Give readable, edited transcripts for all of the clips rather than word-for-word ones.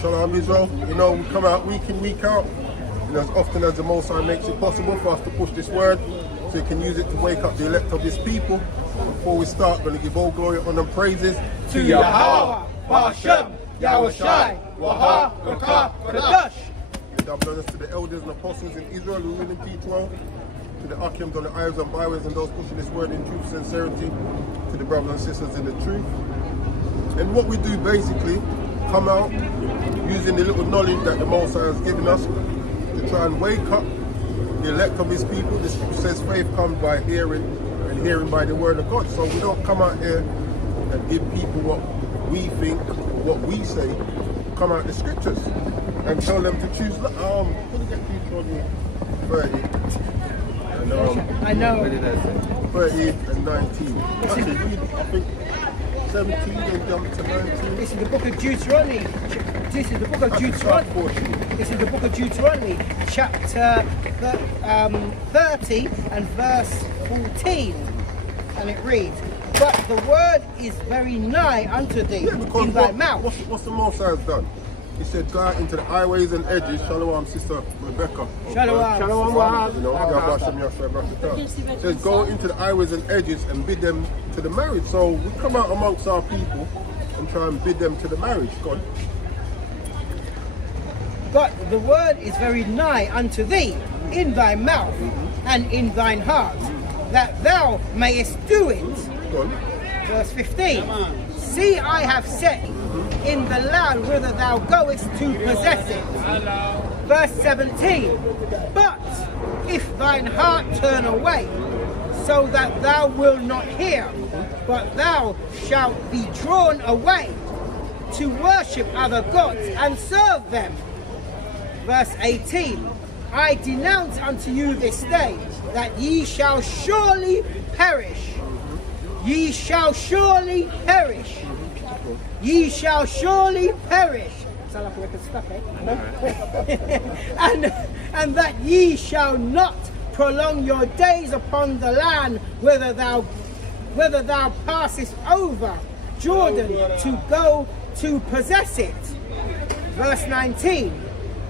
Shalom Israel. You know, we come out week in, week out. You know, as often as the Most High makes it possible for us to push this word, so He can use it to wake up the elect of His people. Before we start, we're going to give all glory, honor, and praises to Yahweh, Ba'ashem, Yahweh Shai, Waha, Rakah, Kadash. Our brothers to the elders and apostles in Israel who will teach well, to the Akims on the aisles and byways and those pushing this word in truth, sincerity, to the brothers and sisters in the truth. And what we do basically, come out using the little knowledge that the Most High has given us to try and wake up the elect of His people. This says faith comes by hearing, and hearing by the word of God. So we don't come out here and give people what we think, what we say. Come out the scriptures and tell them to choose. What did get Deuteronomy 30? And, I know. 30 and 19. Actually, read, I think 17 and jump to 19. This is the book of Deuteronomy. This is the book of Deuteronomy. This is the book of Deuteronomy, chapter 30 and verse 14. And it reads, "But the word is very nigh unto thee, in thy mouth." What's the Most High has done? He said, go out into the highways and edges. Shalom, Sister Rebecca. Shalom. Shalom. You know, it says, go into the highways and edges and bid them to the marriage. So we come out amongst our people and try and bid them to the marriage. Go on. "But the word is very nigh unto thee, in thy mouth and in thine heart, that thou mayest do it." Go on. Verse 15. "See, I have set in the land whither thou goest to possess it." Verse 17. "But if thine heart turn away, so that thou wilt not hear, but thou shalt be drawn away to worship other gods and serve them." Verse 18. "I denounce unto you this day that ye shall surely perish. Ye shall surely perish. Ye shall surely perish." Sound like a record stuck, eh? and that ye shall not prolong your days upon the land whither thou passest over Jordan to go to possess it. Verse 19.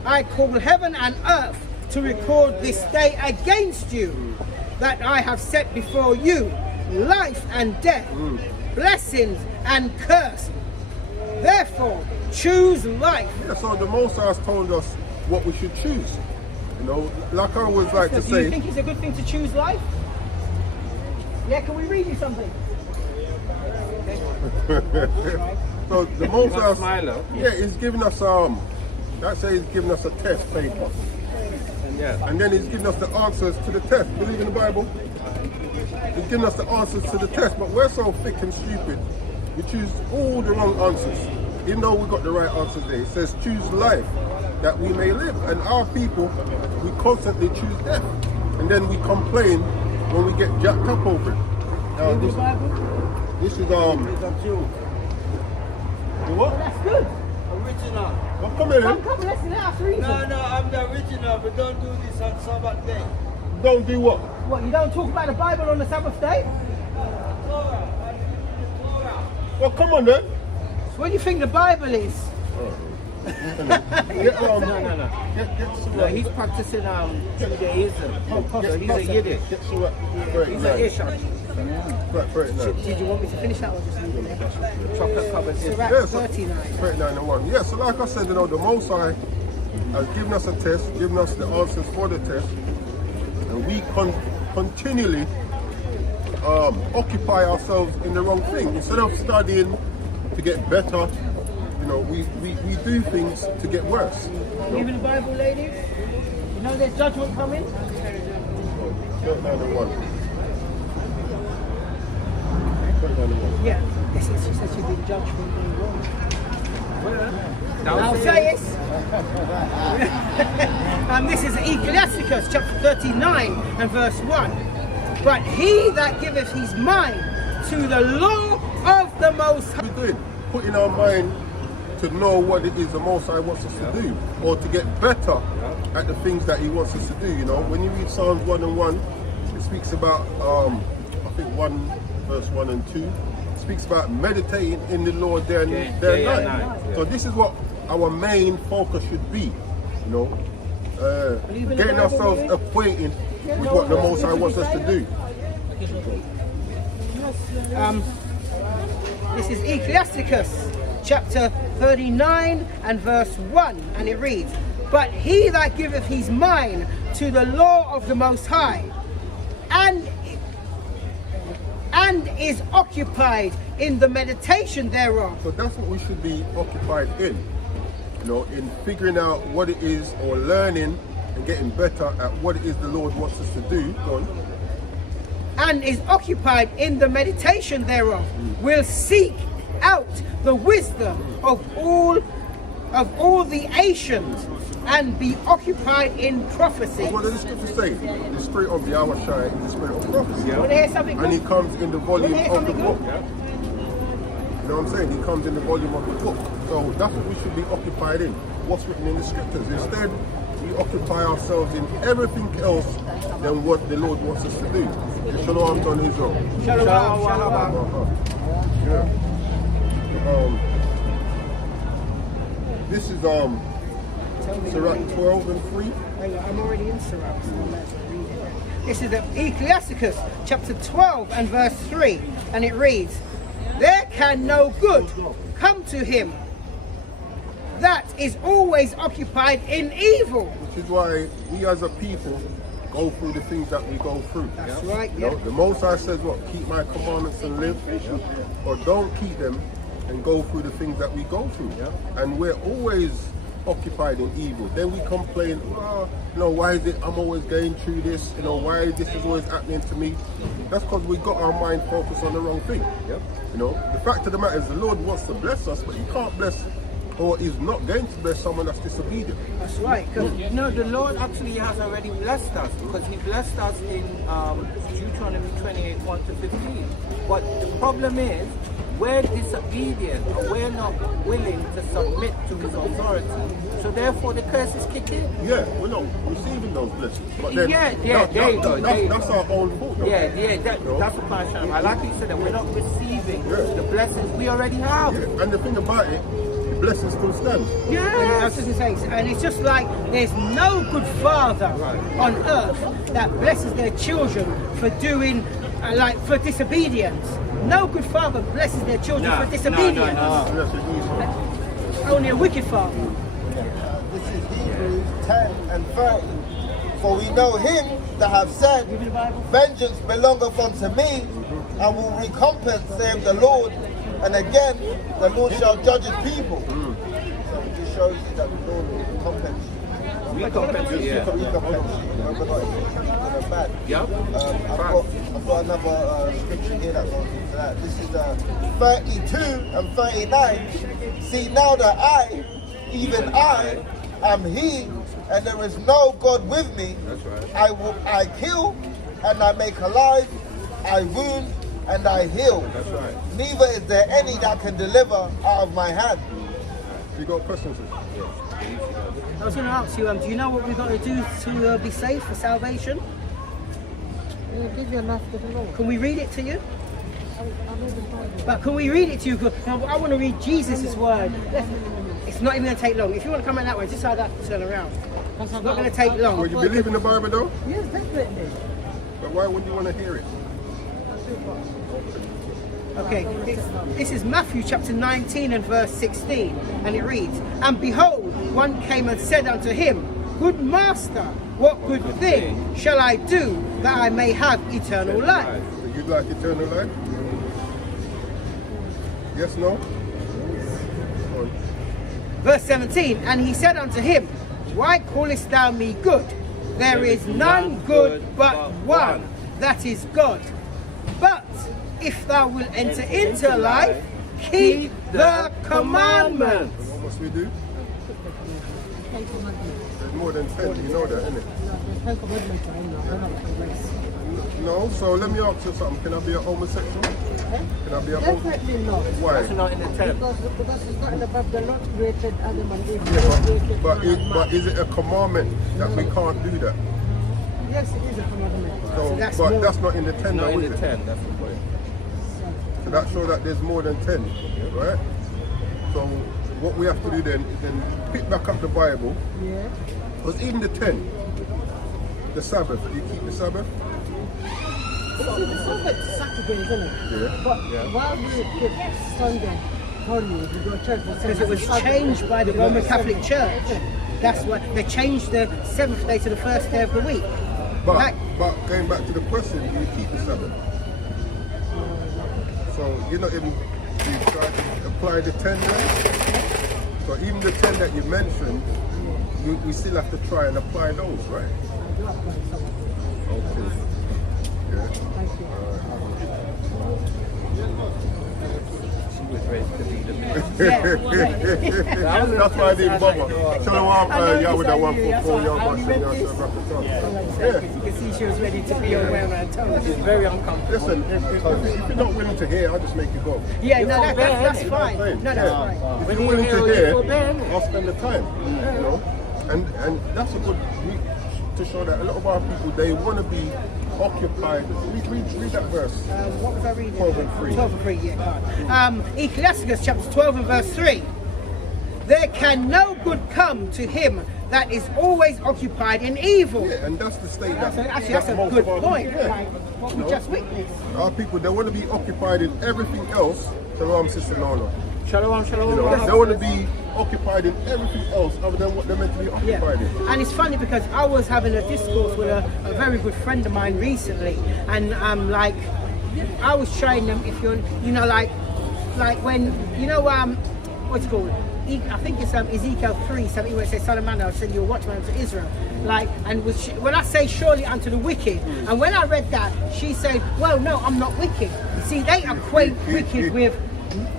"I call heaven and earth to record this day against you, that I have set before you life and death, blessings and curse. Therefore, choose life." Yeah, so the Most High has told us what we should choose. You know, like I always like to Do you say. think it's a good thing to choose life? Yeah, can we read you something? So the Most High, yeah, He's giving us that says He's giving us a test paper. And then He's giving us the answers to the test. Believe in the Bible? He's giving us the answers to the test, but we're so thick and stupid. We choose all the wrong answers. Even though we got the right answers there. It says choose life that we may live. And our people, we constantly choose death. And then we complain when we get jacked up over it. This is what? That's good. Original. Well, come here. Come, listen, let's read No, it. no, I'm the original, but don't do this on Sabbath day. Don't do what? What, you don't talk about the Bible on the Sabbath day? Well, come on then. So what do you think the Bible is? Get around. No, he's practicing Judaism. So he's a Yiddish. Get Surah He's an 39. Ishak. Right, Did you want me to finish that or just leave it there? Chocolate covered Surah Yeah, so 39. 39 and 1. Yeah, so like I said, you know, the Most High has given us a test, given us the answers for the test, and we continually occupy ourselves in the wrong thing. Instead of studying to get better, you know, we do things to get worse. Believe in the Bible, ladies? You know there's judgment coming? 39 and 1. 39 and 1. Yeah. Yes, she said she'd been judged for being wrong. I'll say it. And this is Ecclesiasticus chapter 39 and verse 1. "But he that giveth his mind to the law of the Most High." What we're doing, putting our mind to know what it is the Most High wants us to do, or to get better at the things that He wants us to do. You know, when you read Psalms 1 and 1, it speaks about, I think 1 verse 1 and 2, speaks about meditating in the Lord day and night. So this is what our main focus should be, you know, getting ourselves acquainted with what the Most High wants us to do. This is Ecclesiasticus chapter 39 and verse 1, and it reads, "But he that giveth his mind to the law of the Most High, and is occupied in the meditation thereof." So that's what we should be occupied in, you know, in figuring out what it is, or learning and getting better at what it is the Lord wants us to do. Go on. And is occupied in the meditation thereof, will seek out the wisdom of all the ancients, and be occupied in prophecy. What does the scripture say? The spirit of Yahweh Shai is the spirit of prophecy. You want to hear something And he good? comes in the volume Wanna hear of the something book. good? You know what I'm saying? He comes in the volume of the book. So that's what we should be occupied in. What's written in the scriptures. Instead, we occupy ourselves in everything else than what the Lord wants us to do. Shalom to Israel. Shalom, shalom. Yeah. This is Sirach 12 and 3. I'm already in Sirach, so let's read it. This is the Ecclesiasticus chapter 12 and verse 3, and it reads, "There can no good come to him that is always occupied in evil." Which is why we as a people go through the things that we go through. That's right, You know, yeah. the Most High says what? Keep my commandments and live. Or don't keep them and go through the things that we go through. And we're always occupied in evil. Then we complain, oh, you know, why is it I'm always going through this? You know, why this is always happening to me? That's because we got our mind focused on the wrong thing. You know, the fact of the matter is the Lord wants to bless us, but he can't bless, or is not going to bless someone that's disobedient. That's right. 'Cause No, the Lord actually has already blessed us, because he blessed us in Deuteronomy 28, 1 to 15. But the problem is, we're disobedient, or we're not willing to submit to his authority. So therefore the curses kick in. Yeah, we're not receiving those blessings. But then, Yeah, there you go, there you that's go. our own fault. though. That's what I'm saying. I like you said that we're not receiving the blessings we already have. Yeah, and the thing about it, the blessing still stands. I was just gonna say, and it's just like there's no good father on earth that blesses their children for doing, for disobedience. No good father blesses their children for disobedience. Blessed is Esau. Only a wicked father. This is Hebrews 10 and 30. For we know him that have said, vengeance belongeth unto me, and will recompense, saith the Lord. And again, the Lord shall judge his people. So it just shows you that the Lord will recompense you. Recompense you. Remember, not in a bad. I've got another scripture here that goes into that. This is 32 and 39. See, now that I, even I, am he, and there is no God with me. I kill, and I make alive. I wound, and I heal. Neither is there any that can deliver out of my hand. You got questions? I was going to ask you, do you know what we've got to do to be saved for salvation? It'll give you enough to know. Can we read it to you? I know the Bible. But can we read it to you? 'Cause I want to read Jesus' word. It's not even going to take long. If you want to come in that way, just so I have to turn around. It's not going to take long. Well, you believe in the Bible though? Yes, definitely. But why would you want to hear it? Okay, this is Matthew chapter 19 and verse 16, and it reads, "And behold, one came and said unto him, Good master, what good thing shall I do that I may have eternal life?" So you'd like eternal life? Yes, no? Verse 17, "And he said unto him, Why callest thou me good? There is none good but one, that is God. But if thou wilt enter into life, keep the commandments." What must we do? There's more than 10, you know that, innit? No, so let me ask you something. Can I be a homosexual? Can I be a homosexual? Definitely not. Why? That's not in the text. Because it's not in the Bible. The Lord created Adam and Eve. Yeah, but is it a commandment that we can't do that? Yes, it is a commandment. So, that's but more- that's not in the 10 Not though, in is the it? 10, that's the point. So that shows that there's more than 10, right? So what we have to do then is then pick back up the Bible. Yeah. Because even the 10, the Sabbath, you keep the Sabbath? See, the Sabbath Saturday, isn't it? Yeah. But why would it get Sunday holy? You go to church Because it was changed by the Roman Catholic Church. That's what they changed the 7th day to the first day of the week. But, Like- but going back to the question, you keep the Sabbath. So you're not even, you try to apply the 10 days. So even the 10 that you mentioned, we still have to try and apply those, right? Okay. Yeah. Thank you. That's why I didn't bother. Shalom, yeah, with that 144 yard rush and yeah. You can see she was ready to be aware of her tongue. She's very uncomfortable. Listen, if you're not willing to hear, I'll just make you go. Yeah, no, that's fine. No, that's fine. If you're willing to hear, I'll spend the time. You know, and that's a good week to show that a lot of our people, they want to be occupied. Read that verse. What was I reading? 12 and 3. 12 and 3, yeah. Ecclesiastes chapter 12 and verse 3. There can no good come to him that is always occupied in evil. Yeah, and that's the state That's a most good of our point. people, Like what we just witnessed. Our people, they want to be occupied in everything else. Shalom, Sister Lorna. Shalom, shalom. You know, they want to be occupied in everything else other than what they're meant to be occupied in. And it's funny because I was having a discourse with a very good friend of mine recently, and like I was showing them, if you're, you know, like when, you know, what's it called? I think it's Ezekiel 3, something where it says, Son of man, I'll send you a watchman unto Israel. Like, and when I say surely unto the wicked, and when I read that, she said, well, no, I'm not wicked. See, they equate wicked with,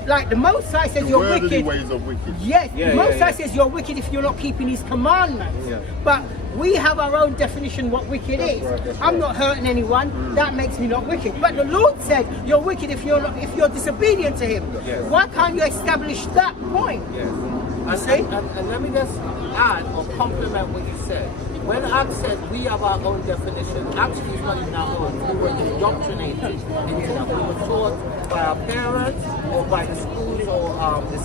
like, the Most High says you're Worldly wicked. ways of wicked. Yes, the Most High says you're wicked if you're not keeping His commandments. Yeah. But we have our own definition what wicked is. I'm not hurting anyone. That makes me not wicked. But the Lord said you're wicked if you're disobedient to Him. Why can't you establish that point? And, See? and let me just add or complement what you said. When Ak said we have our own definition, actually it's not even our own. We were indoctrinated into that. We were taught by our parents or by the schools or the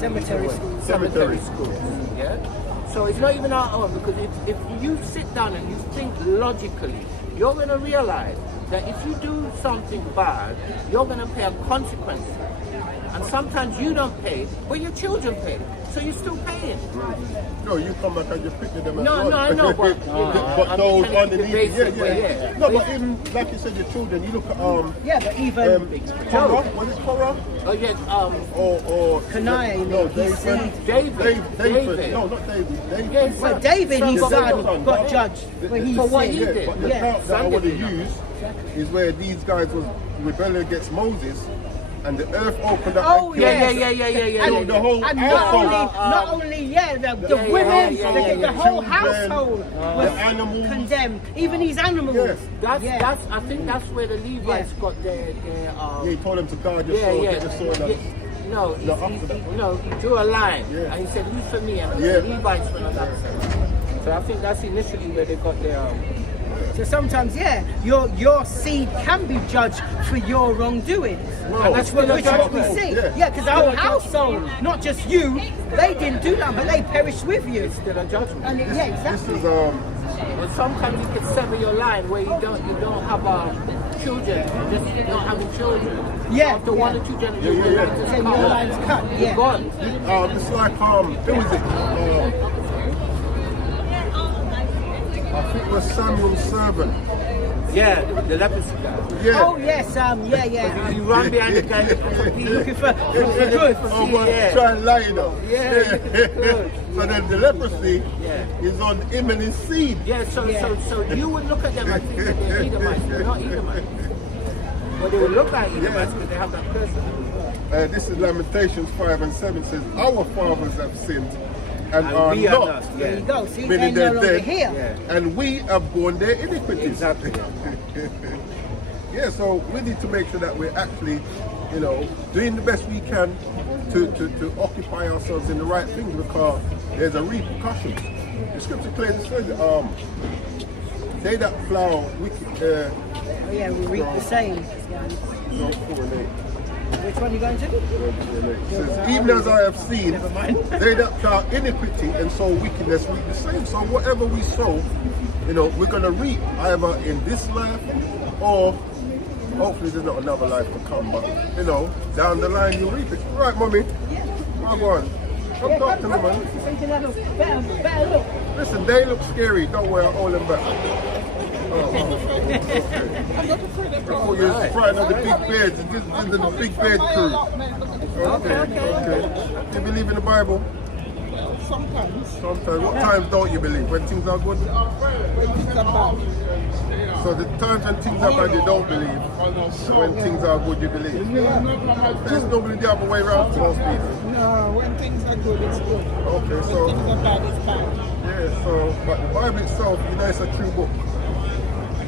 Cemetery schools. Cemetery schools. Yeah? So it's not even our own, because if you sit down and you think logically, you're going to realize that if you do something bad, you're going to pay a consequence. And sometimes you don't pay, but your children pay. So you're still paying. No, you come back and you pick them No, as well. I know, but, you know, but I'm those telling you the underneath, basic way, yeah. No, but even like you said, your children. You look at Yeah, but even Korah, was it Korah? Oh yes, Or Kanai, no, his David. seed. David. No, not David. David. Yes, But David, his Son, son, got judged when he For what sinned. he did. But the Yeah. part that I want to use is where these guys was rebelling against Moses, and the earth opened up. Oh, and yeah. killed the whole And household. not only the yeah, women, yeah, the whole children, household was the animals. condemned. Even these animals. Yes. That's I think that's where the Levites got their Yeah, he told them to guard your yeah, soul, yeah. get your soul. Yeah. No, he drew a line, Yeah. and he said, "You for me," and Yeah. the Levites went on that side. So I think that's initially where they got their. So sometimes, your seed can be judged for your wrongdoing. And that's what we see. Yeah, because our household, not just you, they didn't do that, but they perished with you. It's still a judgment. And yeah, This exactly. is But sometimes you can sever your line where you don't have children, you just not having children. Yeah, After one or two generations, Yeah. Then your line's cut. you're Yeah. gone. it's like who is it? I think it was Samuel's servant. Yeah, the leprosy guy. Yeah. Oh yes, yeah. You run behind the guy Looking for good. Oh, but Yeah. try and lie though. Yeah. So then the leprosy is on him and his seed. Yeah, so you would look at them and think that they're Edomites. They're not Edomites. But they would look like Edomites because they have that person. This is Lamentations 5 and 7 says, our fathers have sinned and are we are not. not. There you go. See, Meaning they're they're no longer dead, here. and we have borne their iniquities. Exactly. Yeah, so we need to make sure that we're actually, doing the best we can to occupy ourselves in the right things, because there's a repercussion. The scripture clearly says, they that plow wicked, Oh, yeah, we reap the same. Yeah. no correlate. Which Which one are you going to? It says, even as I have seen, they that plow iniquity and sow wickedness reap the same. So whatever we sow, you know, we're going to reap either in this life or hopefully there's not another life to come, but you know, down the line you'll reap it. Right, mommy? Come on. Come talk to me, man. Something that looks better look. Listen, they look scary. Don't worry, I'll hold them back. I'm not afraid of Oh, you're frightened of the big beards. This is the big beard crew. Okay. You believe in the Bible? Sometimes. Sometimes. What times don't you believe? When things are good? When things are bad. So the times when things are bad you don't believe. So when things are good you believe. It's normally the other way around for most people. No, when things are good, it's good. Okay, When so things are bad, it's bad. yeah, so but the Bible itself, you know, it's a true book,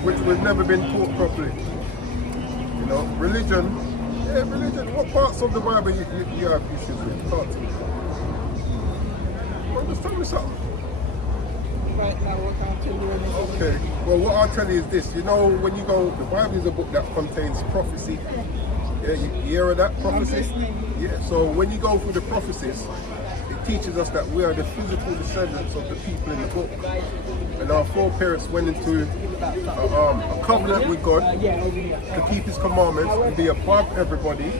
which has never been taught properly. You know, religion. What parts of the Bible you have issues with? Talk to me. Well, just tell me something. Right now, I can't tell you anything. Okay. Well, what I'll tell you is this. You know, when you go, the Bible is a book that contains prophecy. Yeah, you hear of that prophecy? Yeah. So when you go through the prophecies, it teaches us that we are the physical descendants of the people in the book, and our foreparents went into a covenant with God to keep His commandments and be above everybody,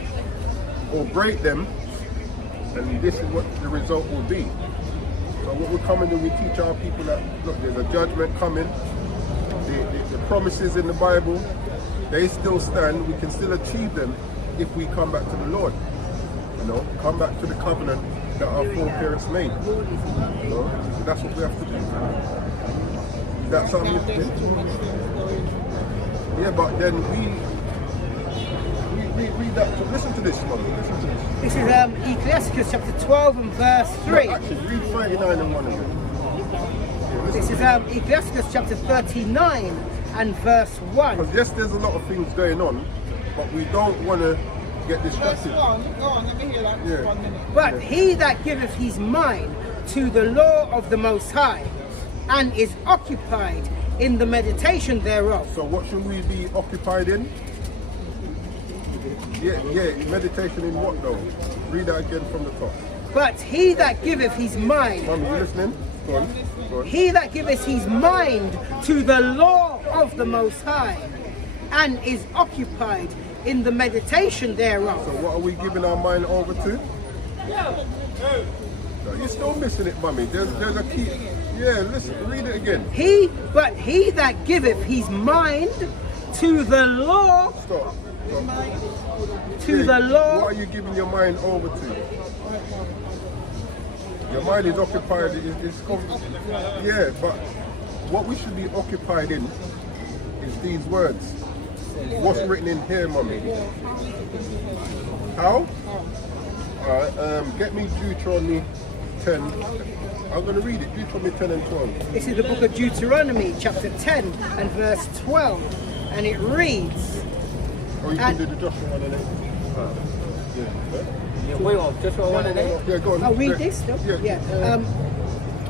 or break them, and this is what the result will be. So what we're coming to, we teach our people that, look, there's a judgment coming. The promises in the Bible, they still stand. We can still achieve them if we come back to the Lord. You know, come back to the covenant that our foreparents made. You know, so that's what we have to do. Is that something you think? Yeah, but then read that. Listen to this, man. Listen to this. This is Ecclesiastes chapter 12 and verse 3. No, actually, read 39 and 1 again. This is Ecclesiastes chapter 39 and verse 1. Because yes, there's a lot of things going on, but we don't want to get distracted. Go on, let me hear that Yeah. 1 minute. But he that giveth his mind to the law of the Most High, and is occupied in the meditation thereof. So what should we be occupied in? Yeah, meditation in what though? Read that again from the top. But he that giveth his mind, Mummy, you listening? Go on. Go on. he that giveth his mind to the law of the Most High, and is occupied in the meditation thereof. So what are we giving our mind over to? No, you're still missing it, mummy. There's a key. Yeah, listen, read it again. But he that giveth his mind to the law, Stop. to the law. What are you giving your mind over to? Your mind is occupied. Yeah, but what we should be occupied in is these words. What's written in here, mummy? How? Alright, get me Deuteronomy 10. I'm going to read it. Deuteronomy 10 and 12. This is the book of Deuteronomy, chapter 10 and verse 12. And it reads, Or you can do the Joshua one and it. Yeah, wait on, just for 1 and 8. Yeah, go on. I'll read this though. Yeah.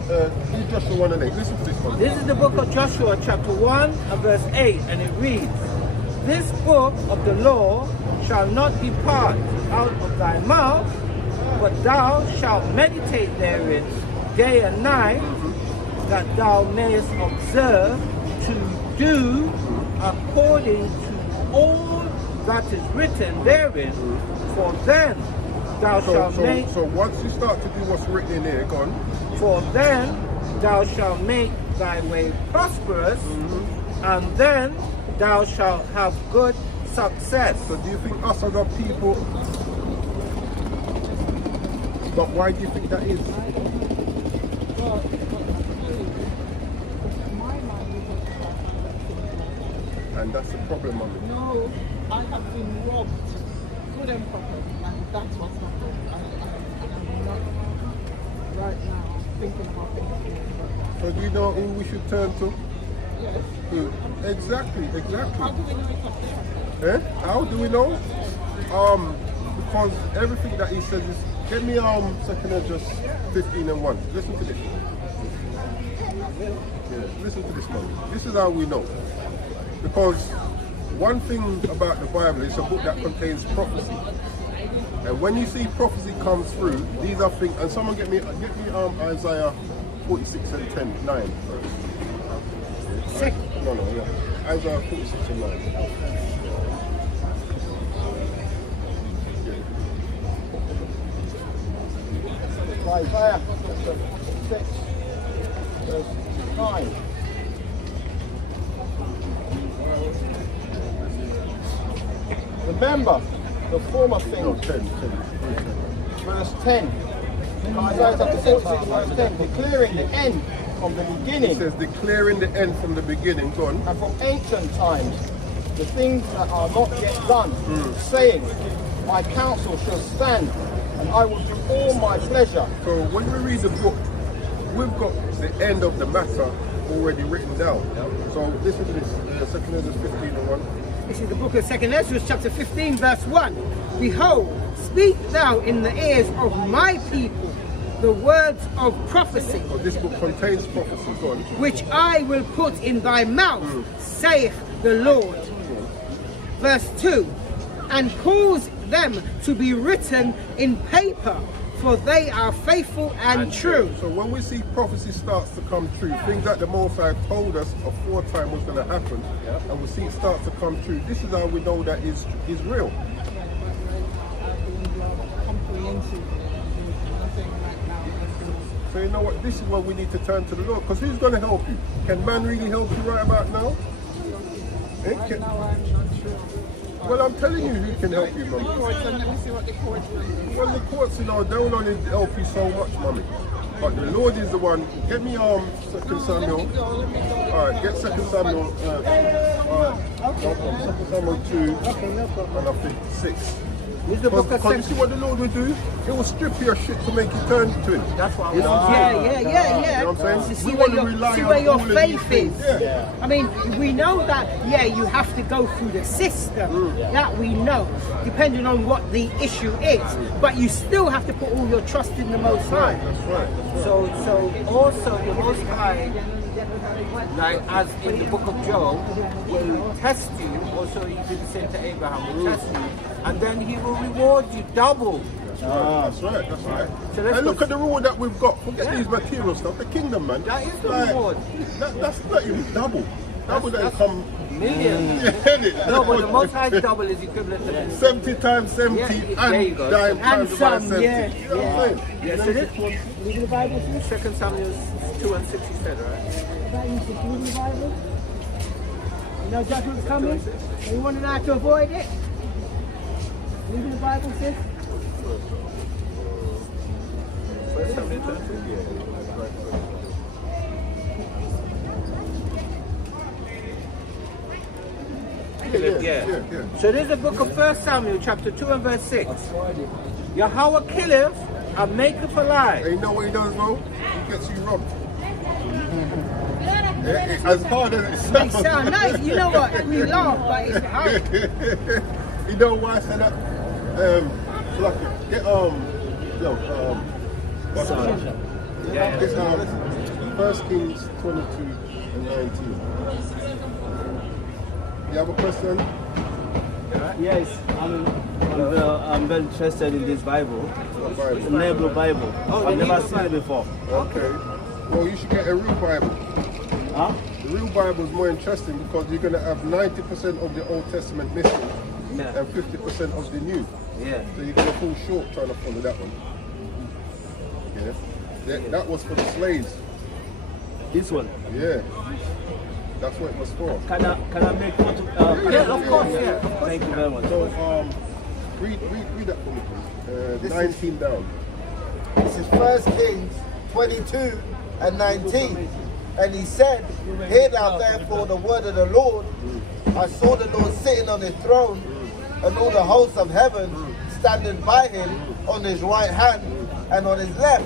Do Joshua 1 and 8. Listen to this one. This is the book of Joshua, chapter 1 and verse 8, and it reads, This book of the law shall not depart out of thy mouth, but thou shalt meditate therein day and night, that thou mayest observe to do according to all that is written therein, for then thou shalt make... So once you start to do what's written in here, go on. For then thou shalt make thy way prosperous, and then thou shalt have good success. So do you think us as a people, but why do you think that is? And that's the problem, mommy. No, I have been robbed good and proper, and that's what's happened. And I'm not right now thinking about things. So do you know who we should turn to? Yes. Who? Exactly. How do we know it's up there? How do we know? Because everything that he says is, get me 2nd Esdras 15 and 1. Listen to this. Yeah, listen to this, man. This is how we know. Because one thing about the Bible, it's a book that contains prophecy. And when you see prophecy comes through, these are things. And someone get me Isaiah 46 and 10, 9. No, yeah. Isaiah 46 and 9. Isaiah 6, verse 9. Remember the former things. 10. Verse 10. Isaiah chapter 46, verse 10. Declaring the end from the It beginning says declaring the end from the beginning. Go on. and from ancient times the things that are not yet done, saying, my counsel shall stand, and I will do all my pleasure. So when we read the book, we've got the end of the matter already written down. So this is this, 2 Ezra 15 and 1. This is the book of 2 Ezra, chapter 15, verse 1. Behold, speak thou in the ears of my people the words of prophecy, So this book contains prophecy. Go on. which I will put in thy mouth, saith the Lord. Verse 2. And cause them to be written in paper, for they are faithful and true. So when we see prophecy starts to come true, things that the Most High told us aforetime was going to happen, and we see it start to come true, this is how we know that is real. Comprehensive. There's nothing right now that's So you know what, this is where we need to turn to the Lord, because who's going to help you? Can man really help you right about now? right now I'm not sure. Well, I'm telling you who can help you, The mummy. courts, and let me see what the courts bring. Well, the courts, they don't only help you so much, mummy. But the Lord is the one. Get me 2 Samuel. Let me go. All right, get 2 Samuel. 2 Samuel 2 and I think 6. With the book of Because you see what the Lord will do? He will strip your shit to make you turn to Him. That's what You know what I'm saying? Yeah. You know what I'm saying? To see We where want to rely see on where your all of these faith things. is. Yeah. I mean, we know that, you have to go through the system. That we know, depending on what the issue is. But you still have to put all your trust in the Most High. That's right. So also the Most High, like as in the book of Job, will test you. Also, he did the same to Abraham. Will test you, and then he will reward you double. That's right. So let's And look go- at the reward that we've got. Forget these material stuff. The kingdom, man. That is the Like, reward. That's not even double. Double that That's come. Millions. Yeah, No, but the Most High double is equivalent to 70 times 70 Yeah, there you and go. dime And times about some, 70. yeah, You know what I'm saying? Yeah, so this Reading the Bible, please. 2 Samuel 2 and 6 he said, right? That you should read the Bible. You know judgment's coming, and you want to know how to avoid it. Reading the Bible, sis. 1 Samuel 2. Yeah. So there's a book of 1 Samuel chapter 2 and verse 6. Yahweh killeth and maketh alive. And you know what he does, bro? He gets you robbed. As hard as it They sounds. sound nice. You know what? We laugh, but it's hard. You know why I said that? Get it's 1 Kings 22 and 19. You have a question? Yes, I'm very interested in this Bible. What The Bible? Negro Bible. I've never seen it before. Okay. Well, you should get a real Bible. Huh? The real Bible is more interesting because you're going to have 90% of the Old Testament missing Yeah. and 50% of the New. Yeah. So you're going to fall short trying to follow that one. Yeah. That was for the slaves. This one. Yeah. That's what it was for. Can I make photo? Yeah, of course, yeah. Thank you very much. So, read that for me, please. 19 down. This is 1 Kings 22 and 19. And he said, hear thou therefore the word of the Lord. I saw the Lord sitting on his throne, and all the hosts of heaven standing by him on his right hand and on his left.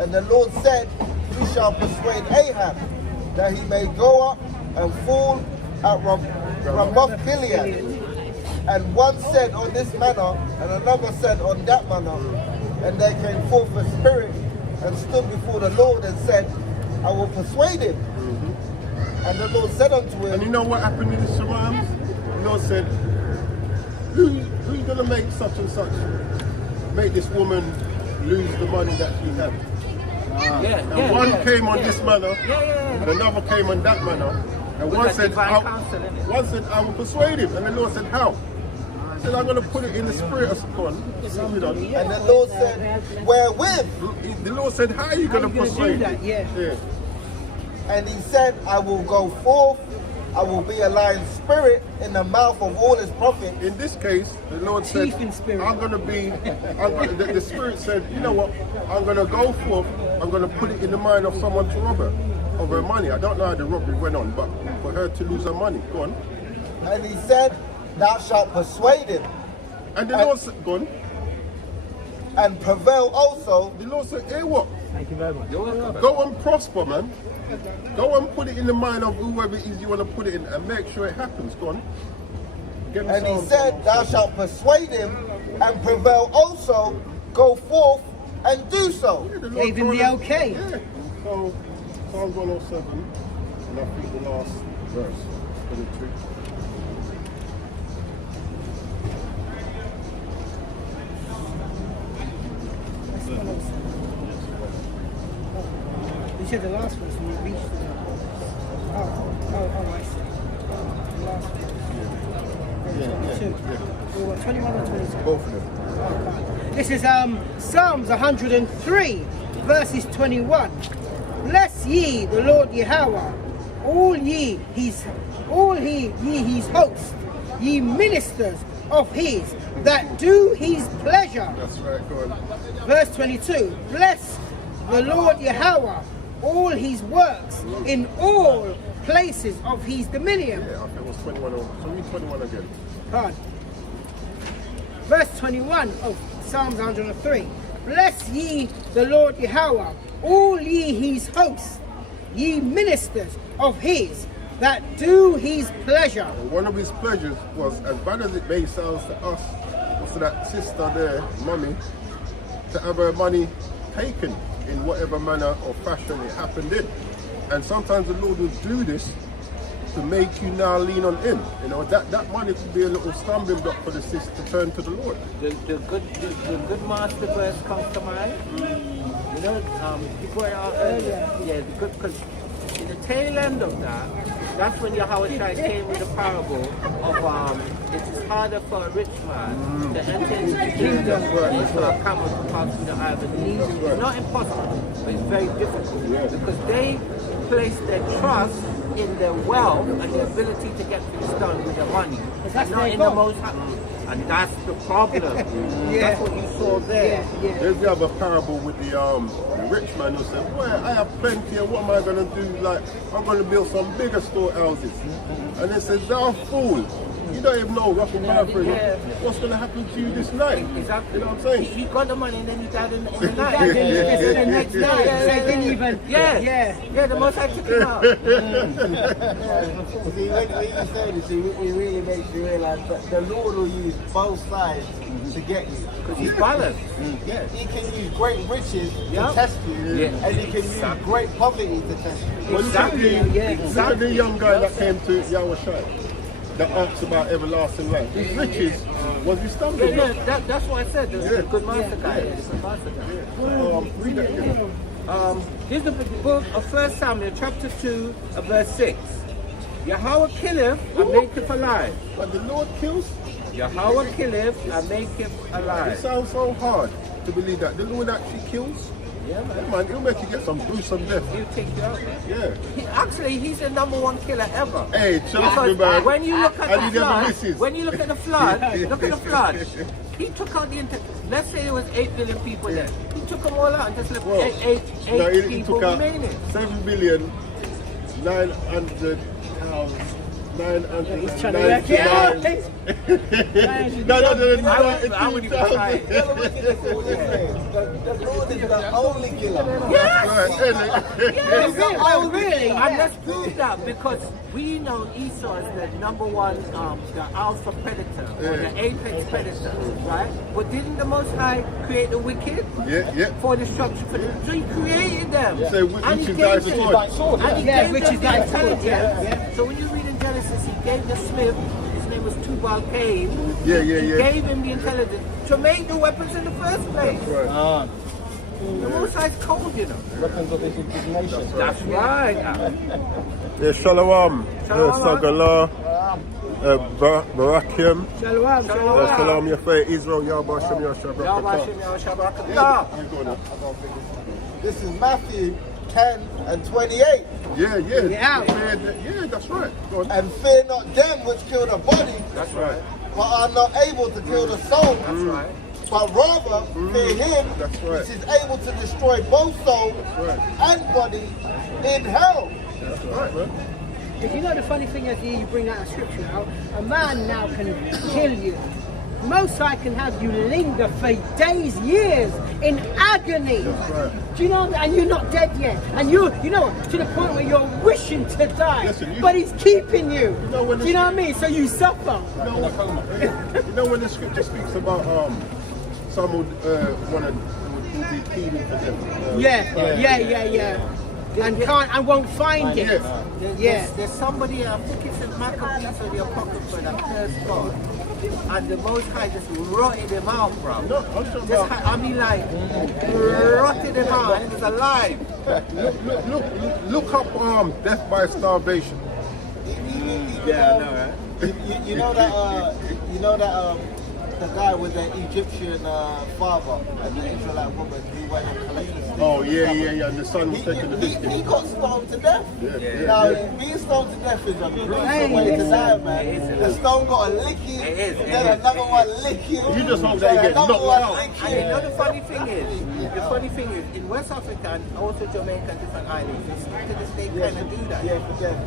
And the Lord said, we shall persuade Ahab that he may go up and fall at Ramoth Gilead. And one said on this manner, and another said on that manner. And there came forth a spirit and stood before the Lord and said, I will persuade him. And the Lord said unto And you him, know what happened in the Psalms? The Lord said, who's gonna make such and such? Make this woman lose the money that she had. And one came on this manner, and another came on that manner. And one said, I will persuade him. And the Lord said, how? He said, I'm going to put it in the spirit of God. And the Lord said, wherewith? The Lord said, how are you going to persuade him? Yeah. And he said, I will go forth, I will be a lying spirit in the mouth of all his prophets. In this case, the Lord said, Chief in spirit. the Spirit said, you know what, I'm going to go forth, I'm going to put it in the mind of someone to rob her of her money. I don't know how the robbery went on, but for her to lose her money. Go on. And he said, thou shalt persuade him. And the Lord said, go on. And prevail also. The Lord said, hey, what? Thank you very much. Go and prosper, man. Go and put it in the mind of whoever it is you want to put it in and make sure it happens. Go on. And he said, thou shalt persuade him and prevail also, go forth and do so. Yeah, the Lord Gave him told the okay. Yeah. So, Psalms 107, and I think the last verse, 22. You said the last one, so you reached it. Oh, I see. The last one. 21 or 22? Both of them. This is Psalms 103, verses 21. Bless ye the Lord Yahweh, all ye his hosts, ye ministers of his that do his pleasure. That's right, go on. Verse 22. Bless the Lord Yahweh, all his works in all places of his dominion. Yeah, I think it was 21. So read 21 again. Pardon. Verse 21 of Psalms 103. Bless ye the Lord Yahweh, all ye his hosts, ye ministers of his that do his pleasure. And one of his pleasures was, as bad as it may sound to us, was to that sister there, mummy, to have her money taken in whatever manner or fashion it happened in. And sometimes the Lord will do this to make you now lean on him. You know, that money could be a little stumbling block for the sister to turn to the Lord. The good master verse comes to mind. You know, you brought it out earlier. Yeah, because in the tail end of that, that's when Yahweh came with the parable of it is harder for a rich man to enter into the kingdom than for a camel to pass through the eye of a needle. It's not impossible, but it's very difficult because they place their trust in their wealth and the ability to get things done with their money, and not in the most. And that's the problem. That's what you saw there. There's the other parable with the rich man who said, well, I have plenty, and what am I going to do? Like, I'm going to build some bigger storehouses. And they said, thou fool, you don't even know, roughly paraphrasing, what's going to happen to you this night. Exactly. You know what I'm saying? He got the money and then he died in the night. The next night, they didn't even. Yeah, the most I took him out. See, when you say this, it really makes you realize that the Lord will use both sides to get you. Because he's balanced. Yeah. He can use great riches to test you, and he can use great poverty to test you. Well, look at the young guy that came to Yahushua that asked about everlasting life. His riches was his stumbling block. That's what I said. The good master guy. The good master guy. Read that again. Here's the book of 1 Samuel, chapter 2, verse 6. Yahweh killeth and maketh alive. But the Lord kills. Yahweh killeth and maketh It alive. sounds so hard to believe that the Lord actually kills. Yeah, man. Yeah, man, he'll make you get some gruesome death. He'll take you out, man. Yeah. Actually, he's the #1 killer ever. Hey, trust me, Because man. when you look at And the he never flood, misses. when you look at the flood, he took out the let's say there was 8 billion people there. He took them all out and just left Well, eight no, he people took out remaining. 7,900,000. He's trying to work it out. No, I wouldn't even try it. The Lord is the only killer. Oh, really? And let's prove that because we know Esau is the #1, the alpha predator or the apex predator, right? But didn't the Most High create the wicked for destruction? So he created them. So and he which is gave guys them, like and he Yeah, gave which them is the like intelligence. So when you read in Genesis, he gave the smith, his name was Tubal came, Yeah, he gave him the intelligence to make the weapons in the first place. Right. The Most High's cold, you know. Weapons of his indignation. That's right. Yeah, Shalom. Shalom. Sagala. Barakim. Shalom, shalom. Shalom, Yafei, Israel, Yahweh Hashem, Yahshua, Barakatah. This is Matthew 10 and 28. Yeah. Yeah. Yeah, that's right. Go on. And fear not them which kill the body, That's right. but are not able to kill the soul. That's right. But rather fear him That's right. which is able to destroy both soul right. and body in hell. That's right, man. If you know the funny thing is, you bring out a scripture now, a man now can kill you. Most High can have you linger for days, years in agony. right. Do you know? And you're not dead yet. And you know, to the point where you're wishing to die, Listen, you- but He's keeping you. know when Do you know what I mean? So you suffer. You know when the scripture speaks about someone would be pleading for them. Yeah. And won't find it. Yeah. There's somebody, I think it's in Maccabees or the Apocrypha, that cursed God. And the Most High just rotted him out, bro. No, I'm talking Just, about. I mean, like, rotted him out, and he was alive. Look up death by starvation. Yeah, I know, right? You know that the guy with the Egyptian father and the Israelite woman who went and collected the stick. Oh yeah. And the son was taking the He biscuit. got stoned to death. Yeah. Now, being stoned to death is a gruesome way to die, man. The stone got to lick you, It is, then another one lick you. You just hope that you get another knocked one out. lick And you know you. the funny thing is, in West Africa and also Jamaica and different islands, they still to this day kind of do that.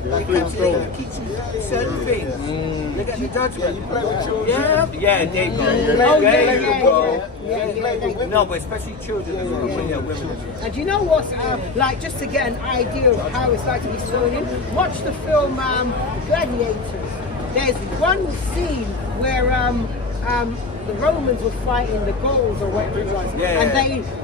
They can teach you certain things. Look at the judgment. You play with children. Yeah, there you go. There you go. No, but especially children when they're women. And do you know what's like, just to get an idea of how it's like to be thrown in? Watch the film Gladiators. There's one scene where the Romans were fighting the Gauls or whatever it was, and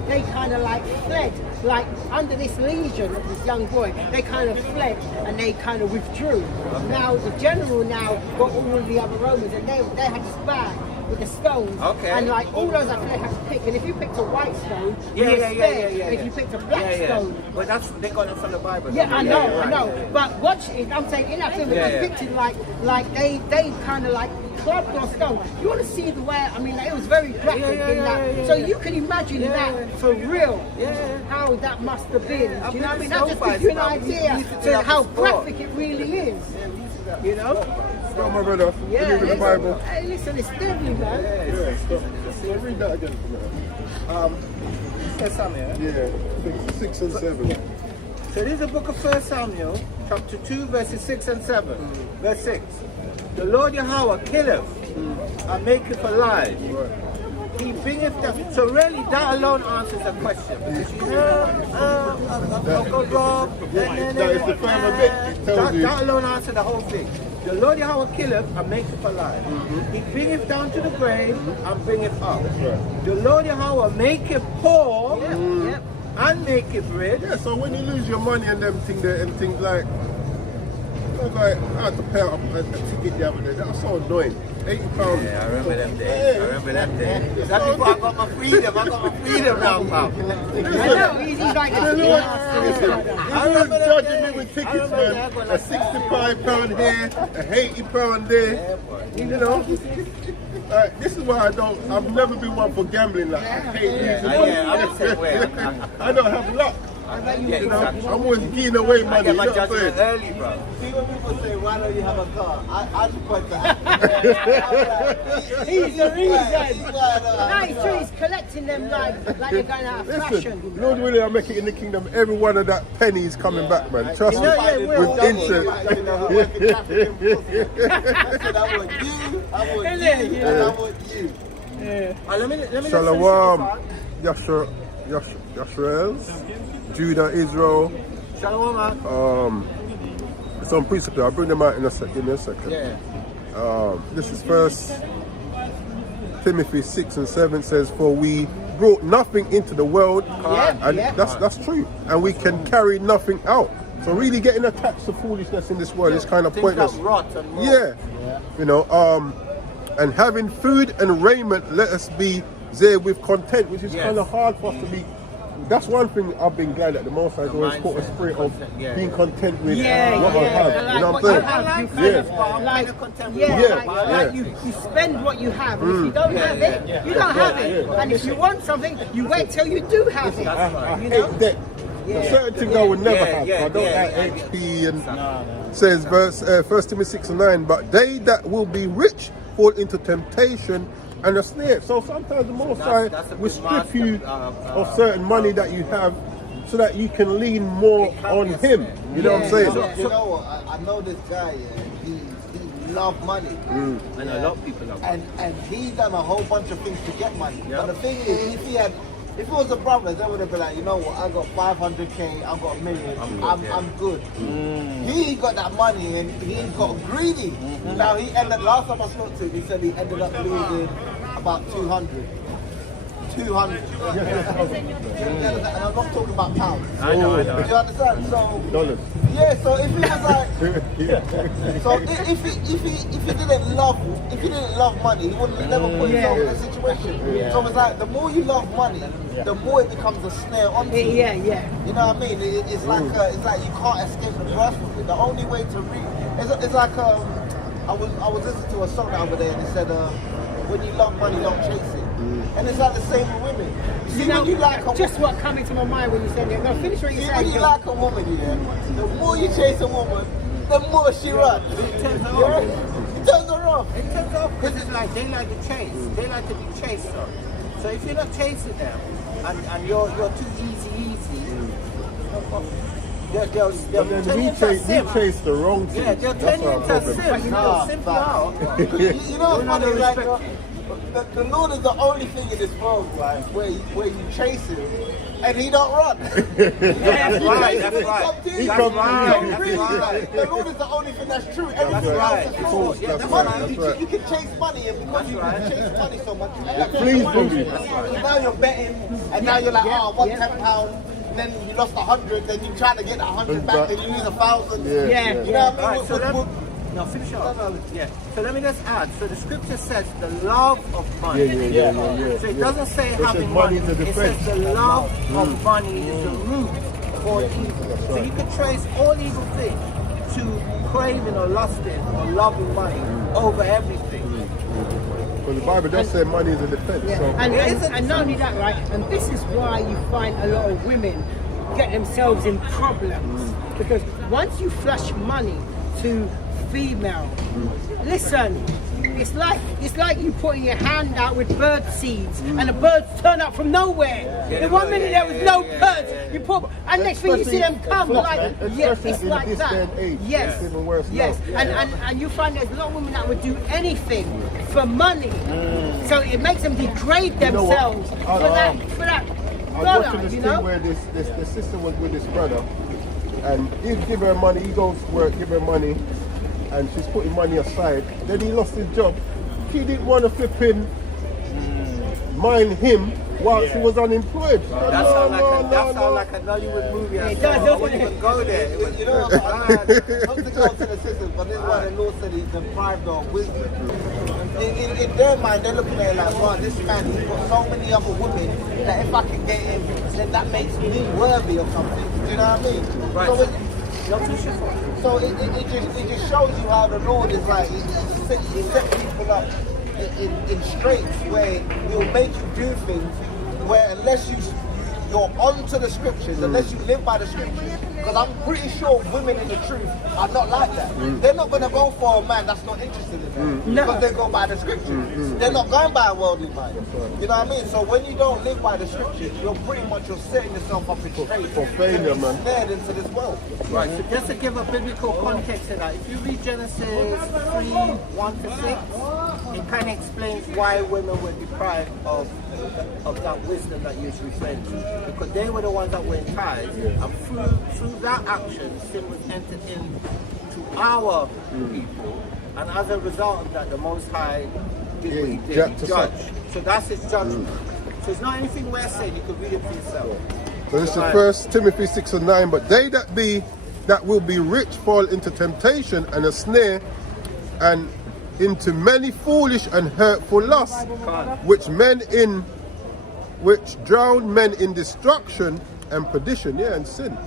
they kind of like fled, like under this legion of this young boy. They kind of fled and they kind of withdrew. Now the general now got all of the other Romans, and they had this bag with the stones, and like all those that fled had to pick. And if you picked a white stone, you were spared. And if you picked a black stone, But they got it from the Bible. yeah, I know. But watch it. I'm saying in that film, it was pictured like they kind of like clubbed or stoned. You want to see the way? I mean, it was very graphic in that. So you can imagine that for real. How that must have been. Do you know what I mean? That just gives you an idea to how graphic it really is. You know? Go, my brother. Yeah. Believe in the Bible. Hey, listen, it's deadly, man. Yeah, stop. So read that again for me. First Samuel. Yeah, 6 and 7. So this is the book of 1 Samuel, chapter 2, verses 6 and 7. Verse 6. The Lord Yahweh killeth and maketh alive. He bringeth them. So really that alone answers the question. Because you That is the final bit. It tells you. that alone answers the whole thing. The Lord Yahweh killeth and maketh alive. He bringeth down to the grave and bringeth up. right. The Lord Yahweh maketh poor and maketh rich. Yeah, so when you lose your money and them things there and things like, I had to pay out a ticket the other day. That was so annoying. £80. Yeah, I remember them days. That's before I got my freedom. I got my freedom now, pal. I know, he's like I remember judging me with tickets, man. A £65 here, a £80 there. You know? This is why I've never been one for gambling. Like, I hate losing money. I'm the same way. I don't have luck. You know, I'm always giving away money. I get my you know what I'm judgment saying? early, bro. See when people say, why don't you have a car? I just point to He's the reason. He's No, it's true. He's collecting them like they're going out of fashion. Listen, Lord willing, I make it in the kingdom. Every one of that penny is coming back, man. Trust me. With interest. I said, I want you, I want you, and I want you. Let me Shalom, Yashraels, Judah, Israel. Shalom, man. Some precept. I'll bring them out in a second. Give me a second. This is First Timothy 6 and 7 says, "For we brought nothing into the world, and that's true, and we can carry nothing out." So really getting attached to foolishness in this world is kind of pointless. Rot and rot. Yeah. You know, And having food and raiment, let us be there with content, which is Yes. kind of hard for us to be. That's one thing I've been glad that the Most High has always put a spirit of Yeah. being content with Yeah, what I yeah. have. Like You know what what I'm you saying? have. I like Yeah. that, but I'm Like, kind of content with yeah, what Yeah, I like have. you spend what you have, and if you don't have it, you don't have it. And if you want something, you wait till you do have it. I You know? hate debt. There's certain things I would never Yeah, have. yeah, I don't yeah, like yeah. HP and says verse 1 Timothy 6:9. But they that will be rich fall into temptation and a snare. So sometimes the Most High that's a will good strip you master, of certain money that you have, so that you can lean more on Him. You know what I'm saying? You know what? I know this guy. Yeah, he loved money. And a lot of people love it. And he done a whole bunch of things to get money. But the thing is, if it was a brother, they would have been like, you know what, I got 500k, I've got $1 million, I'm good. He got that money and he got greedy. Now he ended, last time I spoke to him, he said he ended up losing about 200. 200. And I'm not talking about pounds. I know. Do you understand? So Dollars. yeah, so if he was like, so if he didn't love money, he wouldn't never put himself in a situation. So it's like the more you love money, the more it becomes a snare onto you. Yeah. You know what I mean? It's like you can't escape the grasp of it. The only way to it's like I was listening to a song the other day and it said when you love money, don't chase it. And it's like the same with women. See, You know, when you like a just what came into my mind when you said that. No, finish what you See, said. when you like a woman, yeah, the more you chase a woman, the more she runs. It turns her Yeah? off. It turns her off. It turns off because it's like they like to chase. They like to be chased. So if you're not chasing them and you're too easy, they'll But then turn we you into a chase sim. the wrong thing. Yeah, they'll That's turn you our into a problem. sim. They'll simp you out. You know what's funny? Like, the Lord is the only thing in this world, right, where you chase him and he don't run. That's right. That's right. He comes right. to Really, you. like, the Lord is the only thing that's true. Everything right. else is It's false. false. That's Money, right. you, That's you can chase money, and because you can chase money so much, you end up flees chasing from money. you. So now you're betting, and now you're like, oh, I won £10, then you lost 100, then you try to get that 100 back, then you lose 1,000. Yeah. Yeah. You know what I Alright, mean? so no, finish off. Yeah. So let me just add. So the scripture says the love of money. Yeah. So it doesn't say It says having money money. is the It says defense. the love of money is the root of all evil. So you can trace all evil things to craving or lusting or loving money over everything. Because the Bible does say money is a defense. Yeah. So And not only that, right? And this is why you find a lot of women get themselves in problems. Because once you flush money to female, listen, it's like you putting your hand out with bird seeds and the birds turn up from nowhere. In 1 minute there was no birds. You put, and next thing you see them come, like, yes, it's in like this that. day and age, Yes, it's even worse yes, now. and you find there's a lot of women that would do anything for money. So it makes them degrade know what? themselves for that I was dollar, watching this you thing know. where the sister was with this brother, and he'd give her money, he goes to work, give her money, and she's putting money aside. Then he lost his job. She didn't want to flip in, mind him while she was unemployed. That sounds like a Nollywood movie. It does, I doesn't wouldn't it? even go there. It was You know, not to go to the system, but this is why the Lord said he's deprived of wisdom. In their mind, they're looking at it like, wow, this man, he's got so many other women that if I can get him, then that makes me worthy of something. Do you know what I mean? Right. So it just shows you how the Lord is like, he set people up in straits where he'll make you do things where unless you're onto the scriptures, unless you live by the scriptures, because I'm pretty sure women in the truth are not like that. They're not going to go for a man that's not interested in them because they go by the scriptures. They're not going by a worldly mind. You know what I mean? So when you don't live by the scriptures, you're setting yourself up in straits For failure, and man. snared into this world. Right, so just to give a biblical context to that, if you read Genesis 3:1-6, it kind of explains why women were deprived of that wisdom that you're referring to. Because they were the ones that were enticed, and through that action, sin was entered into our people, and as a result of that, the Most High did what he did, judged he us. judged. So that's his judgment. So it's not anything we're saying, you can read it for yourself. So this is 1 Timothy 6:9. But they that will be rich fall into temptation and a snare, and into many foolish and hurtful lusts, which drown men in destruction and perdition, and sin.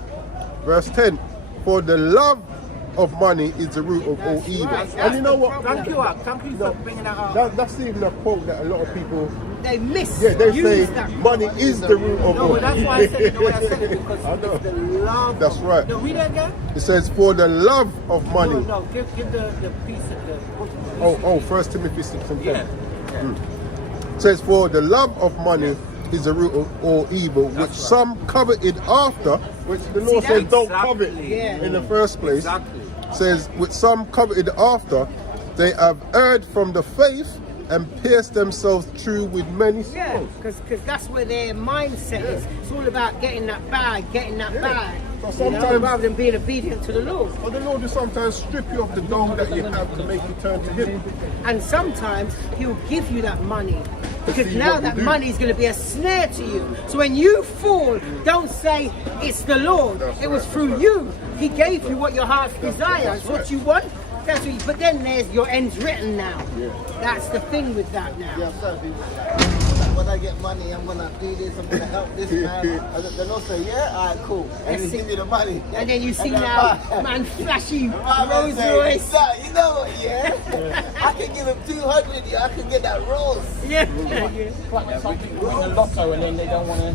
Verse 10, for the love of money is the root of all evil. And you know what? Thank you for bringing that up. That's even a quote that a lot of people, They miss. they say money is the root of No, all but that's why I said it the way I said it, because I know. it's the love. That's right. No, read it again. It says, for the love of money. No, give the piece of the. Oh, 1 Timothy 6 and 10. Yeah. It says, for the love of money is the root of all evil, which some coveted after, which the Lord says don't covet in the first place. Exactly. Says, which some coveted after, they have erred from the faith and pierced themselves through with many Yeah, sorrows. because that's where their mindset is. It's all about getting that bag. But You know, sometimes, rather than being obedient to the Lord. but the Lord will sometimes strip you of the dough that you have to make you turn to Him. And sometimes He'll give you that money. Because see now what that you do. money is going to be a snare to you. So when you fall, don't say it's the Lord. That's It was right. through you. He gave you what your heart desires. that's What right. you want. That's what you, but then there's your end's written now. Yeah. That's the thing with that now. Yeah, sir. When I get money, I'm gonna do this. I'm gonna help this man. And the Lord say, yeah, alright, cool. And He give you the money. And then you see And then now, man, flashy my man Rolls say, Royce. "Sir, you know what? Yeah, I can give him 200. Yeah, I can get that Rolls. Yeah. Like when some people win the lotto and then they don't want to,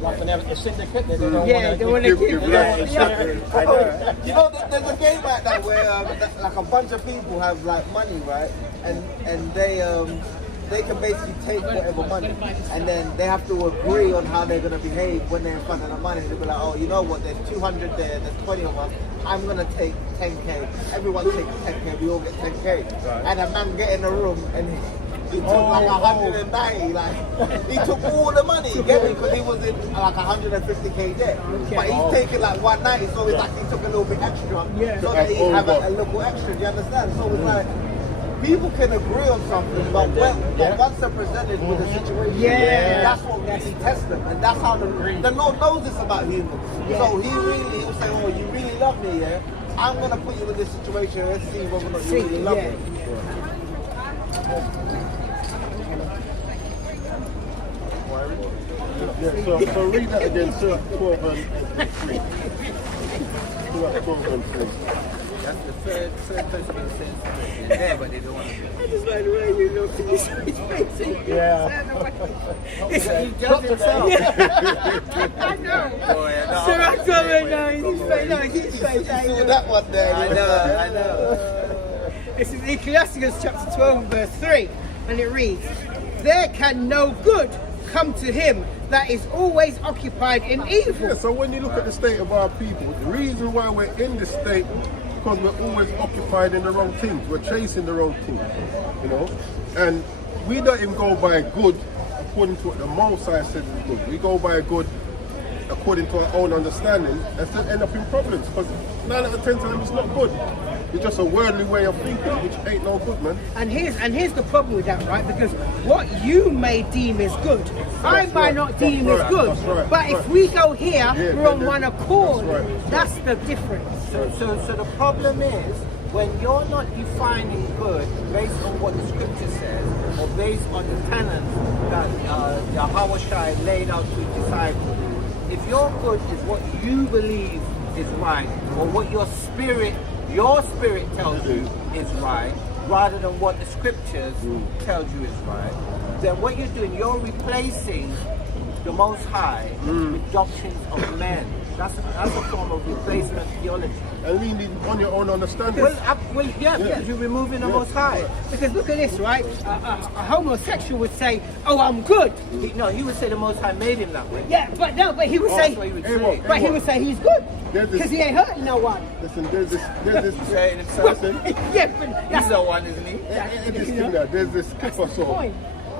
like when they're at the syndicate, they don't Yeah, want they to. want to give Yeah. You know, there's a game like that where like a bunch of people have like money, right? And they can basically take whatever money, and then they have to agree on how they're gonna behave when they're in front of the money. They'll be like, oh, you know what? There's 200 there. There's 20 of us. I'm gonna take 10k. Everyone takes 10k. We all get 10k. And a man get in the room and he took like 190. Like he took all the money, get me? Because he was in like 150k debt. But he's taking like 190, so it's like he took a little bit extra, so that he have a little extra. Do you understand? So it's like. People can agree on something, but once they're presented with a situation, that's what really tests them, and that's how the Lord knows this about humans. So He'll say, "Oh, you really love me, yeah? I'm gonna put you in this situation and see whether or not you really love me." Yeah, so read that again, Surah 12 and 3. Surah 12 and 3. That's the third person who says there, but they don't want to. I just like the way you look at his face. He judged himself. I know. Boy, So I told him, no, his face, no, his face. You saw that one there. I know. This is Ecclesiastes chapter 12 verse 3, and it reads, there can no good come to him that is always occupied in evil. Yeah, so when you look at the state of our people, the reason why we're in this state because we're always occupied in the wrong things. We're chasing the wrong things, you know. And we don't even go by good according to what the Most High says is good. We go by good according to our own understanding and still end up in problems because 9 out of 10 times it's not good. It's just a worldly way of thinking, which ain't no good, man. And here's the problem with that, right? Because what you may deem is good, I might not deem is good. But if we go here, we're on one accord. That's the difference. So the problem is when you're not defining good based on what the scripture says or based on the tenets that Yahweh Shai laid out to his disciples. If your good is what you believe is right or what your spirit tells you is right, rather than what the scriptures tells you is right, then what you're doing, you're replacing the Most High with doctrines of men. That's a form of replacement theology. And leaning on your own understanding. Because you're removing the Most High. Because look at this, right? A homosexual would say, "Oh, I'm good." He would say the Most High made him that way. Yeah, but he would say, That's what he would say. but he would say he's good There's this- because he ain't hurting no one. Listen, there's this Saying himself. Yeah, but He's that's the one, isn't he? this thing there, there's this clip I saw. point.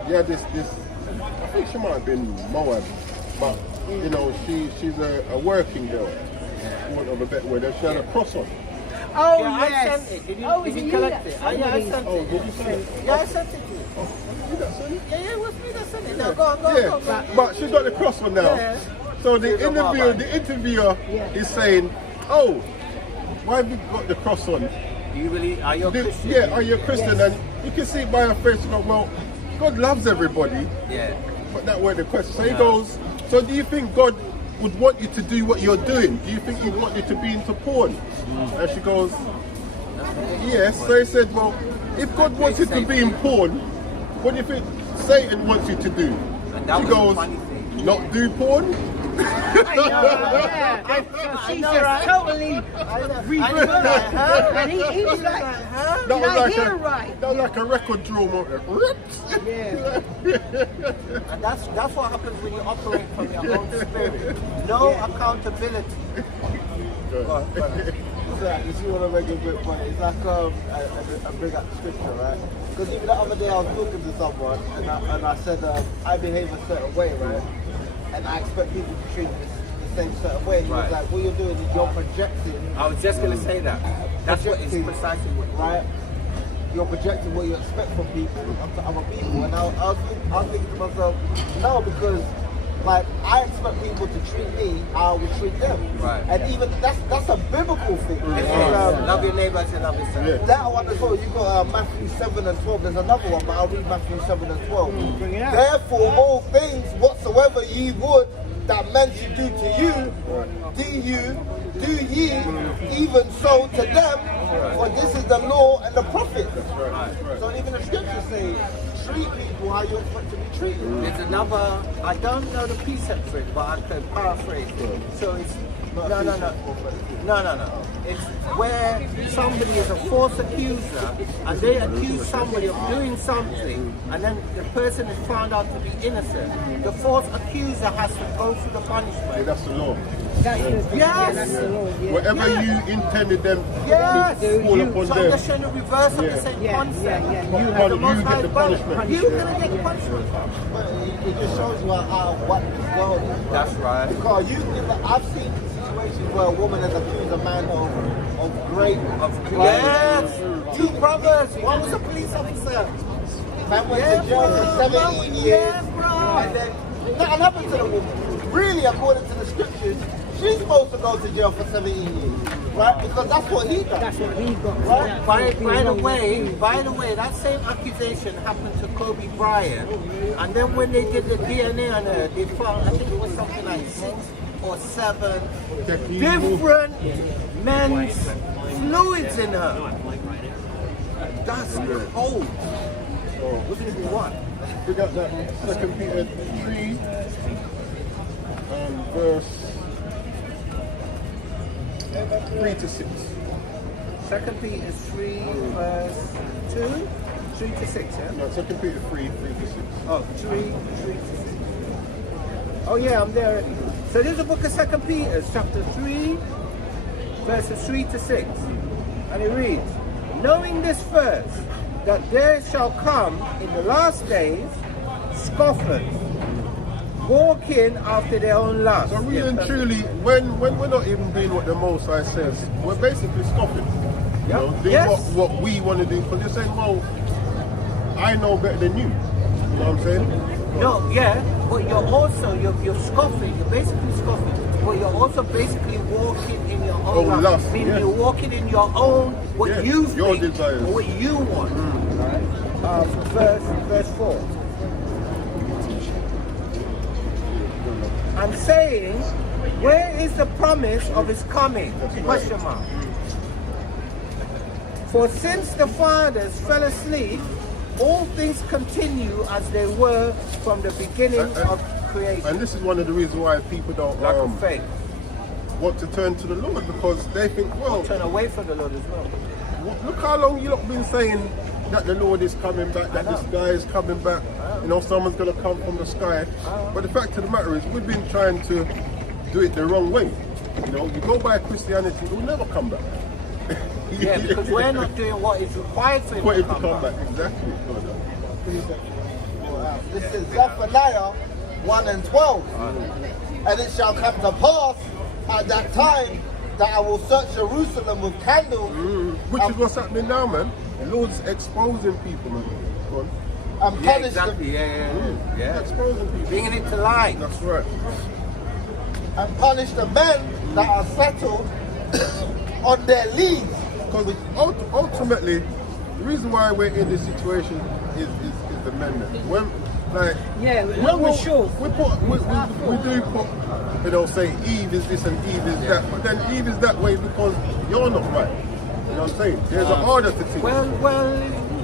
Yeah, this I think she might have been Moab, but you know, she's a working girl. For want of a better word, she had a cross on. Oh Yeah, I yes. sent it. Did you, Oh, did is it you you collect that- it? I sent Oh, it. did you see it? Yeah, I sent it to you. You got sent it? Yeah, it was me that sent it. Now go on, go Yeah, on. but she got the cross on now. Yeah. So the She's a Moabite. interviewer is saying, "Oh, why have you got the cross on? Do you really, are you a Did- Christian? yeah, are you a Christian?" Yes. And you can see by her face, you go, well, God loves everybody, Yeah. but that weren't the question. So he goes, so do you think God would want you to do what you're doing? Do you think he'd want you to be into porn? And she goes, yes. So he said, well, if God wants you to be in porn, what do you think Satan wants you to do? And that She was the goes, funny thing. not do porn? Yeah. So she just totally reversed. And he was like, That did I was hear right? that was like a record drill moment. Yeah. And that's what happens when you operate from your own spirit. No accountability. You see what I make a bit funny? It's like I bring up scripture, right? Because even the other day I was talking to someone and I said I behave a certain way, right? And I expect people to treat me the same certain way. And he was Right. like, what you're doing is you're projecting, I was just going to say that. That's what is precisely what right? You're projecting what you expect from people onto other people. And I was thinking to myself, no, because like I expect people to treat me how I would treat them. Right. And even that's a biblical thing. love your neighbor as you love yourself. Yeah. That one as well, you got Matthew 7 and 12. There's another one, but I'll read Matthew 7 and 12. Bring it out. Therefore, all things whatsoever ye would that men should do to you, do ye even so to them, for this is the law and the prophets. So even the scriptures say, treat people how you expect to be treated. There's another, I don't know the precept for it, but I can paraphrase it. So it's, no. It's where somebody is a false accuser and they accuse somebody of doing something and then the person is found out to be innocent. The false accuser has to go through the Yeah, punishment. that's the law. That's the, Yes. that's the law, yeah. Whatever you intended them Yes. to fall upon So them. I'm just showing the reverse of the same Yeah, concept. yeah, yeah. You And the get Most the High punishment. You're going to get the punishment. But it just shows you how what this world is. That's right. Because I've seen situations where a woman has accused a man of rape, of Yes. Two brothers. One was a police officer. Man went Yeah, to jail bro. for 17 years. Yeah, bro. And then nothing happened to the woman. Really, according to the scriptures, she's supposed to go to jail for 17 years. Right? Because that's what he does. That's what he got. Right? By the way, that same accusation happened to Kobe Bryant. And then when they did the DNA on her, they found, I think it was something like 6 or 7 different men's fluids in her. That's cold. Wouldn't it be what? We got that 2 Peter 3 and verse 3 to 6. 2 Peter 3 verse 2, 3 to 6, yeah? No, 2 Peter 3, 3 to 6. Oh, 3 to 6. Oh yeah, I'm there already. So there's a book of 2 Peter, chapter 3, verses 3 to 6. And it reads, knowing this first, that there shall come in the last days scoffers, walking after their own lust. So really and truly, when we're not even doing what the Most High says, we're basically scoffing. You know, doing Yes. what we want to do. Because you're saying, well, I know better than you. You know what I'm saying? No, yeah, but you're scoffing, you're basically scoffing, but you're also basically walking in your own lust. lust, Meaning yes. you're walking in your own, what Yes, you your think, desires. or what you want. Verse 4. I'm saying, where is the promise of his coming? Question mark. For since the fathers fell asleep, all things continue as they were from the beginning of creation. And this is one of the reasons why people don't Lack of faith. want to turn to the Lord, because they think, well, Turn away from the Lord as well. look how long you lot been saying that the Lord is coming back, that this guy is coming back, you know, someone's going to come from the sky. But the fact of the matter is, we've been trying to do it the wrong way. You know, you go by Christianity, it will never come back. Yeah, because we're not doing what is required for him For to it to come come back. back, exactly. This is Zephaniah 1 and 12. And it shall come to pass at that time that I will search Jerusalem with candles Which is what's happening now, man. The Lord's exposing people, man. Go on. and Yeah, punish exactly. them, Yeah. Exposing people. Bringing it to light. That's right. and punish the men that are settled on their leads. Because ultimately, the reason why we're in this situation is the men. When, like, Yeah, long and short. we do put, you know, say Eve is this and Eve is that, but then Eve is that way because you're not right. You know what I'm saying? There's an order to things. Well,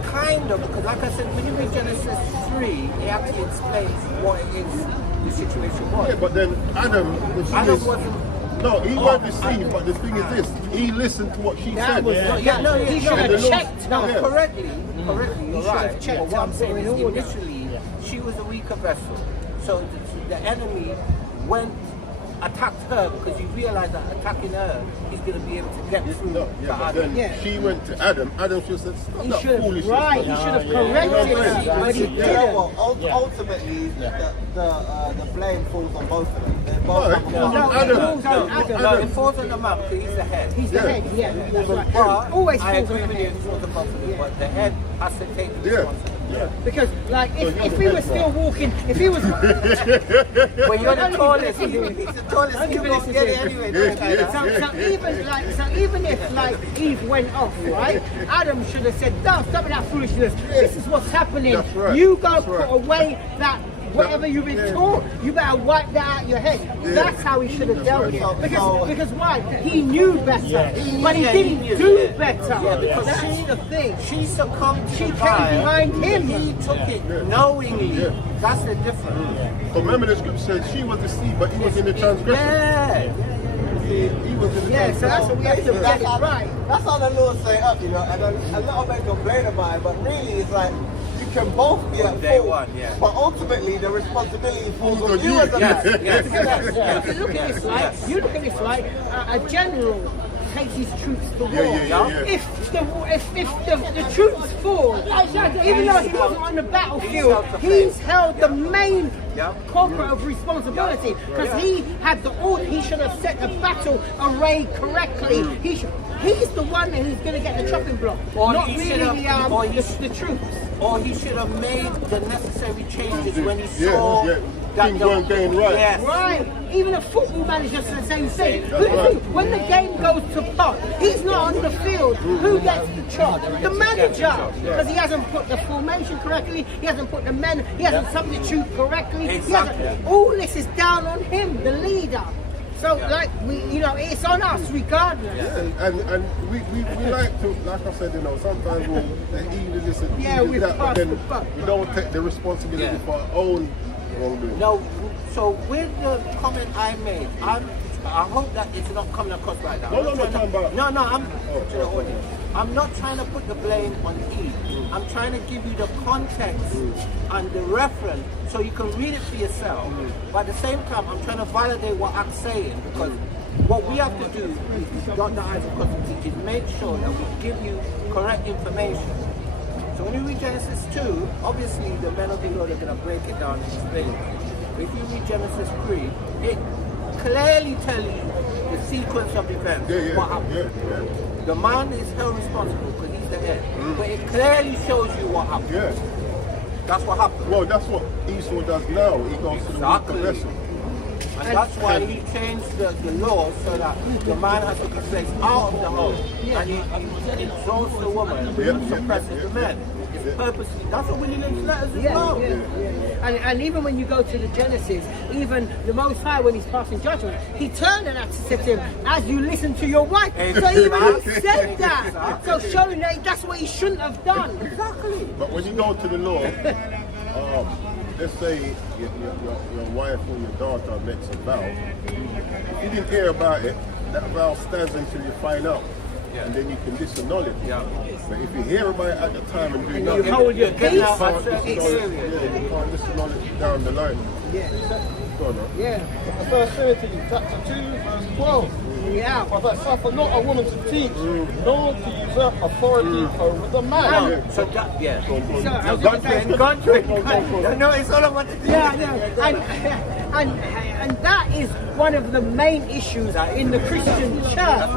kind of, because like I said, when you read Genesis 3, it actually explains what it is the situation was. Yeah, but then Adam, the thing Adam is, wasn't. no, he weren't deceived, but the thing is this, he listened to what she said. He should have checked. No, Yeah. correctly, you're should have right. checked But what I'm out saying in is order. initially, she was a weaker vessel. So the enemy went, attacked her because he realized that attacking her, he's going to be able to get through No, to yeah, but Adam. then Yeah. she went to Adam. Adam should have said, stop He that should have, foolishness. right, he man." should have You know corrected what I'm her, saying? but he You know didn't. what? Ultimately, the blame falls on both of them. They both Right. have a No, part. Adam. it falls on Adam. No, it falls on the man because he's the head. He's the Yeah. head, yeah, that's right. But Always I falls on agree the with you, head. it falls on both of them. But the head has to take the Yeah. responsibility. Because, like, if he was still walking, if he was... But you're the tallest. He's He's the tallest. I'll You give it don't this get to it him. anyway. Yeah, don't you? yeah. So even if like Eve went off, right? Adam should have said, "No, stop with that foolishness. This is what's happening. That's right. You go That's put right. away that whatever you've been Yeah. taught. You better wipe that out your head." Yeah. That's how he should have dealt with right. it. Because why? He knew better, but he Yeah, didn't he knew, do yeah. better. Yeah, because That's the thing. She succumbed to She the came fire. behind him. He took it knowingly. Yeah. That's the difference. But remember the scripture says she was deceived, but he was in the transgression. Yeah. He was in the Yeah, so that's what we have to get it right. That's how the Lord say up, you know, and a lot of men complain about it, but really it's like you can both be at Day fault, one, yeah. but ultimately the responsibility falls Falls on on you you. as a Yes, man. yes, You look at this like you look at this like a general takes his troops to war. Yeah. If the troops fall, even though he wasn't on the battlefield, he's held the main corporate of responsibility because he had the order. He should have set the battle array correctly. He's the one who's going to get the chopping block, Or not he really should have- the troops. Or he should have made the necessary changes when he Yeah, saw yeah. that Things weren't going right. Yes. Right. Even a football manager says the same thing. right. When the game goes to pot, he's not on the field. Who gets the chop? The manager. Because he hasn't put the formation correctly, he hasn't put the men, he hasn't substituted correctly. Exactly. All this is down on him, the leader. So, like, it's on us regardless. Yeah, and we like to, like I said, you know, sometimes we'll either listen to Yeah, we that, but pass then the buck. we don't take the responsibility Yeah. for our own wrongdoing. No, so with the comment I made, I hope that it's not coming across like that. No, I'm not talking about- No, I'm to the okay. audience. I'm not trying to put the blame on Eve. I'm trying to give you the context and the reference so you can read it for yourself. But at the same time, I'm trying to validate what I'm saying because what we have to do is dot the I's and cross the T's, is make sure that we give you correct information. So when you read Genesis 2, obviously the men of the Lord are going to break it down and explain it. But if you read Genesis 3, it clearly tells you the sequence of events, what happened. The man is held responsible because he's the head. But it clearly shows you what happened. Yeah. That's what happened. Well, that's what Esau does now. He goes to the Exactly. weaker vessel. And that's why he changed the law so that the man has to be placed out of the home. And he exalts the woman and suppresses the men. It's purposely. That's what William Lynch letters as well. And even when you go to the Genesis, even the Most High, when he's passing judgment, he turned and said to him, "As you listen to your wife." So he even said that. So showing that that's what he shouldn't have done. Exactly. But when you go to the law, let's say your wife or your daughter makes a vow. If you didn't hear about it, that vow stands until you find out. And then you can disannul it. Yeah. But if you hear about it at the time and do And nothing, you hold your you peace, can't disannul it's- it. You can't disannul it down the line. Yeah. Go on, huh? Yeah. First Timothy chapter 2, verse 12. Yeah. For that suffer not a woman to teach, nor to usurp authority over the man. So that, yeah. So, I was Go gonna say- on. No, it's all about the Yeah, and that is one of the main issues in the Christian church.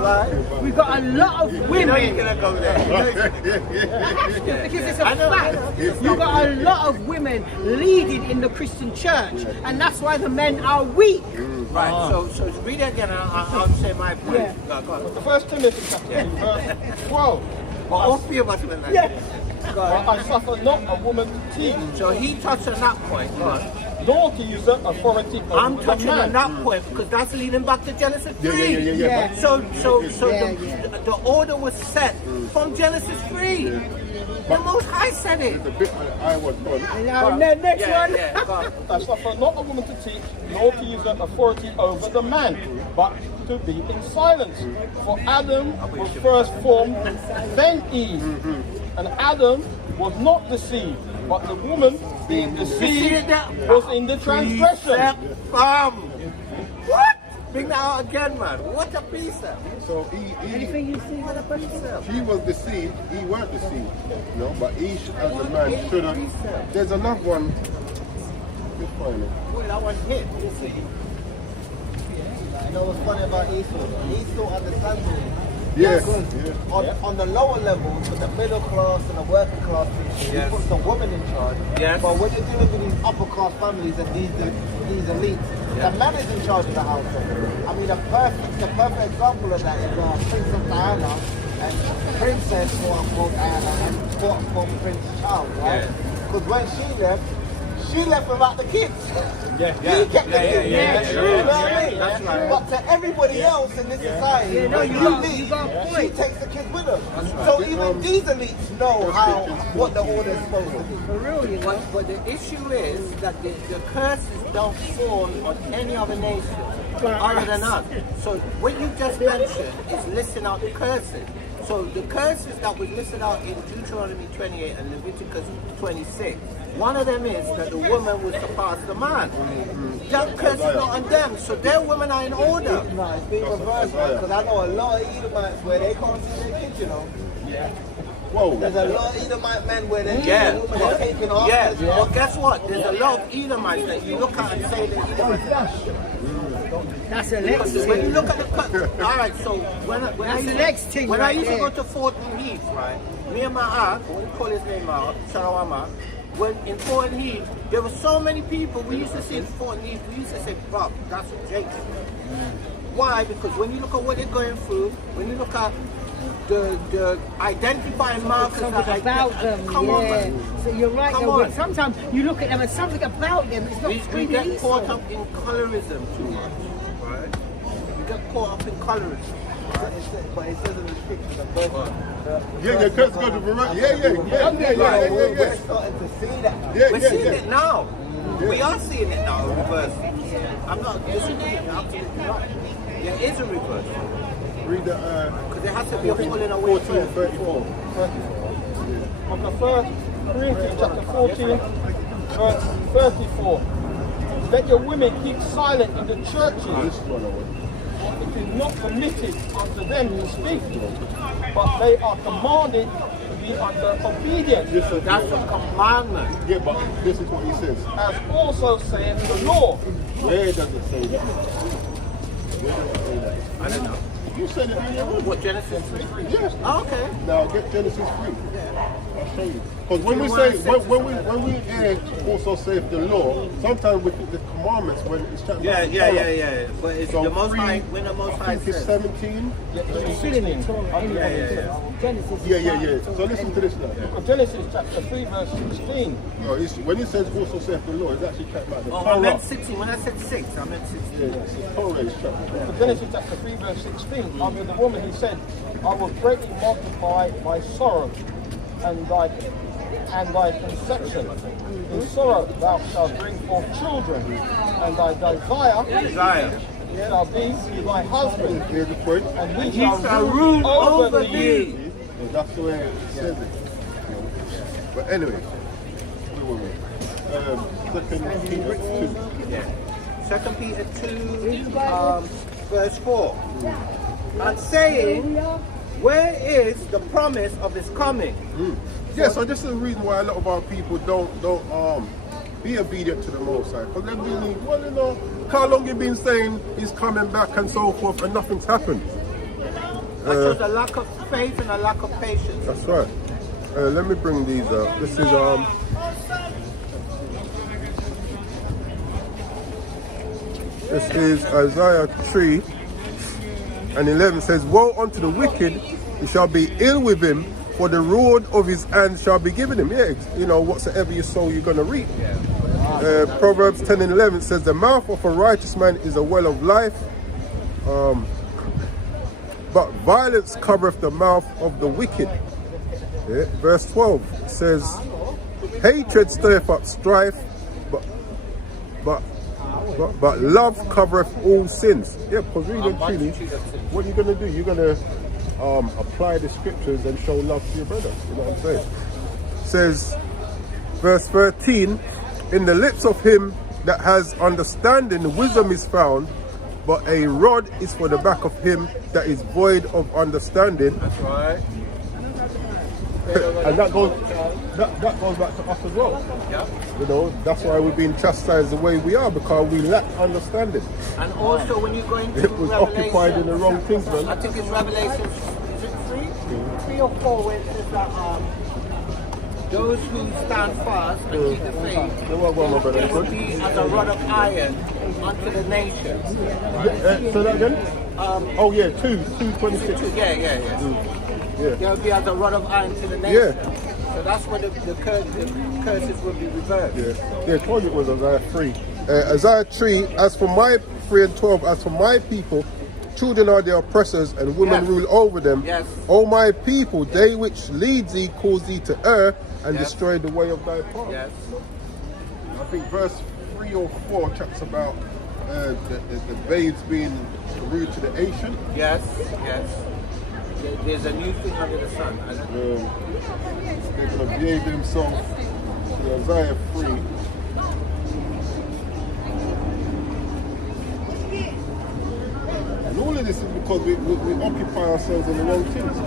We've got a lot of women. gonna go there. Because it's a fact. You've got a lot of women leading in the Christian church, and that's why the men are weak. Right, so read it again and I'll say my point. Yeah. Go on. The First Timothy chapter 2, verse 12. Well, all three of us went like Yeah. that. But I suffer not a woman to teach, So he touched on that point. Go on. nor to usurp authority over I'm the touching on man. that point because that's leading back to Genesis 3. Yeah. So Yeah. the order was set from Genesis 3. The Most High said it. The bit that I was on. Now, next one. Go on. I suffer not a woman to teach, nor to usurp authority over the man, but to be in silence. For Adam was first formed, then Eve. And Adam was not deceived, but the woman, being You see deceived, that? was in the transgression. What? Bring that out again, man. What a precept. So Anything you see? What a precept. he was deceived, he weren't deceived. You know, but he, as a man, should have. There's another one. Let's find it. Boy, that one hit. You see? You know what's funny about Esau? Esau understands it. Yes. Because on the lower levels, with the middle class and the working class people, he puts the woman in charge. Yes. But when you're dealing with these upper class families and these elites, the man is in charge of the household. I mean, the perfect example of that is Princess Diana and Princess, quote unquote, Diana and quote unquote Prince Charles, right? Because when she left without the kids. He kept the kids. You know what I mean? That's right. But to everybody else in this society, no, when you you got- leave, you got a she point. takes the kids with her. So even these elites know what the order is supposed to be. For real, you know. But the issue is that the curses don't fall on any other nation other than us. So what you just mentioned is listing out the curses. So the curses that was listed out in Deuteronomy 28 and Leviticus 26, one of them is that the woman will surpass the man. That curse is not on them, so their women are in order. No, it's being reversed, because I know a lot of Edomites where they can't see their kids, you know. Whoa. There's a lot of Edomite men where they Yeah. women are taking off. Yeah, well guess what? There's a lot of Edomites that you look at and say that Edomites. That's the Because next when you thing. look at the cut, all right. So when I That's used the to- next thing when I right used to there. go to Fortin Heath, right? Me and my aunt, we call his name out, Sarawama. When in Fortin Heath, there were so many people. We used to see in Fortin Heath. We used to say, "Bob, that's Jacob." Why? Because when you look at what they're going through, when you look at the identifying markers, Something that about them, come on, yeah. man. So you're right. Come though, on. sometimes you look at them and something about them is not We screaming get Esau. caught up in colorism too much, right? We get caught up in colorism. But it says in the scripture, the birth. Yeah, curse go to Barak. Yeah. We're starting to see that. We're seeing it now. We are seeing it now, reverse. I'm not disagreeing, absolutely right. There is a reverse. Read the Because there has to be a falling away 14, first. 34. Of the first Corinthians chapter 14, verse 34. Let your women keep silent in the churches. It is not permitted unto them to speak, but they are commanded to be under obedience, That's a commandment. Yeah, but this is what he says. as also saith the law. Where does it say that? Where does it say that? I don't know. You said it earlier on. What, Genesis 3? Yes. Oh, okay. Now get Genesis 3. I'll show you. Because when we say when we also say the law, sometimes we think the commandments when it's chatting about the Torah. Yeah. But it's So the Most three, High, when the Most I High think it's says. 17. Still in the Torah anyway. Genesis. Yeah. So listen to this now. Of Genesis chapter 3, verse 16. No, when it says also saith the law, it's actually chatting about the Oh, I Torah. meant 16. When I said 6, I meant 16. Yeah, it's the Torah is chatting about. Of Genesis chapter 3, verse 16. Unto the woman he said, I will greatly multiply my sorrow and thy conception. In sorrow thou shalt bring forth children, and thy desire shall be thy husband, Here's the point. and he He shall shall rule rule over over thee. thee. And that's the way it says it. But anyway, where were we? Second Peter 2. 2 Peter 2, verse 4. And saying, where is the promise of his coming? Yeah, so this is the reason why a lot of our people don't be obedient to the Most High. Because they're being, well, you know, how long you been saying he's coming back and so forth, and nothing's happened. That shows a lack of faith and a lack of patience. That's right. Let me bring these up. This is Isaiah 3 and 11 says, woe unto the wicked, it shall be ill with him for the reward of his hands shall be given him. Yeah, you know, whatsoever you sow, you're going to reap. Proverbs 10 and 11 says, the mouth of a righteous man is a well of life, but violence covereth the mouth of the wicked. Yeah. Verse 12 says, hatred stirreth up strife, but love covereth all sins. Yeah, because really and truly, what are you going to do? You're going to apply the scriptures and show love to your brother. You know what I'm saying? Says, verse 13, in the lips of him that has understanding, wisdom is found, but a rod is for the back of him that is void of understanding. That's right. And that goes back to us as well. Yeah. You know, that's why we're being chastised the way we are, because we lack understanding. And also when you go into It was occupied in the wrong things, man. I think it's Revelation 3 or 4 where it says that those who stand fast and keep the faith, they will be as a rod of iron unto the nations. Say that again? Oh yeah, 2:26. Yeah. They'll be as a rod of iron to the nations. So that's when the curses will be reversed. Yeah, told you it was Isaiah 3. Isaiah 3, as for my 3 and 12, as for my people, children are their oppressors, and women rule over them. Yes. O my people, they which lead thee cause thee to err, and destroy the way of thy path. Yes. I think verse 3 or 4 chats about the babes being rude to the ancient. Yes. There's a new thing under the sun. They're going to behave themselves to Isaiah 3. And all of this is because we occupy ourselves in the wrong things.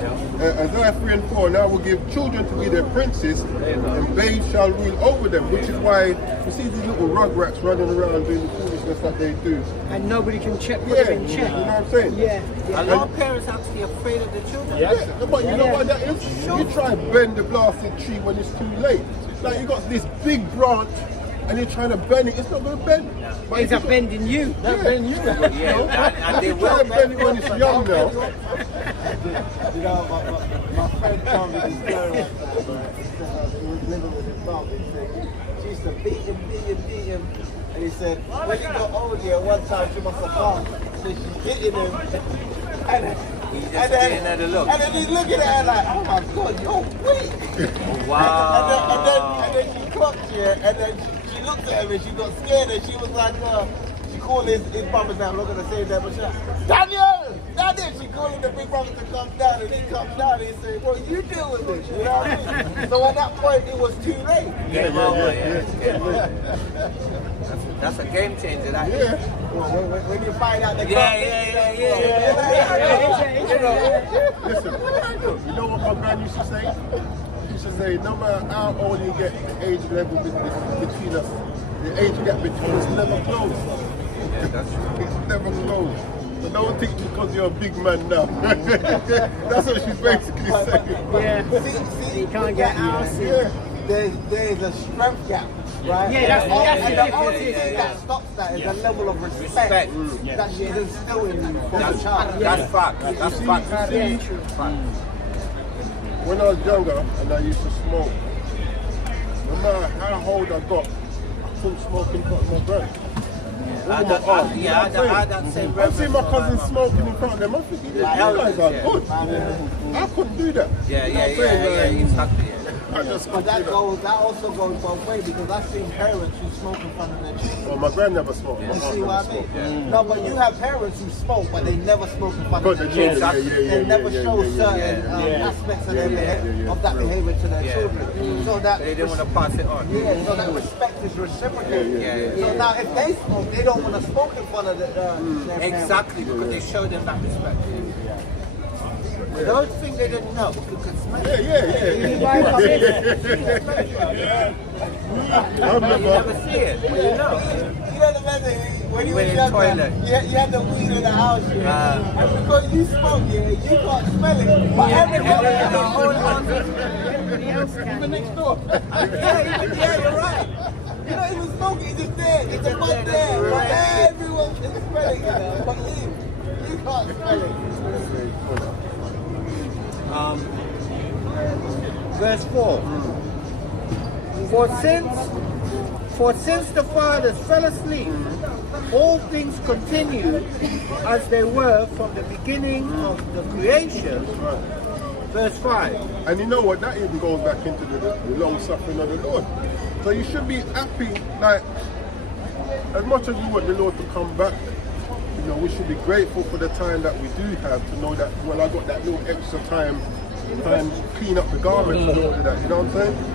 Isaiah 3 and 4, now will give children to be their princes, and babes shall rule over them, which is why you see these little rugrats running around doing the foolishness that they do. And nobody can check put them in check. You know what I'm saying? Yeah. A lot of parents are actually afraid of the children. Yeah, but you know what that is? You try and bend the blasted tree when it's too late. Like you got this big branch and you're trying to bend it, it's not going to bend. But It's bending you. They're bending you. And they You try and bend it when it's young now. You know, my friend told me this story. He was living with his mom. She used to beat him. And he said, when he got older, one time she must have gone. So she's hitting him. And then he's looking at her like, oh my God, you're weak. Wow. And then she clocked you, and then she looked at him and she got scared, and she was like, she called his brothers now, I'm not going to say that, but she's like, Daniel! She called the big brother to come down, and he comes down and he said, well, you deal with this, you know what I mean? So at that point, it was too late. That's a game changer, that. Yeah. When you find out the Listen, you know what my grand used to say? He used to say, no matter how old you get, the age level between us, the age gap between us never close. Yeah, that's true. It's never close. So don't think because you're a big man now. That's what she's basically saying. Yeah. See, You can't get out. there's a strength gap, right? Yeah, that's and the only thing that stops that is a level of respect that she's instilling in you from a child. That's fact. That's fact. When I was younger and I used to smoke, no matter how old I got, I couldn't smoke in front of my brother. I had that same I'm seeing my cousins smoking in front of them. I'm thinking, these guys are good. I couldn't do that. Exactly. But that also goes both ways, because I've seen parents who smoke in front of their children. Well, my grand never smoked. You see what I mean? No, but you have parents who smoke, but they never smoke in front of their children. They never show certain aspects of their of that behavior to their children. So that they didn't want to pass it on. Yeah, so that respect is reciprocated. So now if they smoke, they don't want to smoke in front of their Exactly, because they show them that respect. Those things they didn't know, you could smell it. Yeah. You never see it, but you know. You know the method, when you were in younger, toilet. you had the weed in the house, and because you smoke, you can't smell it. But everybody else can. even next door. Yeah, you're right. You're not even smoking, it's just there. It's a bud there. But everyone is smelling it. But you can't smell it. verse 4. For since the fathers fell asleep, all things continue as they were from the beginning of the creation. Verse 5. And you know what? That even goes back into the long suffering of the Lord. So you should be happy, like, as much as we want the Lord to come back, you know, we should be grateful for the time that we do have to know that, well, I got that little extra time to clean up the garments and all of that, you know what I'm saying?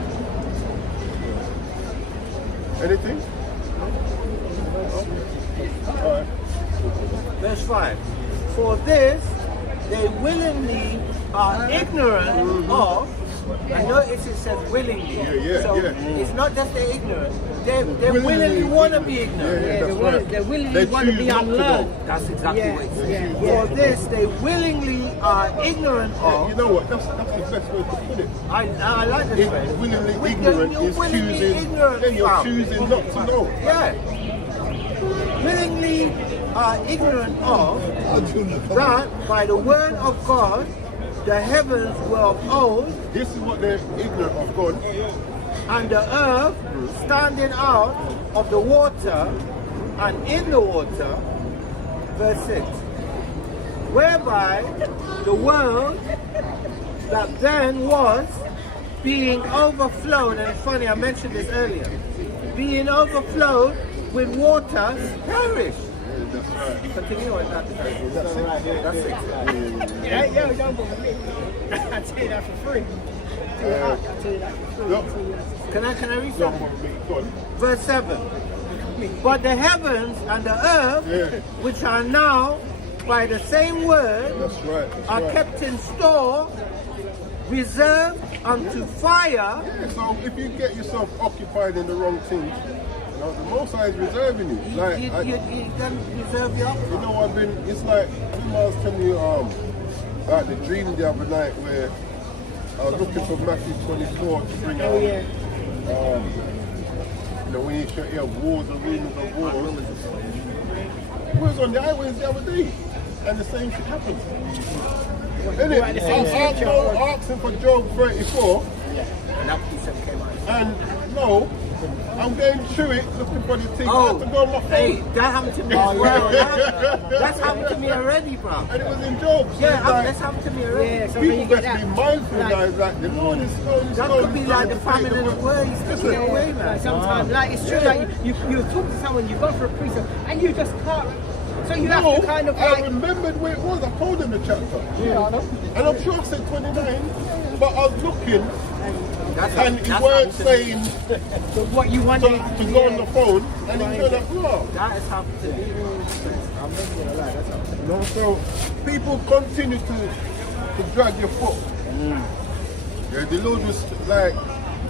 Anything? All right. Verse 5. For this they willingly are ignorant of, and notice it says willingly. So it's not just they're ignorant, they willingly want to be ignorant. They willingly want to be unlearned. That's exactly what it says. For this they willingly are ignorant of. You know what? That's the best way to put it. I like this phrase. Willingly ignorant is choosing, then you're choosing not to know. Yeah. Willingly are ignorant of that by the word of God the heavens were of old. This is what they're ignorant of God. And the earth standing out of the water and in the water. Verse 6. Whereby the world that then was being overflowed, and it's funny, I mentioned this earlier, being overflowed with waters perished. Continue on that. That's it. Yeah, don't believe me. I tell you that for free. I tell you that for free. Can I read something? Verse 7. But the heavens and the earth, which are now by the same word, are kept in store, reserved unto fire. So if you get yourself occupied in the wrong things, the Most High is reserving you. Like, you can reserve your. You know, it's like, I was telling you, like the dream the other night where I was looking for Matthew 24 to bring out, you know, when you hear wars and rumors of wars. We was on the highways the other day, and the same shit happened. Isn't it? Asking for Job 34, And that precept came out. and no, I'm going through it looking for the thing. I Oh, have to go on my phone. hey, that happened to me as well. That's happened to me already, bro. And it was in Job. So Yeah, it's like, that's happened to me already. Yeah, so people when you get best be that, mindful now. It's like the Lord is slowly, That could be like the famine of the world. He's taking it away, man. like sometimes, like it's true, like you talk to someone, you go for a precept, and you just can't. So you have to kind of I like. remembered where it was. I told him the chapter. And I'm sure I said 29, but I was looking, and he weren't saying What you want to go on the phone, and he turned up, no. That has happened to me. You know, so people continue to drag your foot. Yeah, the Lord was like,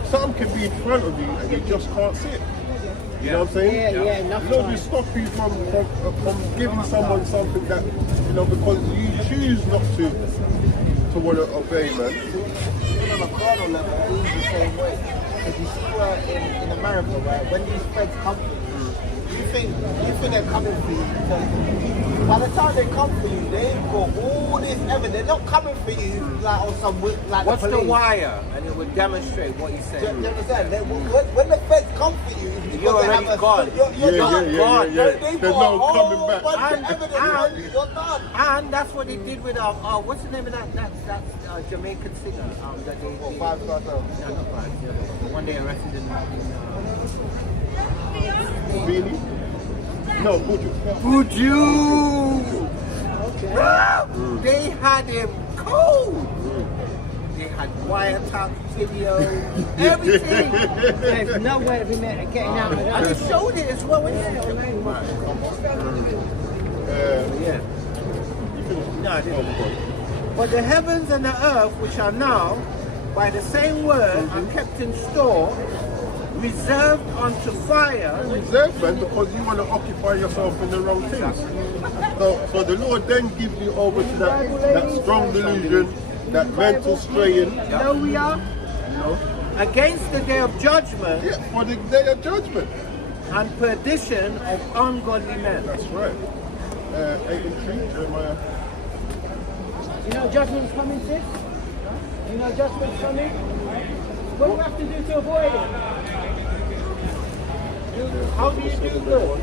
something can be in front of you and you just can't see it. You know what I'm saying? Yeah, enough The Lord time. will stop you from giving someone something that, you know, because you choose not to want to obey, man. Even on a carnal level, it is the same way. Because you see in America, right, when these feds come for you, you think they're coming for you. Because by the time they come for you, they've got all this evidence. They're not coming for you like on some like What's the the police. wire? And it would demonstrate what he's Do saying. you understand? When the feds come for you, it's because You're they already have gone. You're not gone. yeah. They've There's got no a whole coming back. bunch of And- evidence. You're done. And that's what they did with what's the name of that Jamaican singer? That they, Well, 5 star no, not five. The one they arrested in Beanie? No, Buju. Buju. They had him cold. They had wiretap video, everything. There's no way to be getting out of And that. they showed it as well. Yeah. No, I didn't. But the heavens and the earth, which are now, by the same word, are kept in store, reserved unto fire. Reserved, man, because you want to occupy yourself in the wrong things. So the Lord then gives you over to that strong delusion, that mental straying. No, we are. Against the day of judgment Yeah, for the day of judgment. and perdition of ungodly men. That's right. 8 and 3, Jeremiah. You know, judgment's coming, sis. You know judgment's coming? What do you have to do to avoid it? How do you do good?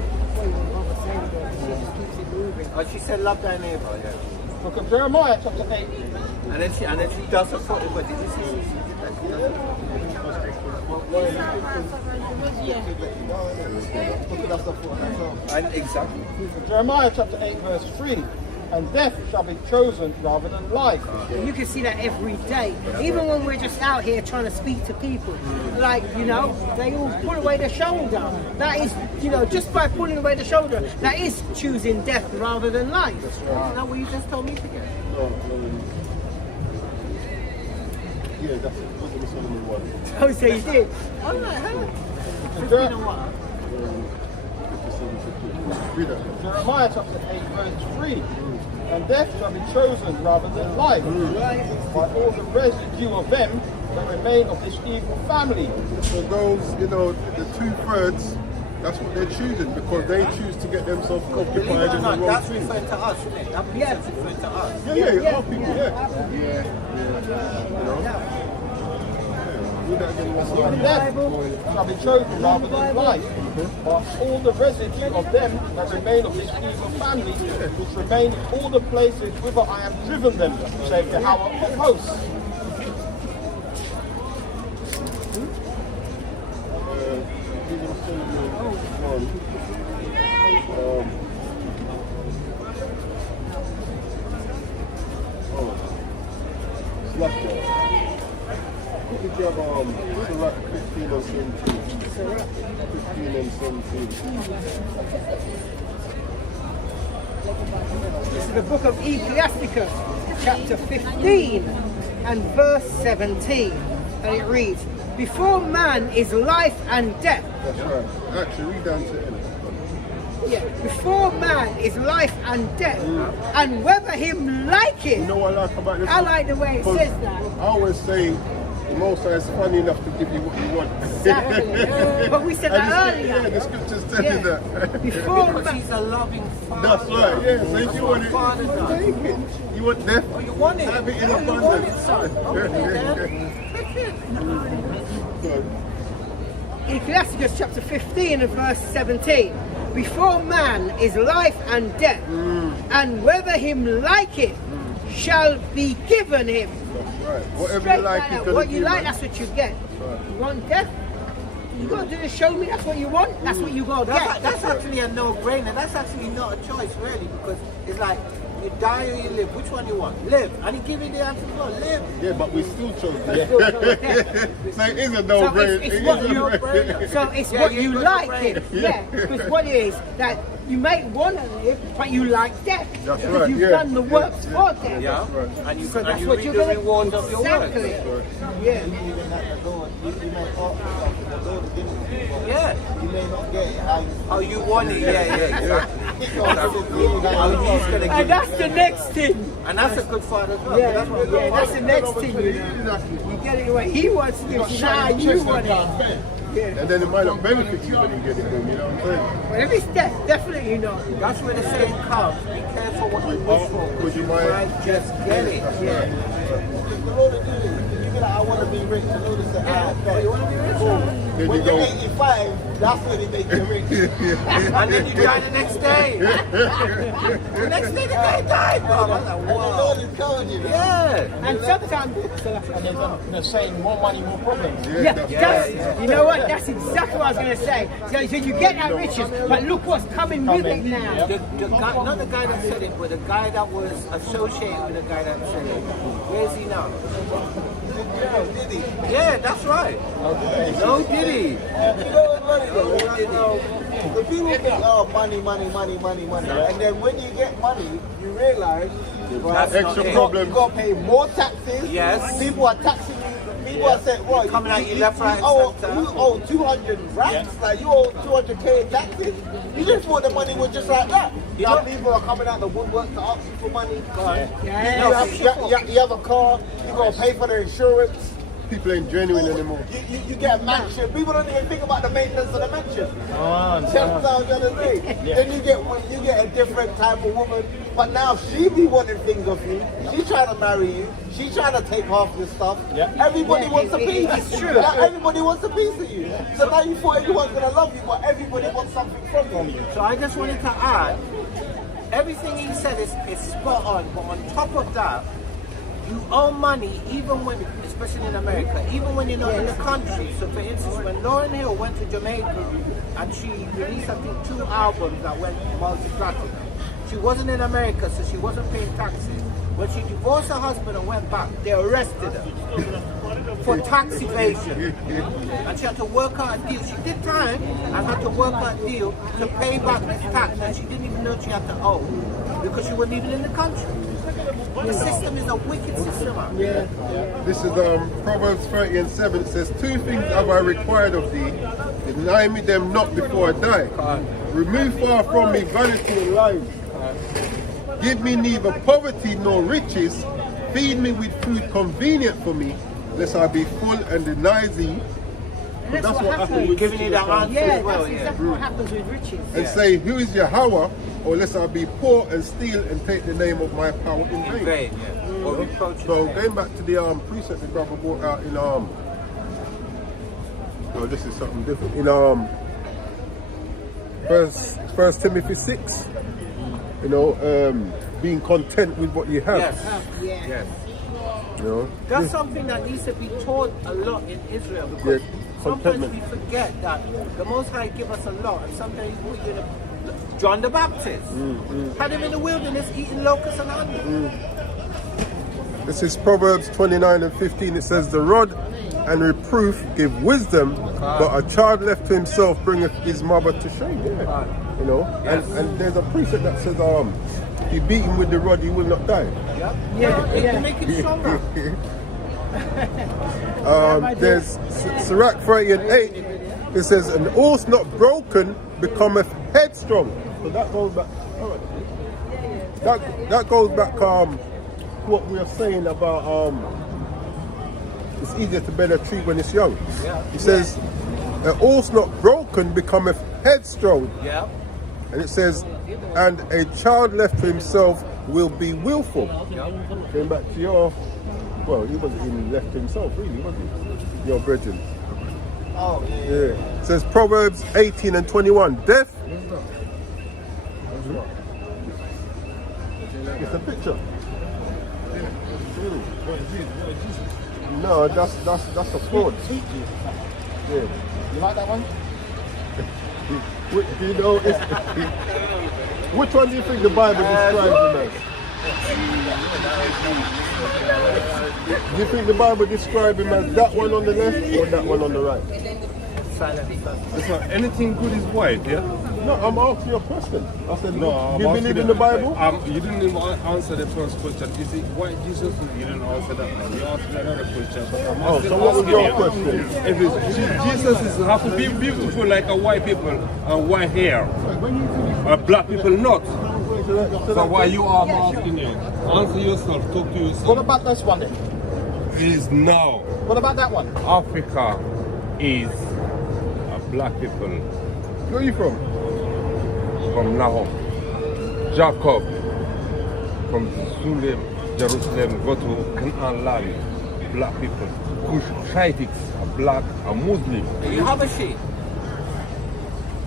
Oh, she said love thy neighbor, yeah. Book of Jeremiah, chapter 8. And then she does it for it, but did you see she did that? And exactly. Jeremiah chapter 8, verse 3. And death shall be chosen rather than life. And you can see that every day. Even when we're just out here trying to speak to people. Like, you know, they all pull away the shoulder. That is, you know, just by pulling away the shoulder, that is choosing death rather than life. Isn't that what you just told me to get? Yeah, that's it. Book of Solomon 1. Oh, so you did. I'm like, huh? Read that. Jeremiah chapter 8, verse 3. And death shall be chosen rather than life, by all the residue of them that remain of this evil family. So those, you know, the 2/3, that's what they're choosing because they choose to get themselves Believe it occupied or in the not, wrong that's thing. referring to us, isn't it? That Yeah. is referring to us. Yeah, our people, yeah. You know? Read that again. And death shall be chosen rather than life, but all the residue of them that remain of this evil family, which remain in all the places whither I have driven them, saith Yahweh of hosts. Quickly grab Sirach 15 and 17. 15 and 17. This is the book of Ecclesiasticus, chapter 15 and verse 17. And it reads, before man is life and death. That's right. Actually, read down to it. Yeah, before man is life and death. And whether him like it. You know what I like about this? I like the way it Because says that. I always say, the Most High is funny enough to give you what you want. Exactly. But we said And that earlier. Yeah, the scriptures tell Yeah. you that. Before Because man, he's a loving father. That's right, yeah. So if you want it, Father does. take it. You want death? Oh, you want it? Have it in Oh, you want abundance. it, son. Okay, Good. Ecclesiasticus chapter 15 and verse 17. Before man is life and death, and whether him like it shall be given him. Right. Whatever Straight you like, that is out. gonna What be, you like, man. that's what you get. Right. You want death? You got to do is show me that's what you want. That's what you got to get. That's actually a no-brainer. That's actually not a choice, really, because it's like, you die or you live. Which one you want? Live. And he give you the answer, well, live. Yeah, but we still chose that. Still chose death. So it is a So no-brainer. it's It what is a you- no-brainer. So it's Yeah, what you you got like the it. brain. Yeah, because what it is that you may want to live, but you like death. That's because right, you've yeah. done the works Yeah. for death. Yeah. Right. And you, So and that's you what reap you're the going to rewards of your work. Exactly. Yeah. Even at the Lord, you may ask yourself, the Lord is giving it to you. Yeah. You may not get it how you How you want it, yeah, exactly. He's gonna give it to you. How he's gonna give And that's it. the next thing. And that's a good father as well. Yeah, That's what yeah, that's the next thing. You get it away. He wants to give it. Nah, you want it. And then it might not benefit you when you get it done, you know what I'm saying? But if it's death, definitely not. That's where the saying comes. Be careful what you wish for, because you might just get it. Yeah. If the Lord is doing it, you be like, I want to be rich. The Lord is saying, ah, bet. You want to be rich? There When you you're go. 85, that's when it makes you rich. And then you die the next day. The next day the guy died, bro. I was like, And the wow. Lord is telling you, man. Yeah. And sometimes, And they're saying more money, more problems. yeah, that's that's, you know what? That's exactly what I was going to say. So you get that riches, but look what's coming with it now. The guy, not the guy that said it, but the guy that was associated with the guy that said it. Where is he now? Did he? Yeah, that's right. No, did he? You know what's funny though? The people think, oh, money, money, money, money, money. And then when you get money, you realize That's Extra not it. problem. you got to pay more taxes. Yes. People are taxing you. People are saying, well, Coming at you left, right, and owe, centre. you owe 200 racks. Like, you owe 200K in taxes. You just thought the money was just like that. You Now know- people are coming out the woodwork to ask you for money. Yeah. You have a car, you got to pay for the insurance. people ain't genuine anymore. You get a mansion. People don't even think about the maintenance of the mansion. Then you get a different type of woman. But now she be wanting things of you. She's trying to marry you. She's trying to take half your stuff. Everybody wants a piece. It's true. Now everybody wants a piece of you. So now you thought everyone's gonna love you, but everybody wants something from you. So I just wanted to add, everything he said is spot on, but on top of that, you owe money even when, especially in America, even when you're not in the country. So for instance, when Lauryn Hill went to Jamaica and she released, I think, 2 albums that went multi-platinum, she wasn't in America, so she wasn't paying taxes. When she divorced her husband and went back, they arrested her for tax evasion. And she had to work out a deal. She did time and had to work out a deal to pay back this tax that she didn't even know she had to owe because she wasn't even in the country. The system is a wicked system. This is Proverbs 30:7. It says, 2 things have I required of thee, deny me them not before I die. Remove far from me vanity and lies. Give me neither poverty nor riches. Feed me with food convenient for me, lest I be full and deny thee. But that's what happens with Giving you that answer Yeah, as well. that's exactly what happens with riches. and say, who is Yahweh? Or lest I be poor and steal and take the name of my power in In vain. vain, yeah. Or reproach in So vain. going back to the precept the brother brought out in no, this is something different. In First Timothy 6, being content with what you have. Yes. Yeah. You know, That's something that needs to be taught a lot in Israel because sometimes contentment. we forget that the Most High give us a lot, and sometimes we put you in a, John the Baptist had him in the wilderness eating locusts and honey. This is Proverbs 29:15. It says, the rod and reproof give wisdom, but a child left to himself bringeth his mother to shame. Yeah. You know, and there's a precept that says, if you beat him with the rod, he will not die. It can make it stronger. There's Sirach 30:8. It says, an horse not broken becometh headstrong. So that goes back. All right. That goes back what we are saying about it's easier to bend a tree when it's young. It says, a horse not broken becometh headstrong. Yeah. And it says, and a child left to himself will be willful. Going back to your, well, he wasn't even left to himself, really, was he? Your virgin. Oh, Yeah. It says Proverbs 18:21. Death. It's a picture. No, that's a sword. Yeah. You like that one? Do you know, which one do you think the Bible describes him as? Do you think the Bible describes him as that one on the left or that one on the right? So anything good is white, yeah? No, I'm asking you a question. I said, No, do you believe in the Bible? You didn't even answer the first question. Is it white Jesus? You didn't answer that. You answered another question. But I'm Oh, still so what was asking your you. question? If it's, Jesus is have to be beautiful like a white people and white hair. Black people not. So why you are asking you? Answer yourself, talk to yourself. What about this one then? Is now. What about that one? Africa is a black people. Where are you from? From Nahum, Jacob, from Sulam, Jerusalem, go to Canaan land, black people. Cushites are black, are Muslim. Do you have a sheep?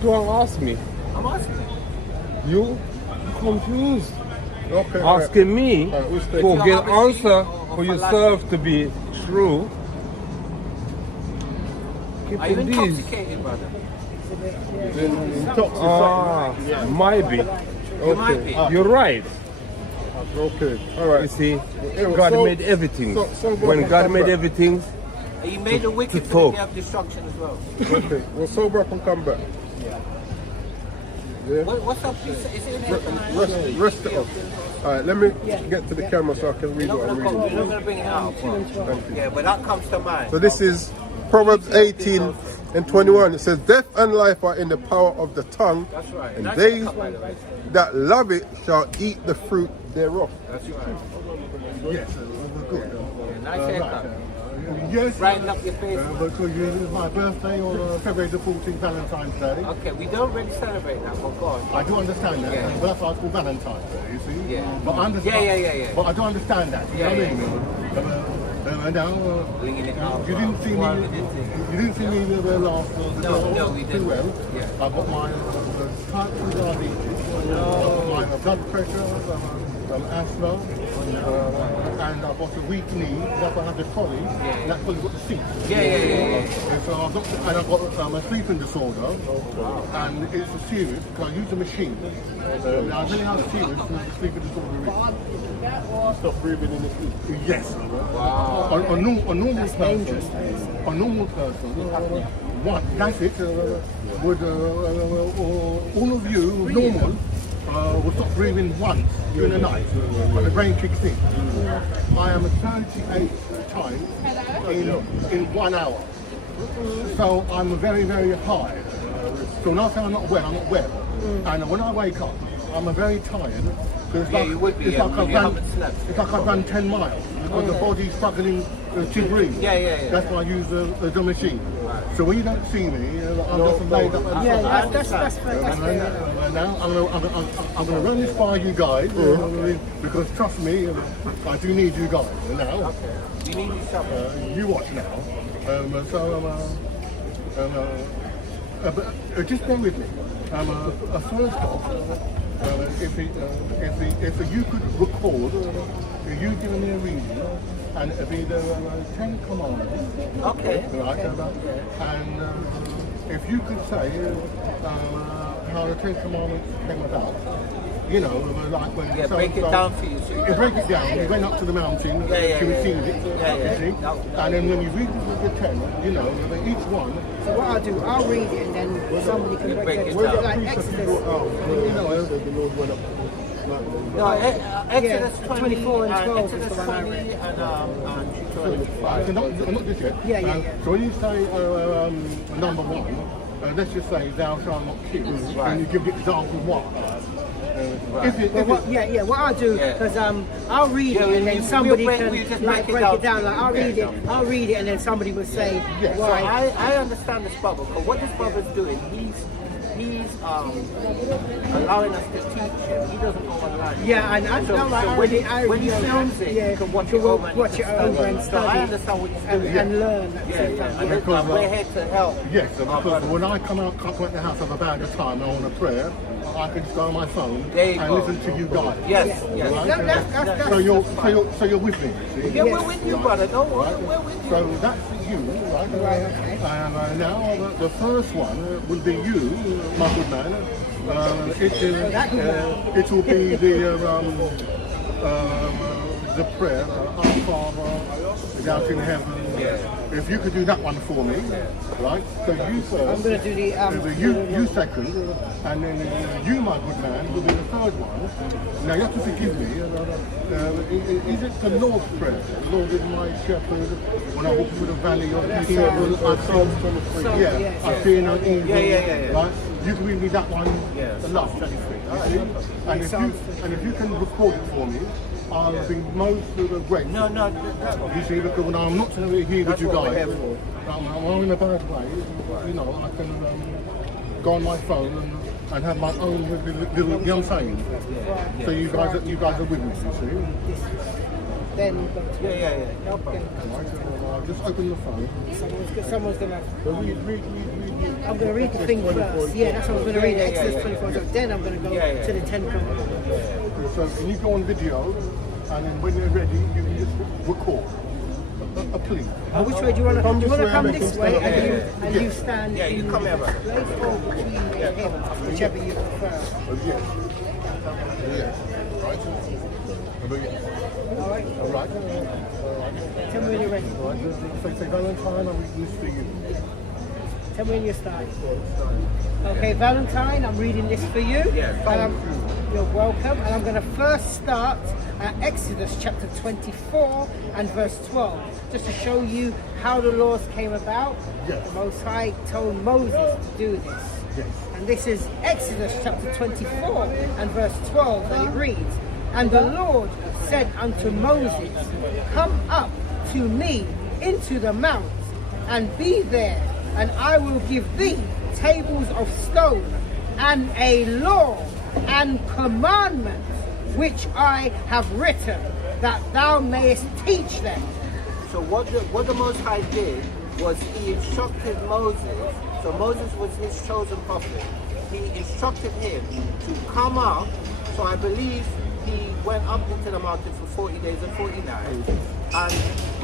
Don't ask me. I'm asking. You confused. Okay. Asking me Alright, we'll stay. to get Have a sheep answer or for falafel? yourself to be true. Keep Are you in these. intoxicated, brother? Might be. You might be. You're right. Okay. All right. You see, Yeah, God so- made everything. so when go God back. made everything, He made the wicked to for the talk. day of destruction as well. Okay. Well, sober up and come back. What's up? Is it in there? Rest it up. All right. Let me get to the camera so I can read You're what not I'm going reading. to bring it out. Thank you. Yeah, but that comes to mind. So this is Proverbs 18:21. It says, death and life are in the power of the tongue, That's right. and Nice they haircut, by the way. that love it shall eat the fruit thereof. That's right. Yes. Yeah, nice haircut. Yes. Brighten up your face. Because it's my birthday on February the 14th, Valentine's Day. Okay, we don't really celebrate that, but God. I do understand that, Yeah. but that's why it's called Valentine's Day, you see? Yeah. But I understand, Yeah. But I do understand that, you know what I mean? Now, Blinging it out. you didn't see me, you didn't see me the last No, we too didn't. well. Yeah. I've got my type 2 diabetes, my blood pressure, asthma, and I've got a weak knee. That's why I have the trolley. That's why I've got the seat. And so I've got, and I've got a sleeping disorder, and it's a serious because I use a machine. Now I tell you how serious the sleeping disorder is. Stop breathing in the sleep. Yes. Wow. A normal person, one, that's it. Would all of you normal will stop breathing once during the night, but the brain kicks in. I am 38 times in 1 hour. So I'm very, very high. So when I say I'm not well, I'm not well. And when I wake up, I'm very tired. It's like, you would be, it's like you haven't slept. It's like I've run 10 miles because the body's struggling to breathe. That's why I use the machine. So when you don't see me, I'm just laid up. That's fair. Now I'm going to run this by you guys because trust me, I do need you guys. Now, You need something. you watch now. But just bear with me. First off, if you could record, you giving me a reading, and it'd be the 10 Commandments. Okay. Right. And if you could say how the 10 Commandments came about. You know, like when break it down for you. So you break it down. We went up to the mountain to receive it. You see? And then when you read the 10, you know, each one. So what I'll do, I'll read it and then somebody can break it down. down. Like Exodus. No, Exodus 24 and 12. Exodus 20 and 12. Not just yet. Yeah. So when you say number 1, let's just say thou shalt not kill, and you give the example what? What I'll do, because I'll read it and then somebody can break it down. Like I'll read it and then somebody will say, So I understand this brother, because what this brother's doing, he's allowing us to teach him. He doesn't go online. Yeah, and I know, when he films it, you can watch it over and study. So I understand what he's doing. And learn. And we're here to help. Yes, because when I come out to the house of a band of time and I want a prayer, I can just go on my phone and listen to you guys. Yes. Right? So you're with me. See? Yeah, we're with you, brother. Don't worry, we're with you. So that's you, right? And now the first one will be you, my good man. It will be the prayer, Our Father, out in heaven. If you could do that one for me, right? So you first. I'm going to do you second, and then you, my good man, will be the third one. Now you have to forgive me. Is it the Lord's prayer? The Lord is my shepherd. When I walk through the valley of the shadow, I fear no evil. Right? You can read me that one. The last 23. And if you can record it for me, I'll be most grateful. No. You see, because when I'm not here with you guys, I'm in a bad way. You know, I can go on my phone and have my own little, you know what I'm saying? So you guys are with me, you see. Then No problem. Just open the phone. someone's going to... I'm going to read the thing first. Yeah, that's what I'm going to read. Exodus 24. So then I'm going to go to the 10 Commandments. So can you go on video, and then when you're ready, you can just record. Please. Which way do you want to come? Do you want to come this way and you stand Yeah, you in come here, brother. place or between him, whichever you prefer. Yes. Right. All right. Tell me when you're ready. Say Valentine, I'm reading this for you. Tell me when you're starting. Okay, Valentine, I'm reading this for you. You're welcome. And I'm going to first start at Exodus chapter 24 and verse 12, just to show you how the laws came about. The Most High told Moses to do this. And this is Exodus chapter 24 and verse 12, and it reads, "And the Lord said unto Moses, Come up to me into the mount, and be there, and I will give thee tables of stone, and a law and commandments which I have written, that thou mayest teach them. So what the Most High did was he instructed Moses. So Moses was his chosen prophet. He instructed him to come up. So I believe he went up into the mountain for 40 days and 40 nights, and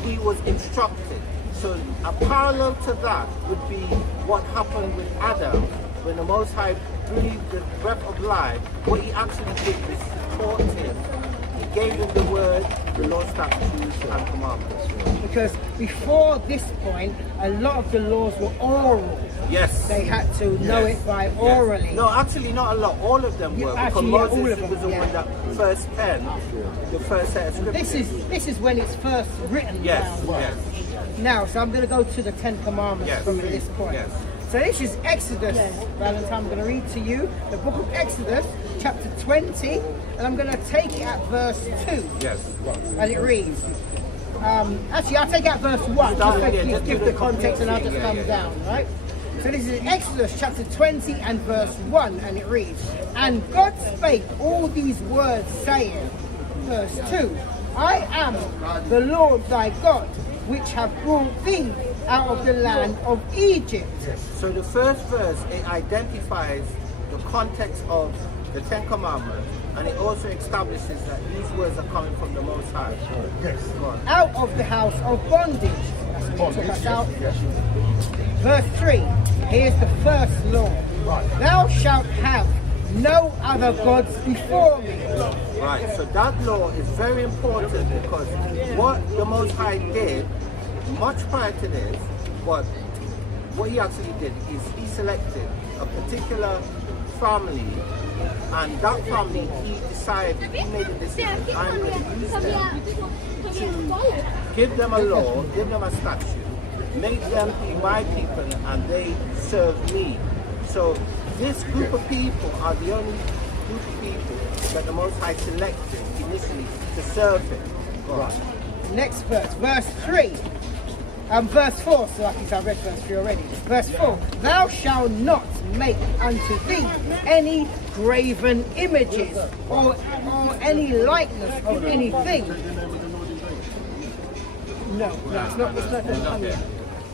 he was instructed. So a parallel to that would be what happened with Adam when the Most High breathed the breath of life. What he actually did was taught him. He gave him the word, the law, statutes, and commandments. Because before this point, a lot of the laws were oral. Yes. They had to know it by orally. No, actually not a lot. All of them were. Actually, because all Moses of them, was the one that first penned the first set of scriptures. This is when it's first written Yes, down. yes. Now, so I'm going to go to the 10 Commandments Yes. from this point. Yes. So this is Exodus, Valentine. I'm going to read to you the book of Exodus, chapter 20, and I'm going to take it at verse 2. Yes. And it reads, actually I'll take out verse 1, just give the context and I'll just come down, right? So this is Exodus chapter 20 and verse 1, and it reads, and God spake all these words, saying, verse 2, I am the Lord thy God, which have brought thee out of the land of Egypt. So the first verse, it identifies the context of the 10 Commandments, and it also establishes that these words are coming from the Most High. Yes. Out of the house of bondage. That's what took us out. Verse 3, here's the first law. Thou shalt have no other gods before me. Right, so that law is very important because what the Most High did, much prior to this, what he actually did is he selected a particular family, and that family he decided, he made a decision, I'm going to use them to give them a law, give them a statute, make them be my people, and they serve me. So this group of people are the only group of people that the Most High selected initially to serve him. Right. Next verse, verse 3. Verse 4, so I think I read verse 3 already. Verse 4, thou shalt not make unto thee any graven images or any likeness of anything. No, it's not.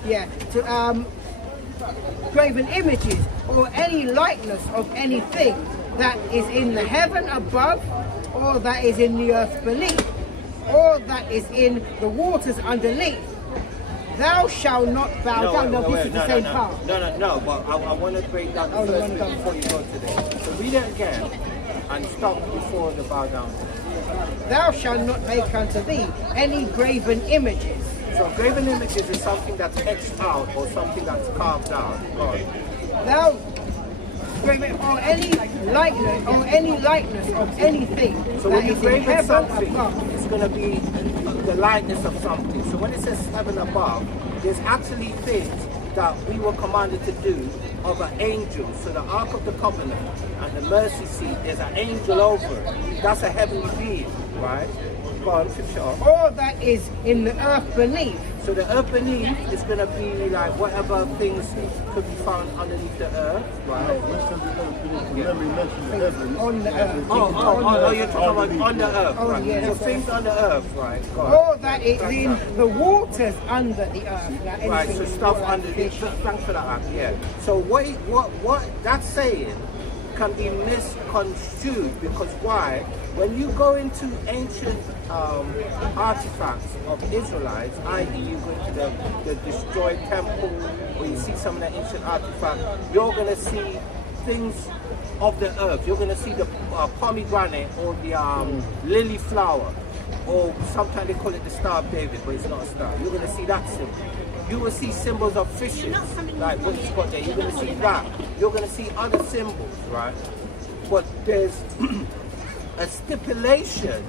Yeah, graven images or any likeness of anything that is in the heaven above, or that is in the earth beneath, or that is in the waters underneath. Thou shalt not bow down. No, this is the same part. No, but I want to break down the first bit before you go to this. So read it again and stop before the bow down. Thou shalt not make unto thee any graven images. So graven images is something that's etched out or something that's carved out. Thou graven or any likeness of anything. So when you graven something, it's going to be the likeness of something. So when it says heaven above, there's actually things that we were commanded to do of an angel. So the Ark of the Covenant and the mercy seat, there's an angel over it. That's a heavenly being, right? Go on, finish it off. Or that is in the earth beneath. So the earth beneath is going to be like whatever things could be found underneath the earth, right? On the earth. Oh, you're talking about on the earth, right? Yeah, so things on the earth, right? Or that is in the waters under the earth. Like right, so stuff underneath. Thanks for that, yeah. So what that's saying can be misconstrued, because why? When you go into ancient artifacts of Israelites, i.e. you go into the destroyed temple, or you see some of the ancient artifacts, you're going to see things of the earth. You're going to see the pomegranate or the lily flower, or sometimes they call it the Star of David, but it's not a star. You're going to see that symbol. You will see symbols of fishes, like what he's got there. You're going to see that. You're going to see other symbols, right? But there's a stipulation,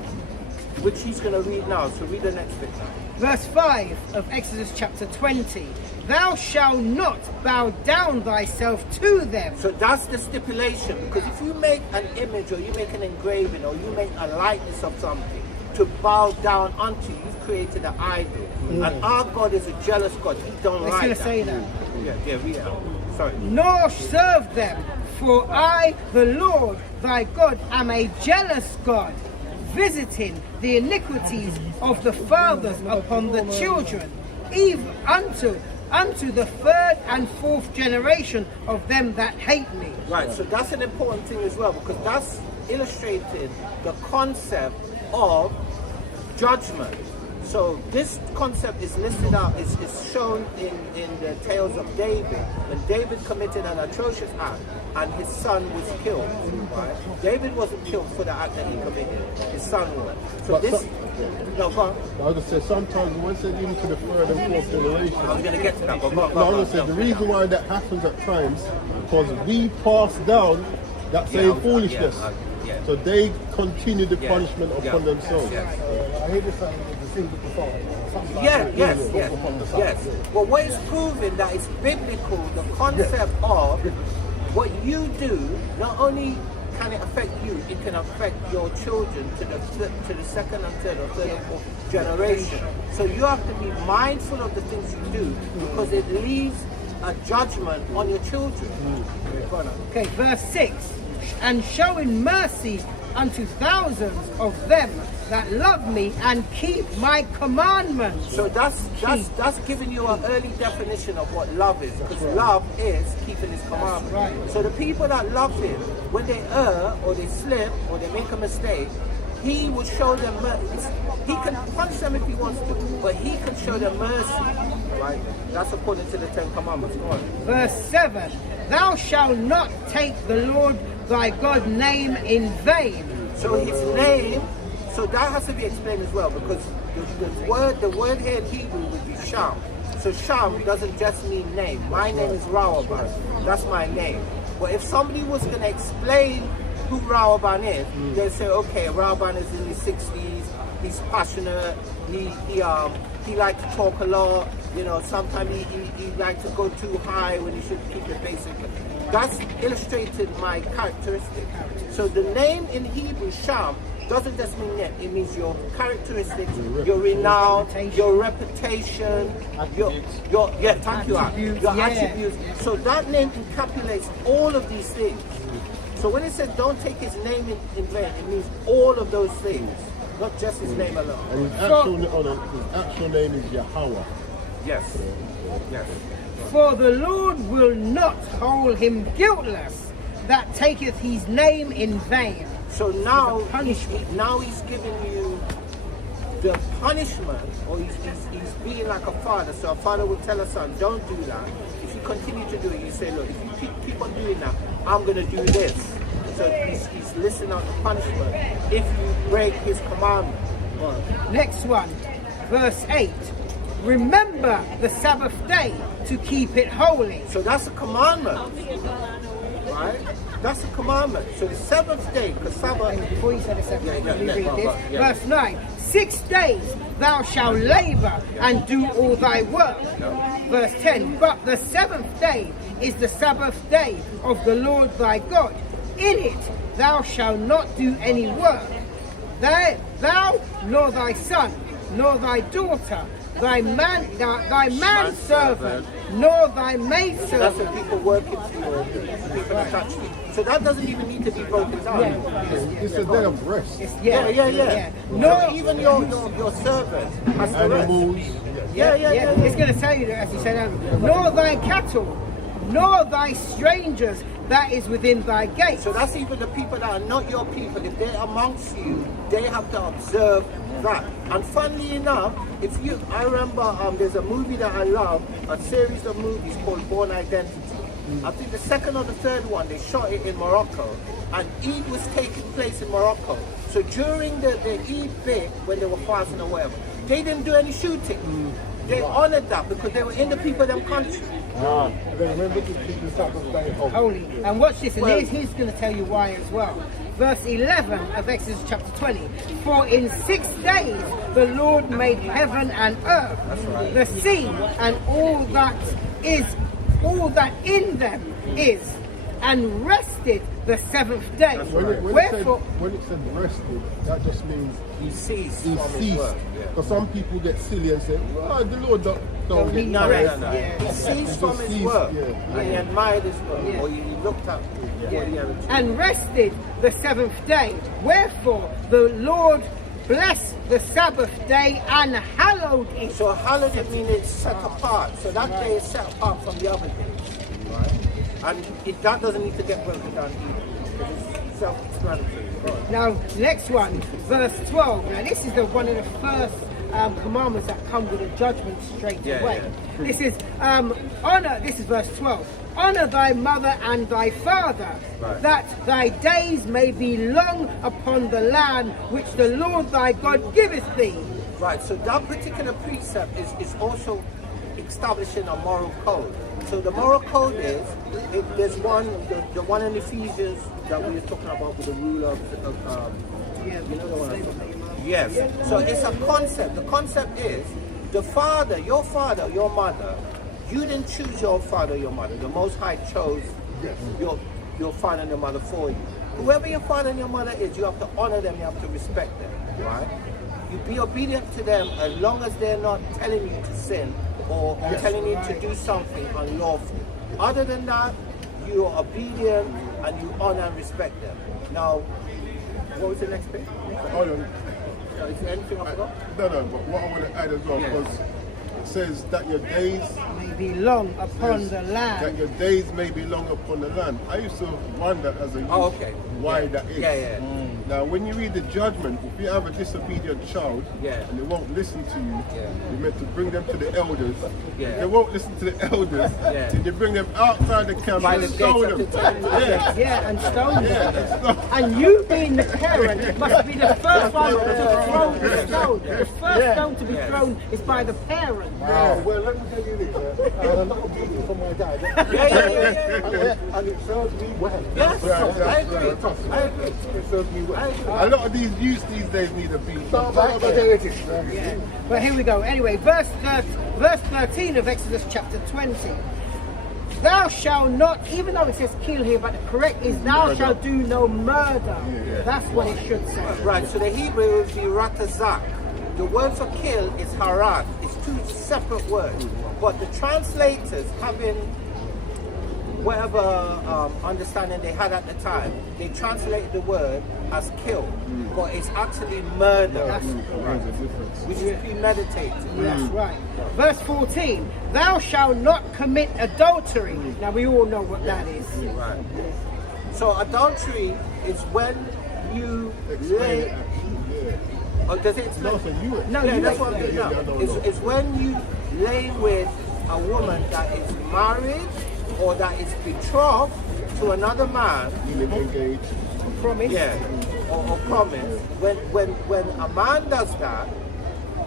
which he's going to read now. So read the next bit now. Verse 5 of Exodus chapter 20. Thou shalt not bow down thyself to them. So that's the stipulation, because if you make an image or you make an engraving or you make a likeness of something to bow down unto. You've created an idol. And our God is a jealous God. He don't It's like going to that. say that. Yeah, read it out. Sorry. Nor serve them, for I, the Lord thy God, am a jealous God, visiting the iniquities of the fathers upon the children, even unto the third and fourth generation of them that hate me. Right, so that's an important thing as well, because that's illustrated the concept of judgment. So this concept is listed out, is shown in the tales of David. When David committed an atrocious act and his son was killed. Right? David wasn't killed for the act that he committed, his son was. So But this, no, go on. I was going to say, sometimes once they get into the third and fourth generation, I was going to get to that, but go on, no, I was going to say, the reason why that happens at times, because we pass down that same foolishness. Yeah. So they continue the punishment upon themselves. I hear this saying the sin with the father. Yes. Well, what is proving that it's biblical, the concept of what you do, not only can it affect you, it can affect your children to the second and third or third and fourth generation. So you have to be mindful of the things you do, because it leaves a judgment on your children. Okay, verse 6. And showing mercy unto thousands of them that love me and keep my commandments. So that's giving you an early definition of what love is, because love is keeping his commandments. Right. So the people that love him, when they err or they slip or they make a mistake, he will show them mercy. He can punish them if he wants to, but he can show them mercy. Right? That's according to the Ten Commandments. Go on. Verse 7. Thou shalt not take the Lord thy God name in vain. So his name, so that has to be explained as well, because the word here in Hebrew would be Sham. So Sham doesn't just mean name. My name is Rawaban. That's my name. But if somebody was going to explain who Rawaban is, they'd say, okay, Rawaban is in his 60s, he's passionate, he likes to talk a lot, you know, sometimes he likes to go too high when he should keep it basic. That's illustrated my characteristic. So the name in Hebrew, Sham, doesn't just mean name, it means your characteristics, your renown, your reputation, your attributes. So that name encapsulates all of these things. So when it says don't take his name in vain, it means all of those things, not just his name alone. And his actual name is Yahweh. Yes. For the Lord will not hold him guiltless that taketh his name in vain. So now he's giving you the punishment, or he's being like a father. So a father will tell a son, don't do that. If you continue to do it, you say, look, if you keep on doing that, I'm going to do this. So he's listing out the punishment if you break his commandment. Next one, verse 8. Remember the Sabbath day to keep it holy. So that's a commandment, right? That's a commandment. So the seventh day, because Sabbath... Before you say the seventh day, let me read this. Verse 9. 6 days thou shalt labor and do all thy work. Verse 10. But the seventh day is the Sabbath day of the Lord thy God. In it thou shalt not do any work. Thou nor thy son, nor thy daughter, thy manservant, nor thy maidservant. So that's the people working for you, people attached to you. So that doesn't even need to be broken down. It's a day of rest. Yeah. No, even your servant has to rest. Yeah. It's going to tell you that, as you said, nor thy cattle, nor thy strangers that is within thy gates. So that's even the people that are not your people. If they're amongst you, they have to observe that. And funnily enough, I remember there's a movie that I love, a series of movies called Born Identity. I think the second or the third one, they shot it in Morocco, and Eid was taking place in Morocco. So during the Eid bit, when they were fasting or whatever, they didn't do any shooting. They honored that because they were in the people of them country. They remember to keep the Sabbath day holy. And watch this, and he's going to tell you why as well. Verse 11 of Exodus chapter 20. For in 6 days the Lord made heaven and earth, the sea, and all that in them is, and rested the seventh day. Wherefore, When it said rested, that just means He ceased he from his ceased. work. Because some people get silly and say, well, the Lord don't get No. Yeah. He ceased from his ceased, work. yeah. And he admired his work. Yeah. Or he looked at what he had achieved. and rested the seventh day. Wherefore the Lord blessed the Sabbath day and hallowed it. So hallowed it means it's set apart. So that day is set apart from the other days. Right? And that doesn't need to get broken down either. It's self-explanatory. Now, next one, verse 12. Now, this is one of the first commandments that come with a judgment straight away. This is honor. This is verse 12. Honor thy mother and thy father, that thy days may be long upon the land which the Lord thy God giveth thee. Right, so that particular precept is also establishing a moral code. So the moral code is, there's one, the one in Ephesians that we were talking about with the rule of you know the one I'm talking about? Yes. So it's a concept. The concept is, your father, your mother, you didn't choose your father or your mother. The Most High chose your father and your mother for you. Whoever your father and your mother is, you have to honor them, you have to respect them, right? You be obedient to them as long as they're not telling you to sin or telling you to do something unlawful. Other than that, you are obedient and you honor and respect them. Now, what was the next bit? Hold on. Is there anything I forgot? No, but what I want to add as well, because it says that your days May be long upon the land. that your days may be long upon the land. I used to wonder as a youth why that is. Now, when you read the judgment, if you have a disobedient child and they won't listen to you, you're meant to bring them to the elders. They won't listen to the elders, so you bring them outside the camp By and the stone gates them. of the And stone them. And you being the parent must be the first one to throw the stone. The first stone to be thrown is by the parent. Well, let me tell you this. I had a lot of people from my dad. And it serves me well. Yes, I agree. I agree. It serves me well. A lot of these youths these days need a beat. But here we go. Anyway, verse 13 of Exodus chapter 20. Thou shalt not, even though it says kill here, but the correct is thou shalt do no murder. That's what it should say. Right, so the Hebrew would be ratazak. The word for kill is harat. It's two separate words. But the translators, having whatever understanding they had at the time, they translated the word as kill. But it's actually murder. Which is premeditated. That's right. Verse 14. Thou shalt not commit adultery. Now we all know what that is. Right. So adultery is when you lay. Oh, does it explain? No, Yeah, you that's don't. what I'm doing now. It's when you lay with a woman that is married or that is betrothed to another man. Engaged. Promise. Yeah. Or promise. When a man does that,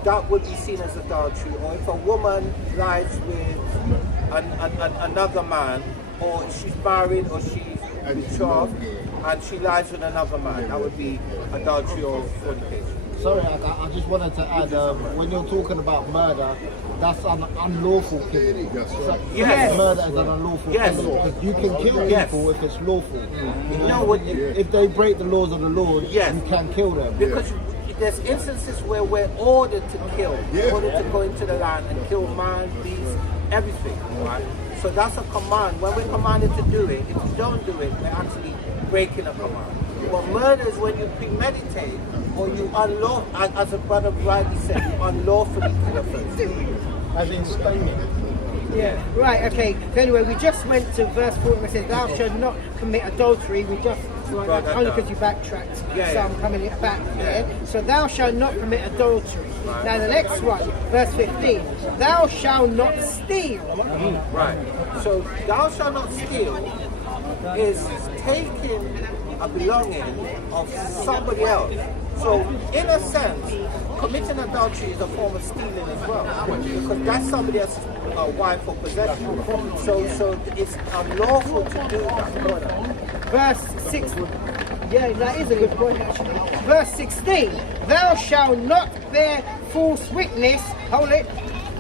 that would be seen as adultery. Or if a woman lies with another man, or she's married or she's betrothed and she lies with another man, that would be adultery or fornication. Sorry, I just wanted to add, when you're talking about murder, that's an unlawful killing. Yes. Murder is an unlawful killing. Because you can kill people if it's lawful. If they break the laws of the Lord, you can kill them. Because there's instances where we're ordered to kill, ordered to go into the land and kill man, beast, everything, right? So that's a command. When we're commanded to do it, if you don't do it, we're actually breaking a command. But murder is when you premeditate or you as a brother rightly said, you unlawfully kill a person. As in stoning. Yeah. Right, okay. So anyway, we just went to verse 14 where it says, thou shalt not commit adultery. We just, only because you backtracked. So I'm coming back here. So thou shalt not commit adultery. Now the next one, verse 15. Thou shalt not steal. Right. So thou shalt not steal is taking a belonging of somebody else. So in a sense, committing adultery is a form of stealing as well, because that's somebody else's wife or possession. So it's unlawful to do that. Verse 6. Yeah, that is a good point actually. Verse 16. Thou shalt not bear false witness. Hold it.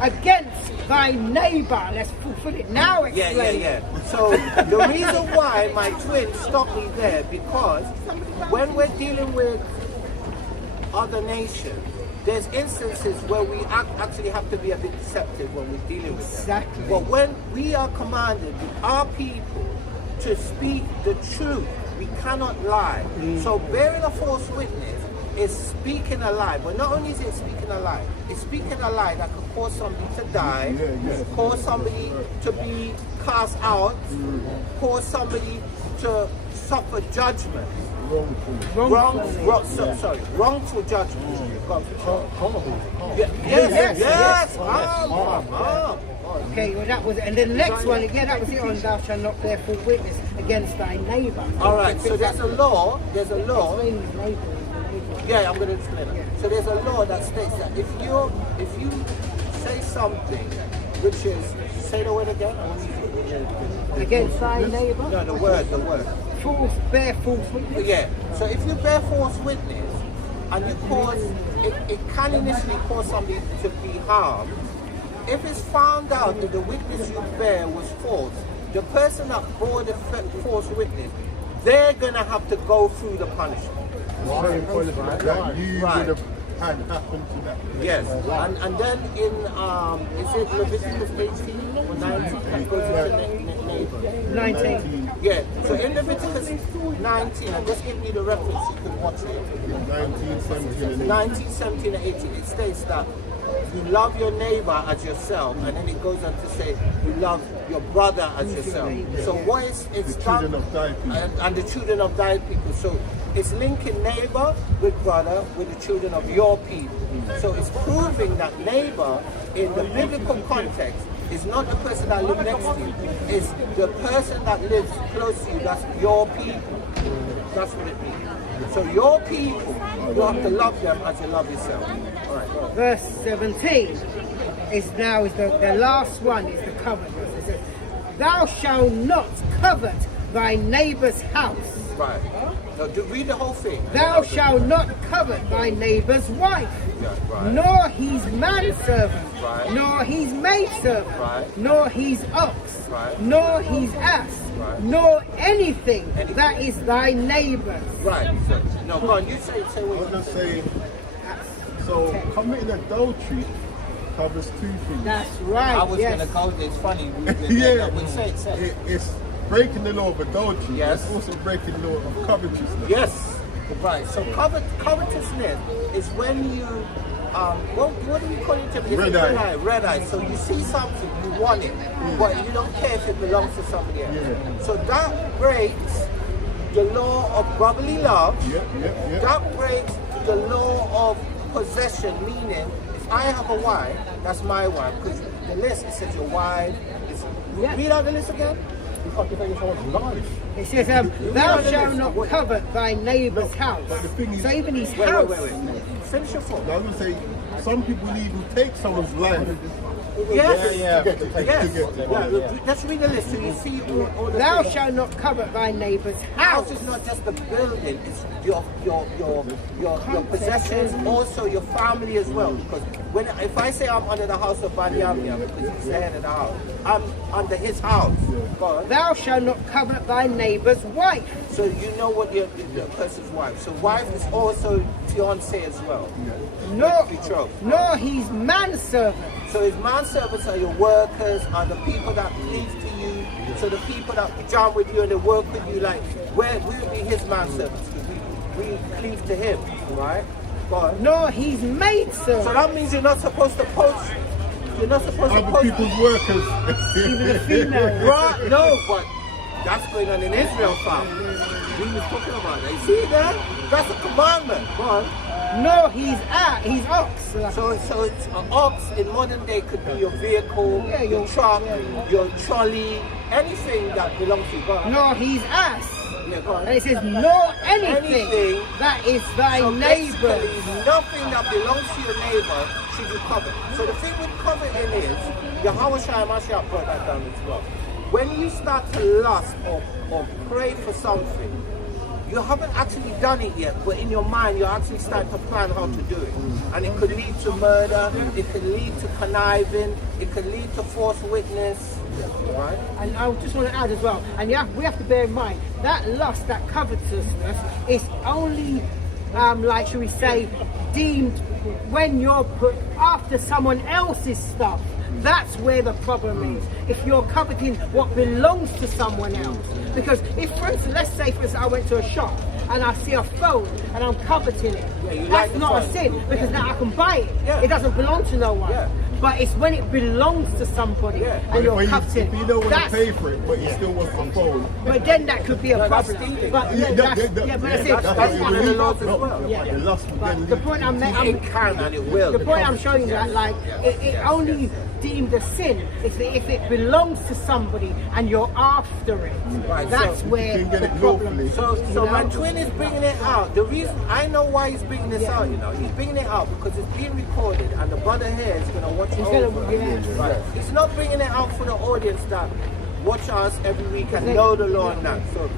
against thy neighbor. Let's fulfill it now. Explain. Yeah. So the reason why my twin stopped me there, because when we're dealing with other nations, there's instances where we actually have to be a bit deceptive when we're dealing with them. Exactly. But when we are commanded with our people to speak the truth, we cannot lie. So bearing a false witness is speaking a lie. But not only is it speaking a lie, it's speaking a lie that could cause somebody to die, cause somebody to be cast out, cause somebody to suffer judgment. Wrongful judgment. Yes. Okay, well that was it. And then the next one, again, that was it on thou shalt not bear false witness against thy neighbor. Alright, so there's a law. Yeah, I'm going to explain it. So there's a law that states that if you say something which is, say the word again. Against thy neighbor? No, the word. Bear false witness? Yeah. So if you bear false witness and you cause, it can initially cause somebody to be harmed. If it's found out that the witness you bear was false, the person that bore the false witness, they're going to have to go through the punishment. That you would have had happen to that. Yes, and then in is it Leviticus 18 or 19 that goes into neighbor? 19. Yeah. So in Leviticus 19, I'm just giving you the reference. You can watch it. 19, 17, and 18. It states that you love your neighbor as yourself, and then it goes on to say you love your brother as yourself. So what is it's The done, children of thy people. and the children of thy people. So it's linking neighbor with brother with the children of your people. So it's proving that neighbor in the biblical context is not the person that lives next to you. It's the person that lives close to you. That's your people. That's what it means. So your people, you have to love them as you love yourself. All right, go on. Verse 17 is the last one is the covenant verse. It says, thou shalt not covet thy neighbor's house. Right. Now, read the whole thing. Thou shalt not covet thy neighbor's wife, right. nor his manservant, Right. nor his maidservant, Right. nor his ox, Right. nor his ass, Right. nor anything that is thy neighbor's. Right. So, no, go on. You say I what was you going to say, so committing adultery covers two things. That's right. I was yes. going to go there. It's funny. Say it. It's breaking the law of adultery. Yes. It's also breaking the law of covetousness. Yes. Right. So covetousness is when you, what do we call it? Red eye. Red eye. So you see something, you want it, but you don't care if it belongs to somebody else. Yeah. So that breaks the law of brotherly love. Yep. That breaks the law of possession, meaning if I have a wife, that's my wife. Because the list, it says your wife. Read out the list again. It says, thou shalt not covet thy neighbor's house. But the thing is, So even his Wait. house. Finish your thought. I was going to say, some people even take someone's life. Yes. To get. Let's read the list so you see all the Thou things. shalt not covet thy neighbor's House house. is not just the building, it's your possessions, also your family as well. Because if I say I'm under the house of Banyamia, because he's the head of the house, I'm under his house. Go on. Thou shalt not covet thy neighbor's wife. So you know what your person's wife. So wife is also fiance as well. Betrothed. Nor his manservant. So his manservants are your workers, are the people that cleave to you. So the people that join with you and they work with you, like we'll be his manservants because we cleave to him, right? But Nor his maidservant. so that means you're not supposed to poach. You're not supposed to Other poach people's workers. Even the female. Right? No, but that's going on in Israel, fam. We was talking about that. You see that? That's a commandment. Go on. Nor his ox. So it's an ox in modern day could be your vehicle, Yeah, your truck, your trolley, anything that belongs to God. Nor his ass. Yeah, go on. And it says, nor anything that is thy So neighbor. basically, nothing that belongs to your neighbor should you covet. So the thing with coveting is, Yahweh Shai Mashiach brought that down as well. When you start to lust or pray for something, You haven't actually done it yet, but in your mind, you're actually starting to plan how to do it. And it could lead to murder, it could lead to conniving, it could lead to false witness. Right? And I just want to add as well, and we have to bear in mind, that lust, that covetousness, is only, like, should we say, deemed when you're put after someone else's stuff. That's where the problem is. If you're coveting what belongs to someone else. Because if, for instance, let's say, for instance, I went to a shop and I see a phone and I'm coveting it. That's like not a phone. sin, because now I can buy it. Yeah. It doesn't belong to no one. Yeah. But it's when it belongs to somebody and you're coveting. If you don't want to That's- pay for it, but you still want the phone. But then that could be a problem. stealing. But Yeah, but I say that's that's what one of you the need. laws as No, well. yeah, the lust will then The lead point to- I'm It can and it will. the point I'm showing you that, like, it only deemed a sin if it belongs to somebody and you're after it. Right, That's so where you can get the it problem. lawfully. So my twin is bringing it out. The reason I know why he's bringing this out, you know, he's bringing it out because it's being recorded, and the brother here is going to watch it over. Right. He's not bringing it out for the audience that watch us every week and know the law and that. So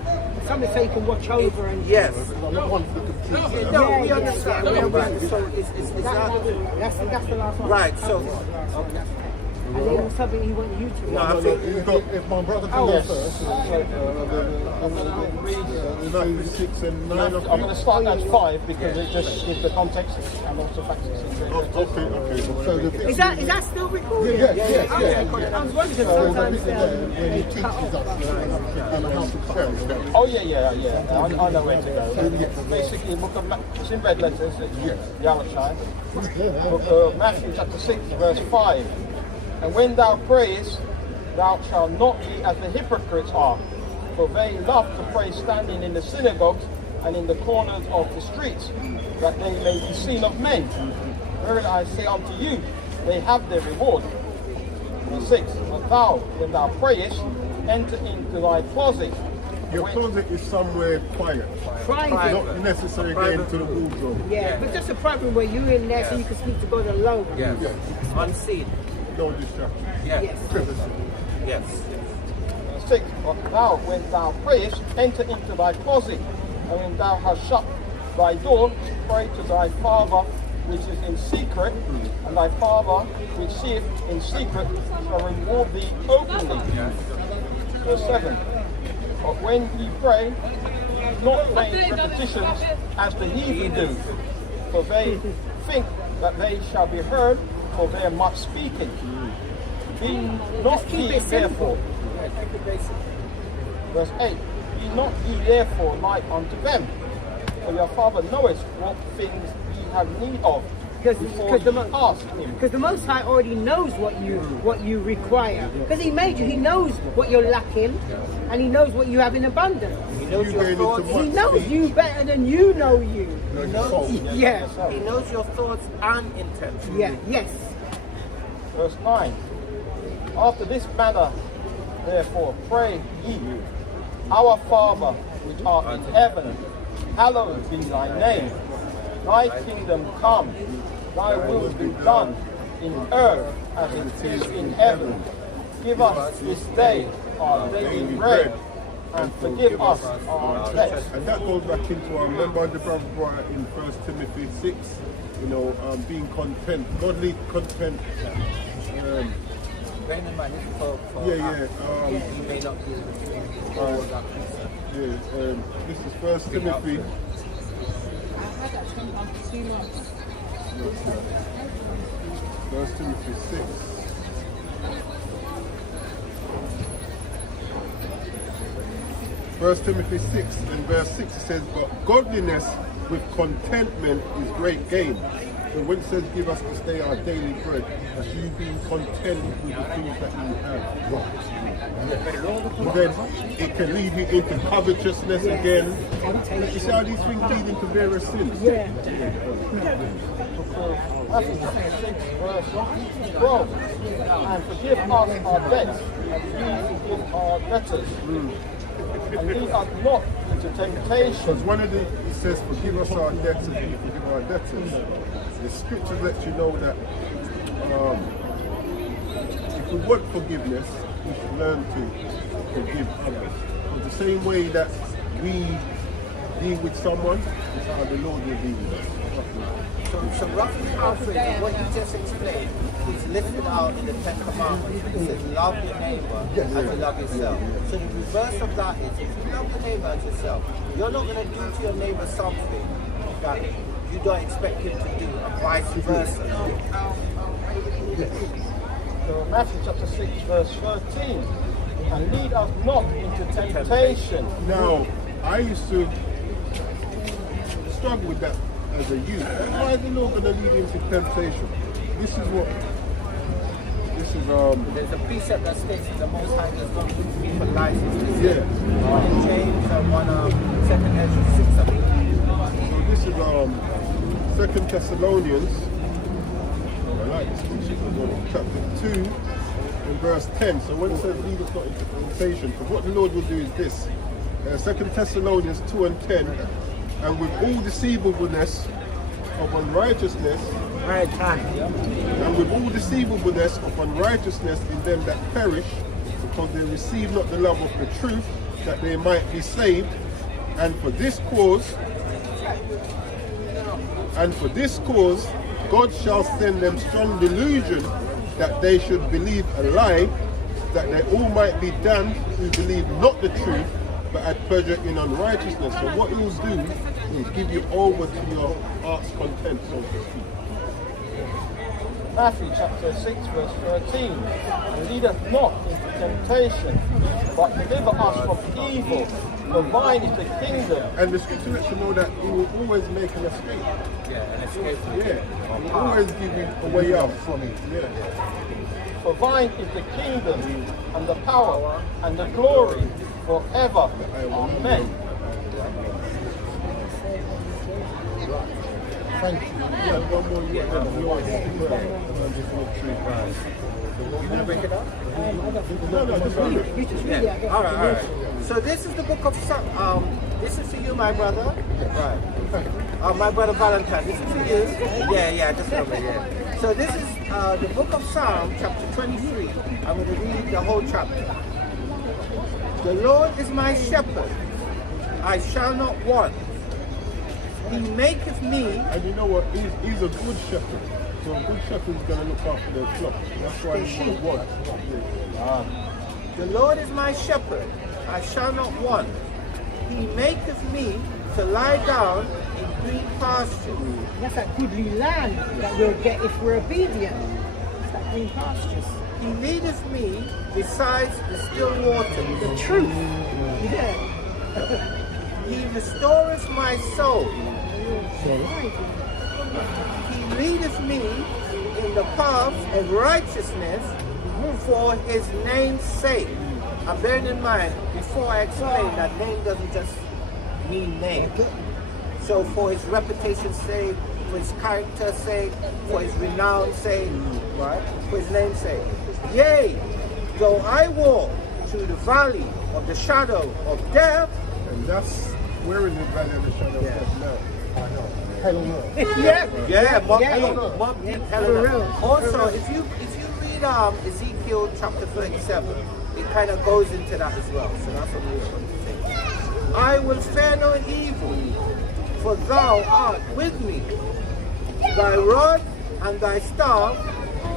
Somebody say you can watch over and yes, Not one for the truth. no, Yeah, we yeah, understand. yeah, We understand. So it's not that's the last one. right. So And then something he wanted you to. no, I think If my brother can go first, read 6 and 9 I'm of going to start at 5 because it just gives the context and also facts. Okay. So the thing Is that still recording? Yes, yes, Okay, yes. good. I was wondering because sometimes when he teaches us and how to count. Oh yeah. I know where to go. Basically, book of it's in red letters. It's Yalachai. Book of Matthew chapter 6 verse 5. And when thou prayest, thou shalt not be as the hypocrites are, for they love to pray standing in the synagogues and in the corners of the streets, that they may be seen of men. Verily I say unto you, they have their reward. Verse 6. But thou, when thou prayest, enter into thy closet. Your closet is somewhere quiet, private. not necessarily going to the wardrobe. Yeah, but just a private where you're in there so you can speak to God alone. yes, unseen. No distraction. Yes. Privacy. Yes. 6. But thou, when thou prayest, enter into thy closet, and when thou hast shut thy door, pray to thy Father which is in secret, and thy Father which seeth in secret shall reward thee openly. Verse 7. But when ye pray, use not vain repetitions as the heathen do, for they think that they shall be heard for their much speaking. Be not keep ye it simple. therefore. Verse 8. Be not ye therefore like unto them, for your Father knoweth what things ye have need of before ye ask him. Because the Most High already knows what you require. Because He made you, He knows what you're lacking, and He knows what you have in abundance. He knows You your going thoughts. into He knows you better than you know you. Know your soul. Yeah. He knows your thoughts and intentions. Yeah. Yes. Verse 9. After this manner, therefore, pray ye, Our Father, which art in heaven, hallowed be thy name. Thy kingdom come, thy will be done, in earth as it is in heaven. Give us this day our daily bread, and forgive us our debts. And that goes back into our, remember the brother brought out in 1 Timothy 6, being content, godly content. Bearing in mind, this is for you may not be able to This is 1 Timothy. First Timothy 6. First Timothy 6 and verse 6 it says, but godliness with contentment is great gain. So when it says give us this day our daily bread, that's you being content with the things that you have. But then it can lead you into covetousness again. You see how these things lead into various sins? Yeah. Matthew 6, verse 12. And forgive us our debts, as we forgive our debtors. And lead us not into temptation. Because one of the, it says, forgive us our debts as we forgive our debtors. The scriptures let you know that if we want forgiveness, we should learn to forgive others. Because the same way that we deal with someone, it's how the Lord will deal with us. So roughly paraphrasing what you just explained is listed out in the Ten Commandments. It says love your neighbor as you love yourself. So the reverse of that is if you love your neighbor as yourself, you're not going to do to your neighbor something that you don't expect him to do, and vice versa. So Matthew chapter 6 verse 13. And lead us not into temptation. Now, I used to struggle with that as a youth. Why is the Lord going to lead into temptation? This is There's a precept that states that the Most High does not give people license. yeah. One in James and one 2 Ezra 6, I believe. So this is 2 Thessalonians. I like this chapter 2 and verse 10. So when it says lead us not into temptation, because what the Lord will do is this. 2 Thessalonians 2 and 10. And with all deceivableness of unrighteousness, and with all deceivableness of unrighteousness in them that perish, because they receive not the love of the truth, that they might be saved. And for this cause, God shall send them strong delusion that they should believe a lie, that they all might be damned who believe not the truth, but had pleasure in unrighteousness. So what he will do is give you over to your heart's content, so to speak. Matthew chapter 6 verse 13. And lead us not into temptation, but deliver us from evil. For thine is the kingdom. And the scripture lets you know that he will always make an escape. Yeah, an escape. Yeah, he will always give you a way out from it. Yeah. For thine is the kingdom, and the power, and the glory, forever. Amen. Thank you. Yeah, one more year. Can I break it up? No, just read it. Yeah. All right. So this is the book of Psalm. This is for you, my brother. Right. My brother Valentine. This is for you. Yeah. Just over. Yeah. So this is the book of Psalm, chapter 23. I'm going to read the whole chapter. The Lord is my shepherd; I shall not want. He maketh me. And you know what? He's a good shepherd. So a good shepherd is going to look after their flock. That's why he's the one. The Lord is my shepherd; I shall not want. He maketh me to lie down in green pastures. That's that goodly land that we'll get if we're obedient. It's that green pastures. He leadeth me beside the still waters. The truth. Yeah. He restoreth my soul. He leadeth me in the paths of righteousness for his name's sake. And bearing in mind, before I explain, that name doesn't just mean name. So for his reputation's sake, for his character's sake, for his renown's sake, right? For his name's sake. Yea, though I walk through the valley of the shadow of death. And that's where in the valley of the shadow of death now. I know. Hell on earth. Bob Deep, hell on earth. Also, if you read Ezekiel chapter 37, it kind of goes into that as well. So that's what we're going to say. I will fear no evil, for thou art with me. Thy rod and thy staff,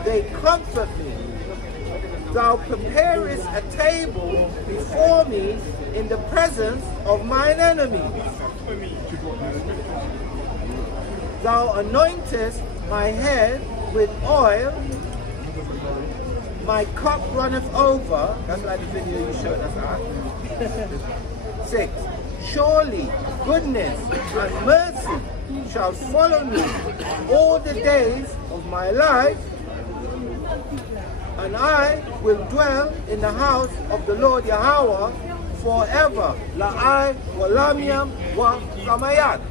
they comfort me. Thou preparest a table before me in the presence of mine enemies. Thou anointest my head with oil, my cup runneth over. That's like the video you showed us at. 6. Surely goodness and mercy shall follow me all the days of my life, and I will dwell in the house of the Lord Yahweh forever. La'ai wa lamyam wa kamayat.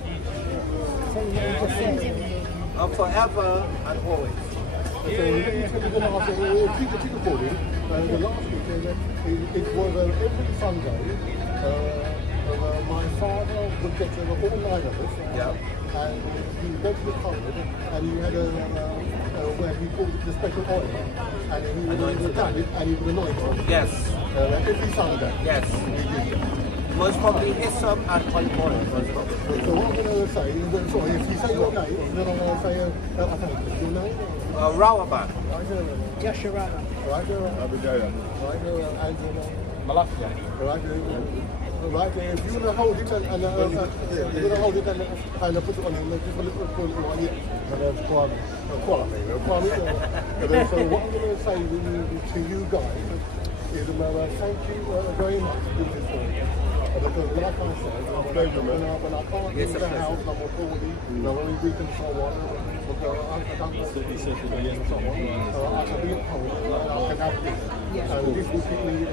Forever and always. So let me tell you what after keep recording. The last weekend it was every Sunday. My father would get together all 9 of us. And he would go to the cupboard and he had where he called the special oil. And he would anoint it and he would anoint it. Yes. Every Sunday. Yes. Most probably hyssop and olive oil. So what I'm going to say is that, sorry, if you say your name, then I'm going to say, I don't know, your name? Rawaban. Yes, Your Honor. Right, Abidaya. and your name? Malafia. Right, if you want to hold it and you want to hold it and put it on him, just a little on it, and quality. So what I'm going to say to you guys is thank you very much for this for me. Because like I said, when I can't leave the house, I'm poorly, when we control one, because I don't want to be socially and so on, I can be at home, I can have this. And this will keep me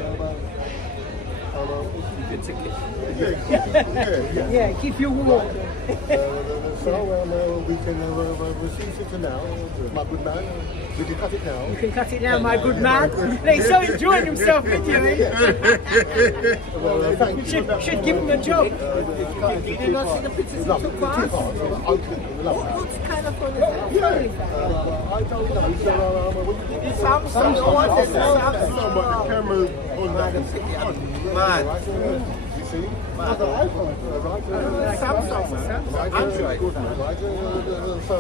Yeah, keep you warm. So we can receive it now, my good man. We can cut it now. You can cut it now, my good man. He's so enjoying himself with you, eh? Thank you. Should give him a job. Did you not see the pictures you took for us? What kind of fun is that? I don't know. Samsung. What is But the camera's on that. Man. You see? Samsung. Android. So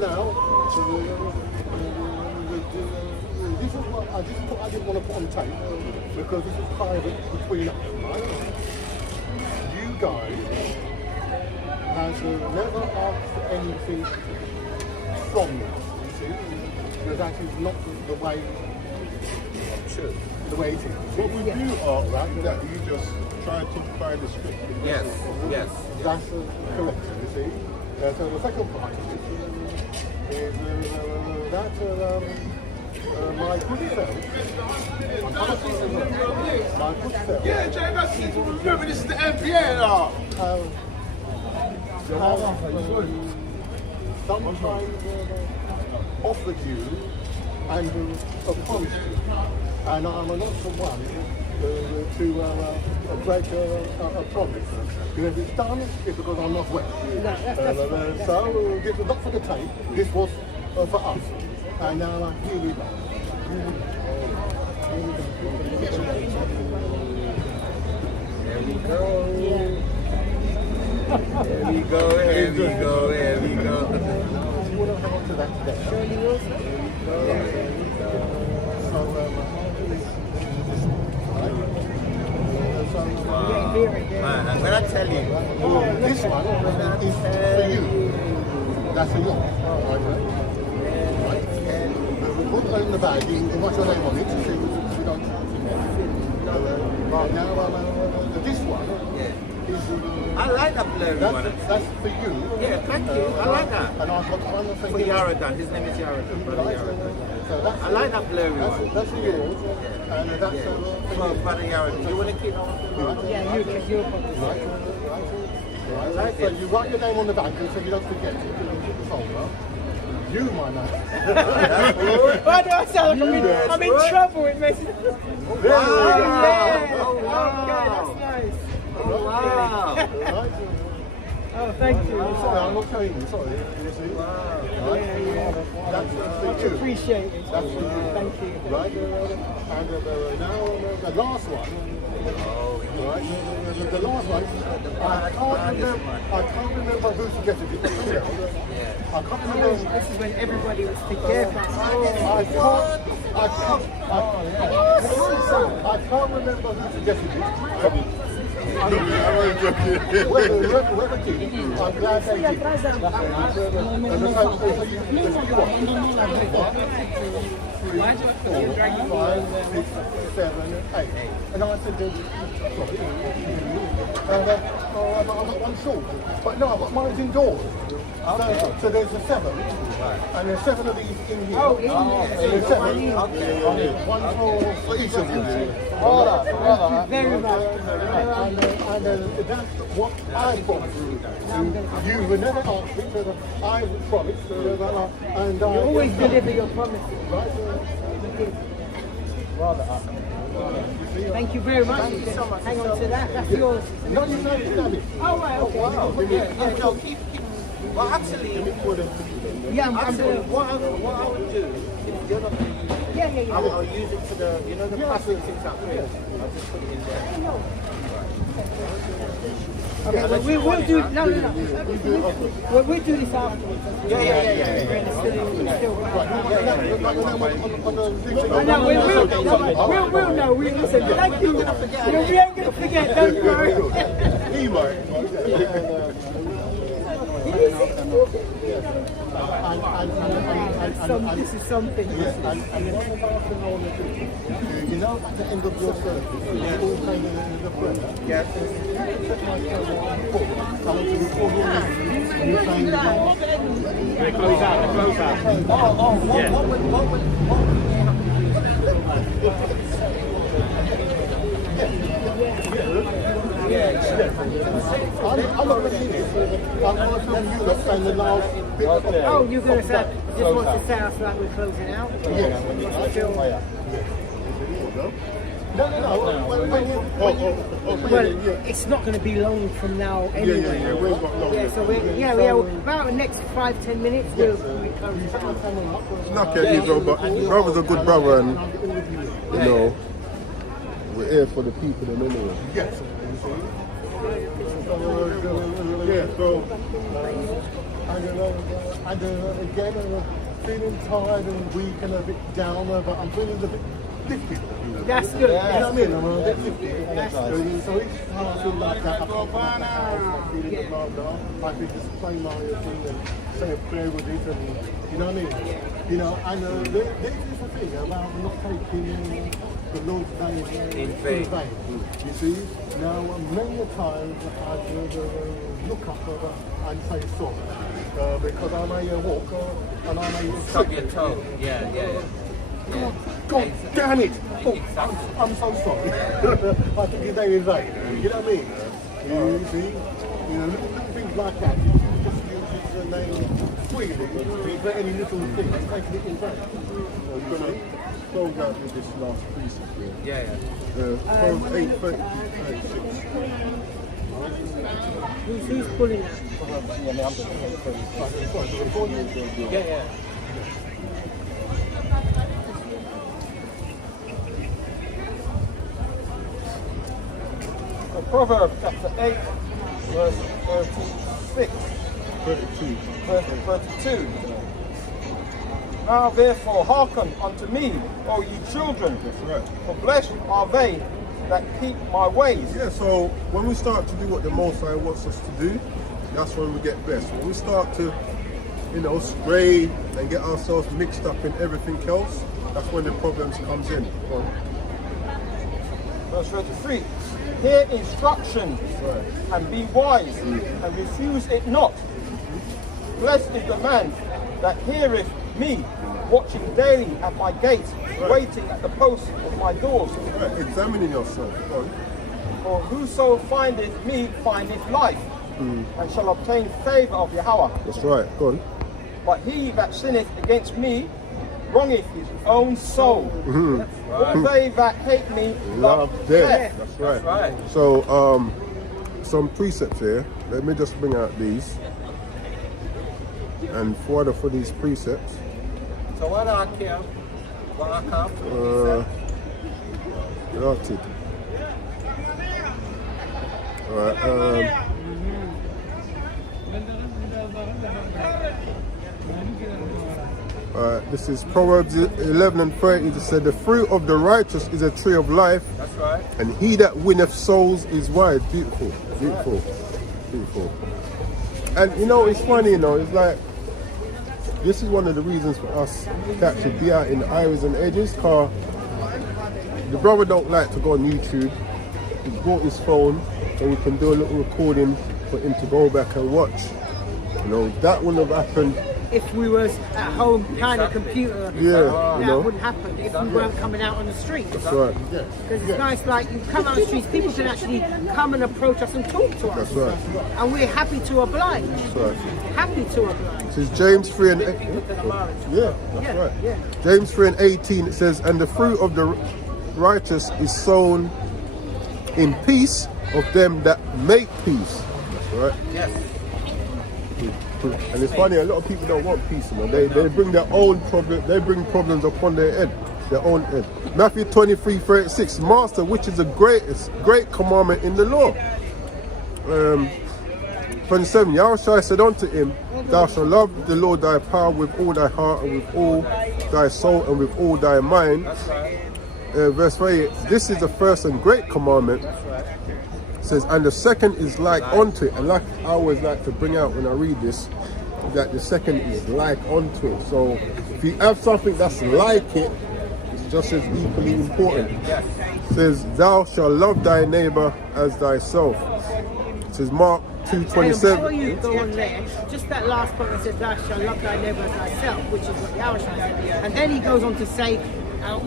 now, this is what I didn't want to put on tape because this is private between us, right? You guys has never asked for anything from me, you see? Because that is not the way it is. What would you are, right? That you just try to find the script. Yes. That's correct, you see? So the second part is that my good self, Yeah, Jay, that's it. Remember, this is the NBA now. Sometimes offered you and promised you, and I'm not the one to break a promise. Because if it's done, it's because I'm not well. So this was not for the tape, this was for us. And now here we go. Here we go. You want to hang on to that today? Surely will, Man, when I tell you, this one is for you. That's for you. Right? Put it in the bag, you can write your name on it so you don't now, this one is... I like that blurry one. That's for you. Yeah, thank you. I like that. And I've got one For Yaradan. His name is Yaradan. Brother Yaradan. So that's I like that blurry one. That's yours. And that's For Brother Yaradan. You want to keep on? Yeah, you Right. So you write your name on the back so you don't forget it. Keep the folder. You, my man. Why do I sound like I'm in trouble with Messi? Yeah. Okay, that's nice. Wow. Oh, thank you. Sorry, I'm not telling you. Sorry. You see? That's for you. Appreciate it. That's for you. Thank you. Right? And now the last one. Right? The last one. I can't remember who suggested it. I can't remember. This is when everybody was together. I can't remember who suggested it. Whoever did, I'm glad they did. Five, 6, 7, 8. And I said, I've got one short. But no, I've got mine's indoors. So there's a 7. And there's 7 of these in here. Oh, in here. And there's 7. One for each of you. Thank you very much. And that's what I promised you. You will never ask me, but I promised. And You always deliver your promises. Thank you very much. Hang on to that. That's yours. No, you know it. Oh, right, okay. No, keep. Well, actually, Yeah, I'm doing. what I would do, if you're not going to use it, Yeah. I'll use it for the, the plastic things out there. I'll just put it in there. Okay, well, we'll do no. We'll do this afterwards. Yeah. I know, we'll know. We listen. Thank you. We ain't gonna forget. Don't you worry. He might. This is something. You know, at the end of your service, you all say the prayer. Yes. I want to record your name. You say They close out. I'm not going to see this. I'm going to film you lot saying the last bit. Oh, you're gonna say just want to say us like we're closing out. No. Well, it's not going to be long from now anyway. Yeah, we ain't got long. Yeah, so we're about the next 5-10 minutes we'll be closing. It's not easy, but brother's a good brother, and you know, we're here for the people and anyway. Yes. Yeah, so And again, I'm feeling tired and weak and a bit down, but I'm feeling a bit lifted. That's good. You know what I mean? I'm a bit lifted. So each time I feel like that, I feel like I'm feeling blah blah. I can just play my thing and say a prayer with it, and you know what I mean? You know, and this is the thing about not taking the Lord's name in vain. You see, now many a times I look up and say sorry because I may walk and I may Stub your toe. Yeah. God damn it! Oh, I'm so sorry. I think his name is vain. You know what I mean? You see, little things like that. You just use his name freely for any little thing. Taking it in vain. close out with this last precept here. Yeah. From 8:36. Who's pulling that? Yeah. Proverbs chapter 8, verse 36. 32. Verse 32. Now therefore hearken unto me, O ye children, That's right. for blessed are they that keep my ways. Yeah, so when we start to do what the Most High wants us to do, that's when we get blessed. When we start to, stray and get ourselves mixed up in everything else, that's when the problems comes in. Verse 33. Hear instruction and be wise and refuse it not. Blessed is the man that heareth me, watching daily at my gates, waiting at the posts of my doors. Right, examining yourself. For whoso findeth me findeth life, and shall obtain favour of Yahweh. That's right, go on. But he that sinneth against me wrongeth his own soul. All they that hate me love death. That's right. Right. So, some precepts here. Let me just bring out these. And for these precepts, So what I care, what I come Arctic. Alright, this is Proverbs 11 and 30. It said, the fruit of the righteous is a tree of life, That's right. and he that winneth souls is wise. Beautiful, beautiful, beautiful. And it's funny, it's like, this is one of the reasons for us to actually be out in the aisles and edges, because the brother don't like to go on YouTube. He brought his phone, so we can do a little recording for him to go back and watch. That wouldn't have happened. If we was at home behind a computer, that wouldn't happen if we weren't coming out on the streets. That's right. Because it's nice, like you come out on the streets, people can actually come and approach us and talk to us. That's right. And we're happy to oblige. That's right. Happy to oblige. This is James 3 and 8. Yeah, that's right. Yeah. James 3 and 18, it says, and the fruit of the righteous is sown in peace of them that make peace. That's right. Yes. And it's funny, a lot of people don't want peace, They bring their own problem, they bring problems upon their head. their own head. Matthew 23:36, Master, which is the great commandment in the law? 27, Yahushua said unto him, Thou shalt love the Lord thy power with all thy heart and with all thy soul and with all thy mind. Verse 38, this is the first and great commandment. It says, and the second is like unto it. And like I always like to bring out when I read this, that the second is like unto it. So if you have something that's like it, it's just as equally important. It says, thou shalt love thy neighbor as thyself. It says Mark 2:27. Before you go on there, just that last point that says, thou shalt love thy neighbor as thyself, which is what Yahushua said. And then he goes on to say,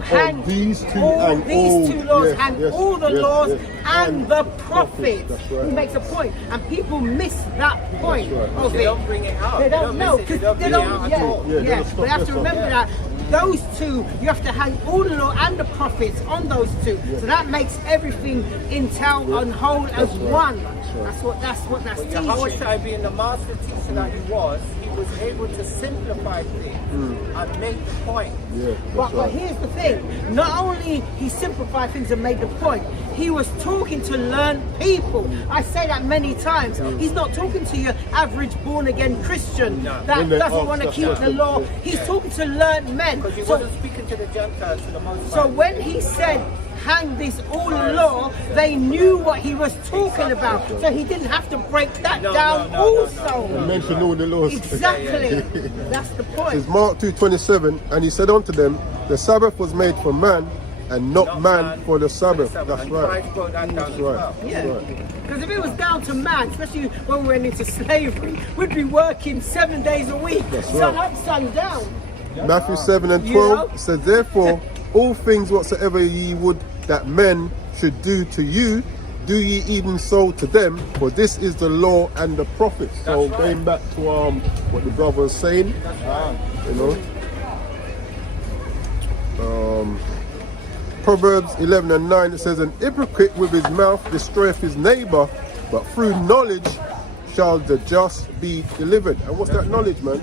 hang these two all these two laws, yes, hang yes, all the yes, laws yes. and the prophets. That's right. He makes a point, and people miss that point of They it. don't bring it out. They don't know miss it. because they don't. Yeah, But you have to remember that those two, you have to hang all the law and the prophets on those two. So that makes everything intel and whole as one. That's what that's teaching. Yahushua, being the master teacher that he was able to simplify things and make the point. But here's the thing, not only he simplified things and made the point, he was talking to learned people. I say that many times. He's not talking to your average born-again Christian that doesn't want to keep the law. He's talking to learned men. Because he wasn't speaking to the Gentiles for the most So part. when he said, hang this all law, they knew what he was talking about. So he didn't have to break that down also. Mention all the laws. Exactly. That's the point. It says Mark 2:27, and he said unto them, the Sabbath was made for man, and not man for the Sabbath. That's right. That's right. Yeah. Because if it was down to man, especially when we went into slavery, we'd be working 7 days a week, sun up, sun down. Matthew 7:12 says, therefore, all things whatsoever ye would that men should do to you, do ye even so to them, for this is the law and the prophets. So going back to what the brother was saying, you know, Proverbs 11:9, it says, an hypocrite with his mouth destroyeth his neighbor, but through knowledge shall the just be delivered. And what's that knowledge, man?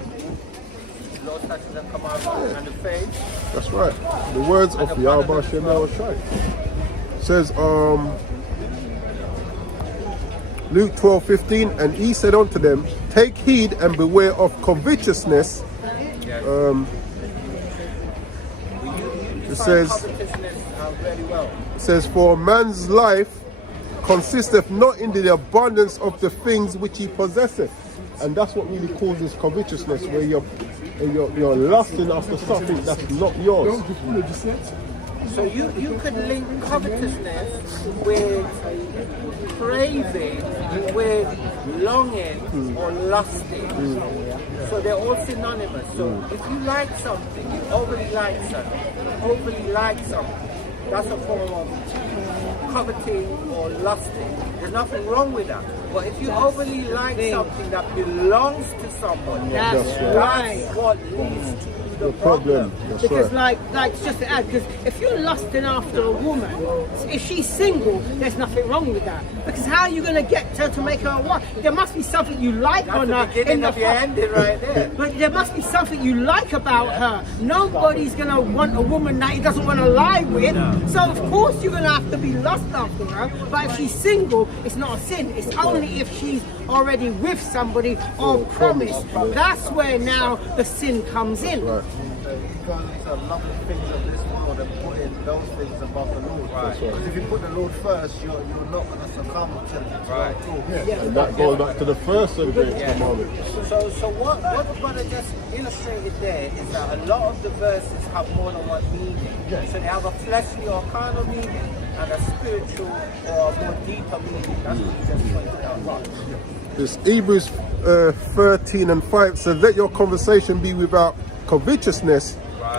And the faith. That's right. The words of Yahweh Shem Yahushua. Says Luke 12:15, and he said unto them, take heed and beware of covetousness. It says, for man's life consisteth not in the abundance of the things which he possesseth. And that's what really causes covetousness, where you're lusting after something that's not yours. So you could link covetousness with craving, with longing or lusting. So they're all synonymous. So if you like something, you overly like something, that's a form of coveting or lusting. There's nothing wrong with that. But if you overly like something that belongs to someone, that's what leads to the problem. Because like just to add, because if you're lusting after a woman, if she's single, there's nothing wrong with that. Because how are you going to get her to make her a wife? There must be something you like on her. Right there. But there must be something you like about her. Nobody's going to want a woman that he doesn't want to lie with. So of course you're going to have to be lust after her. But if she's single, it's not a sin. It's only if she's already with somebody or promised. That's where now the sin comes in. Because it's a lot of things of this world and putting those things above the Lord. Because if you put the Lord first, you're not going to succumb to the And that goes back to the first of the great commandments. So what the brother just illustrated there is that a lot of the verses have more than one meaning. So they have a fleshly or carnal meaning and a spiritual or a more deeper meaning. That's what he just pointed out. This Hebrews 13:5 says, let your conversation be without covetousness,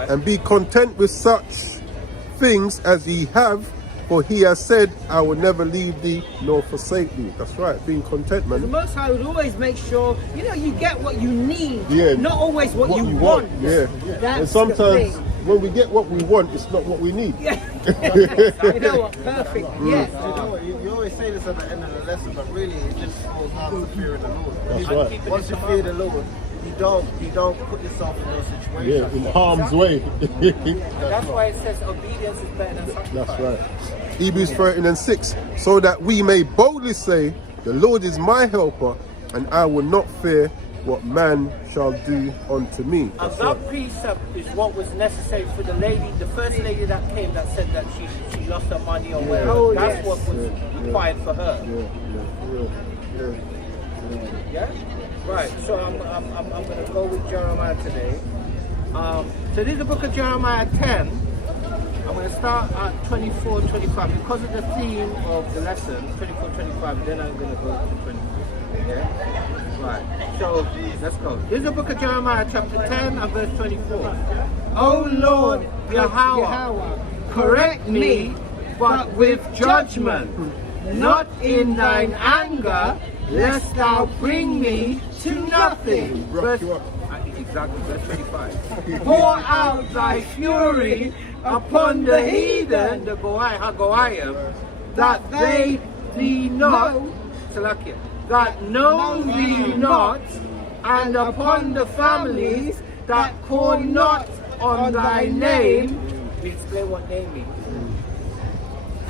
and be content with such things as ye have, for he has said, I will never leave thee nor forsake thee. That's right, being content, man. The Most High would always make sure, you get what you need, Yeah, not always what you want. Yeah. That's And sometimes the thing. when we get what we want, it's not what we need. Yeah. You know what? Perfect. Yes. You know what? You always say this at the end of the lesson, but really it just goes down to fearing the Lord. That's right. Once you fear the Lord, you you don't put yourself in those situations. Yeah, in harm's way. That's why it says obedience is better than sacrifice. That's right. Hebrews 13:6, so that we may boldly say, the Lord is my helper, and I will not fear what man shall do unto me. And that precept is what was necessary for the lady, the first lady that came that said that she lost her money or whatever. Oh, That's yes. what was required for her. Yeah? Right, so I'm going to go with Jeremiah today. So this is the book of Jeremiah 10. I'm going to start at 24, 25. Because of the theme of the lesson, 24, 25, then I'm going to go to 23. Yeah? Right, so let's go. This is the book of Jeremiah chapter 10 and verse 24. O Lord Yahweh, correct me, but with judgment, not in thine anger, lest thou bring me to nothing. Exactly, verse 25. Pour out thy fury upon the heathen, the Goyim, that they thee not, Salakia, that know thee not, and upon the families that call not on thy name. We explain what name means.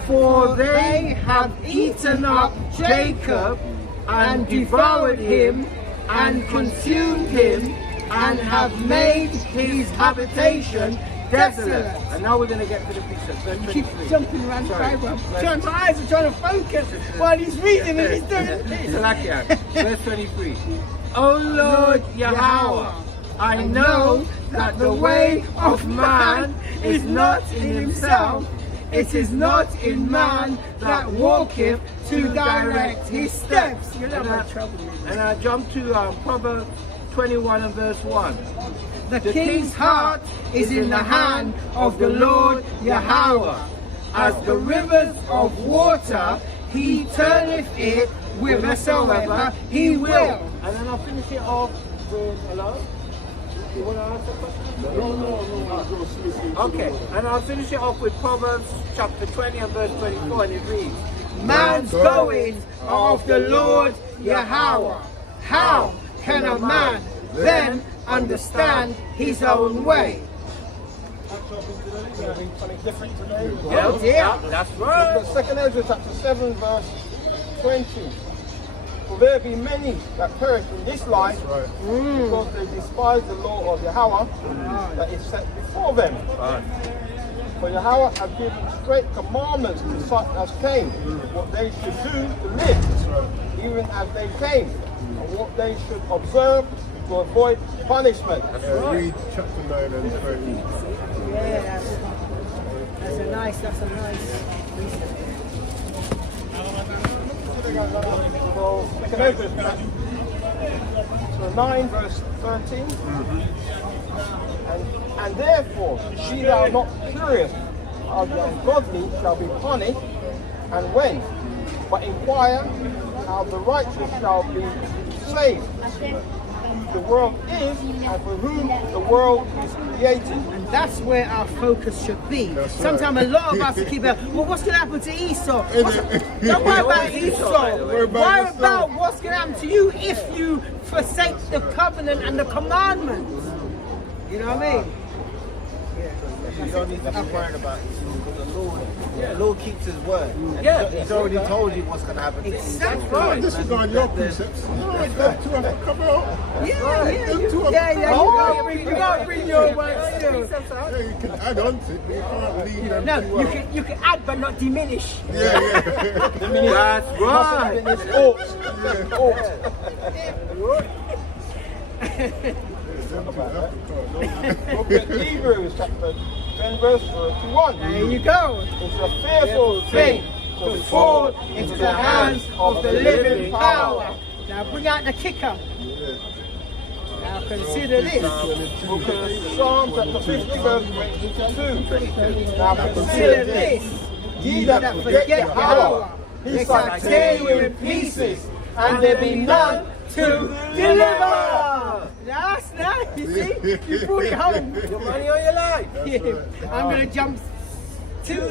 For they have eaten up Jacob and devoured him and consumed him and have made his habitation desolate. And now we're going to get to the picture. You keep jumping around the Bible. John's eyes are trying to focus while he's reading and he's doing this. Salakia, verse 23. O Lord Yahweh, I know that the way of man is not in himself. It is not in man that walketh to direct his steps. You're not in trouble. And I jump to Proverbs 21 and verse 1. The king's heart is in the hand of the Lord Yahweh. As the rivers of water, he turneth it whithersoever he will. And then I'll finish it off with, hello? You want to answer a question? No. Okay, and I'll finish it off with Proverbs chapter 20 and verse 24, and it reads, Man's goings are of the Lord Yahweh. How can a man then understand his own way? Something different today. Yeah, that's right. Second Ezra chapter 7 verse 20. For there be many that perish in this life because they despise the law of Yahweh that is set before them. For Yahweh hath given straight commandments to such as came, what they should do to live, even as they came, and what they should observe to avoid punishment. Read chapter 9 and 13. Yeah, that's a nice So, Second Ezra, so 9 verse 13. And therefore, she thou not curious how the ungodly shall be punished, and when, but inquire how the righteous shall be saved. The world is, and for whom the world is created. And that's where our focus should be. Sometimes a lot of us keep out, well, what's going to happen to Esau? Don't worry about Esau. Worry about what's going to happen to you if you forsake the covenant and the commandments. You know what I mean? You don't need to be worried about it. The Lord keeps his word. And Yeah. he's already told you what's going to happen to you. Exactly. Don't disregard your precepts. Them two have to come out. You gotta bring your words too. Yeah, you can add on to it, but you can't leave them No, two you can add but not diminish. That's right. Hebrews chapter 10 verse 31. There you go. It's a fearful thing To fall into the hands of the living power. Now bring out the kicker. Now consider this. Book of Psalms chapter 50 verse 22. Now Consider this. Ye that forget Yahweh, he shall tear you in pieces, and there be none to deliver. That's nice. You see? You brought it home. Your money or your life? Yeah. I'm going to jump two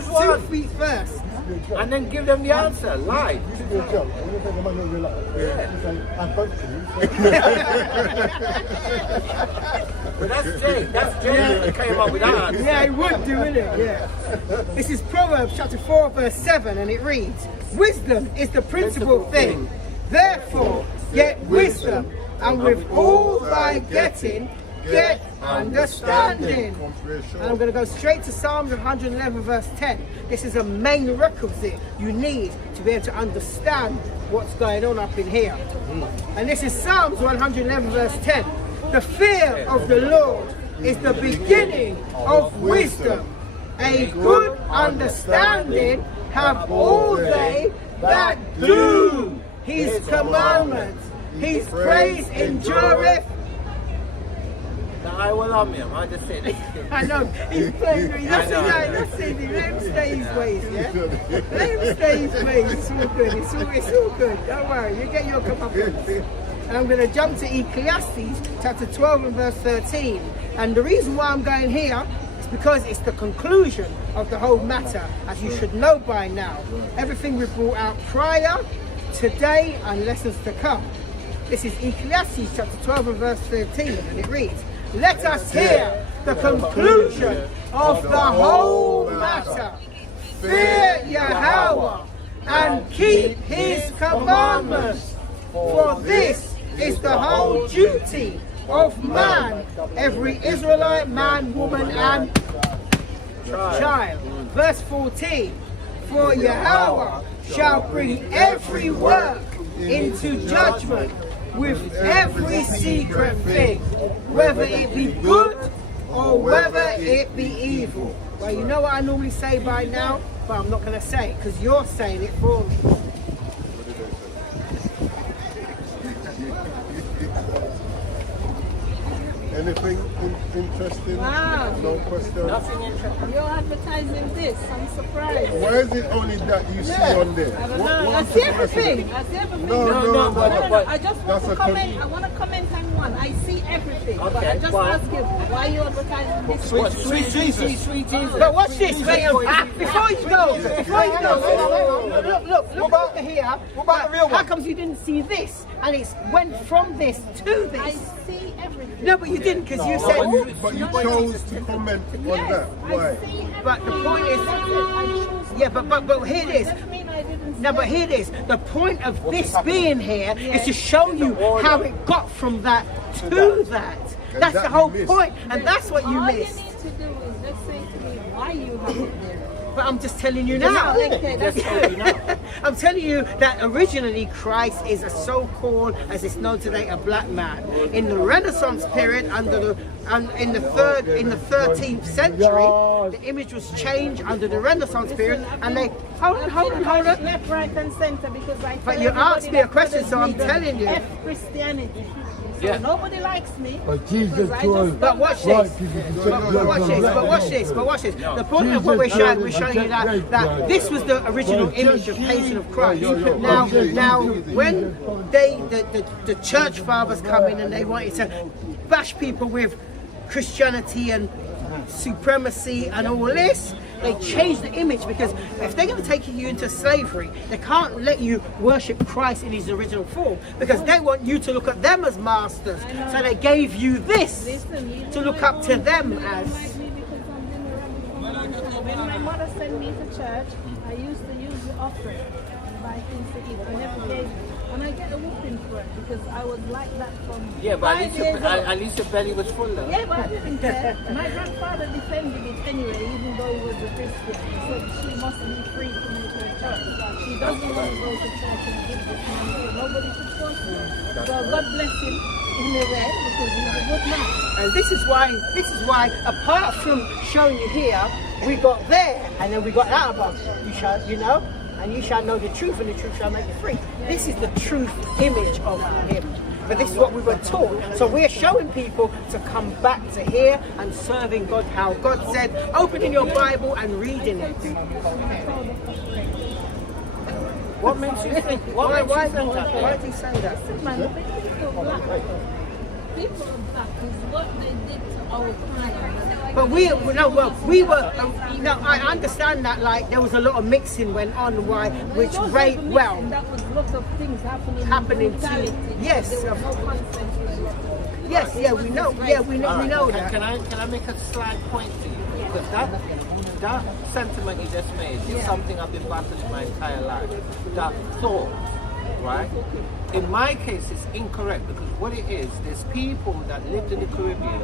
feet first. and then give them the answer live. You should be a joke. When you think the man knows your life, you say, I'm thankful. But that's Jay that came up with that answer. Yeah, it would do, innit? Yeah. This is Proverbs chapter 4, verse 7, and it reads, wisdom is the principal thing. Therefore, get wisdom, and with all thy getting, get understanding. And I'm going to go straight to Psalms 111, verse 10. This is a main requisite you need to be able to understand what's going on up in here. And this is Psalms 111, verse 10. The fear of the Lord is the beginning of wisdom. A good understanding have all they that do his commandments. His praise endureth. Now I will love him. I just said it. I know, he's playing, he's not saying it. Let him stay his ways, yeah? Let him stay his ways. It's all good, it's all good. Don't worry, you get your comeuppance. And I'm going to jump to Ecclesiastes chapter 12 and verse 13. And the reason why I'm going here is because it's the conclusion of the whole matter, as you should know by now. Everything we've brought out prior, today, and lessons to come. This is Ecclesiastes chapter 12 and verse 13, and it reads, let us hear the conclusion of the whole matter. Fear Yahweh and keep his commandments, for this is the whole duty of man, every Israelite man, woman, and child. Verse 14, for Yahweh shall bring every work into judgment with every secret thing, whether it be good or whether it be evil. Well, you know what I normally say by now, but I'm not going to say it because you're saying it for me. Anything interesting? Wow. No question? Nothing interesting. You're advertising this. I'm surprised. Why is it only that you see on there? I don't know. I see everything. I see everything. No. I just want to comment. I want to comment on one. I see everything. But I just ask you, why are you advertising this? Sweet Jesus. But watch this, before you go, look over here. What about the real How one? comes you didn't see this? And it's went from this to I this. see everything. No, but you didn't because you said. But you chose to comment on that. Why? But the point is, yeah, but here it is. Doesn't mean I didn't No, but here it is. The point of this being here is to show you how it got from that to that. That's the whole point, and that's what you All missed. you need to do is just say to me why you have it there. But I'm just telling you now. Okay, that's good. I'm telling you that originally Christ is a so-called, as it's known today, a black man. In the Renaissance period, in the 13th century, the image was changed under the Renaissance period, and they hold on. Left, right, and center because I. But you asked me a question, so I'm telling you. F Christianity. So Yeah. nobody likes me. But Jesus because I told just But watch this. But watch this. The point of what we're showing you that this was the original image of painting of Christ. Now, when the church fathers come in and they wanted to bash people with Christianity and supremacy and all this, they changed the image, because if they're going to take you into slavery, they can't let you worship Christ in his original form, because they want you to look at them as masters. So they gave you this to look up to them as. When my mother sent me to church, I used to use the offering and buy things to eat. I never gave it. And I get a whooping for it because I was like that from Yeah, but 5 years old. at least your belly was full though. Yeah, but I didn't care. My grandfather defended it anyway, even though he was a Christian. He said she must be free to make her church. She doesn't want to go to church and give this money. So nobody should force her. So God bless him in a way because he's a good man. And this is why, apart from showing you here, we got there, and then we got that above. And you shall know the truth, and the truth shall make you free. This is the truth image of him. But this is what we were taught. So we're showing people to come back to here and serving God how God said, opening your Bible and reading it. What makes you think? Why did he say that? Man, the people black is what they did to our time. But we were, I understand that like there was a lot of mixing went on, which rate well. That was lots of things happening to, yes. There was no consent. Yes, yeah, we know. Yeah, we know that. Can I make a slight point to you? Because that sentiment you just made is something I've been battling my entire life. That thought, right? In my case, it's incorrect because what it is, there's people that lived in the Caribbean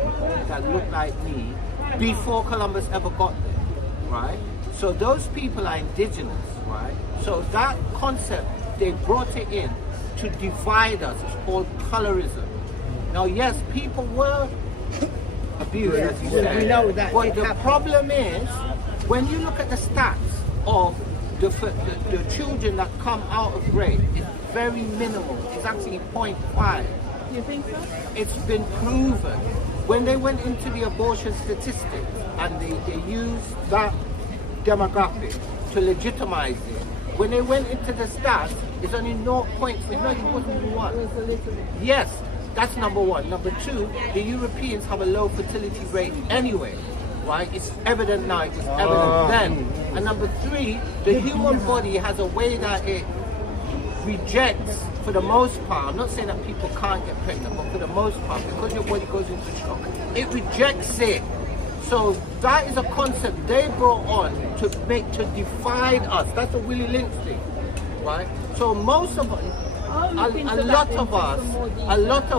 that look like me before Columbus ever got there, right? So those people are indigenous, right? So that concept, they brought it in to divide us. It's called colorism. Now, yes, people were abused, as you said. We know that. But the problem is, when you look at the stats of the children that come out of rape, it's very minimal. It's actually 0.5. You think so? It's been proven. When they went into the abortion statistics and they used that demographic to legitimize it, when they went into the stats, it's only 0 points. It's not even 1. Yes, that's number one. Number two, the Europeans have a low fertility rate anyway, right? It's evident now, it was evident then. And number three, the human body has a way that it rejects, for the most part, I'm not saying that people can't get pregnant, but for the most part, because your body goes into shock, it rejects it. So that is a concept they brought on to divide us. That's a Willie Lynch thing, right? So most of us, a lot of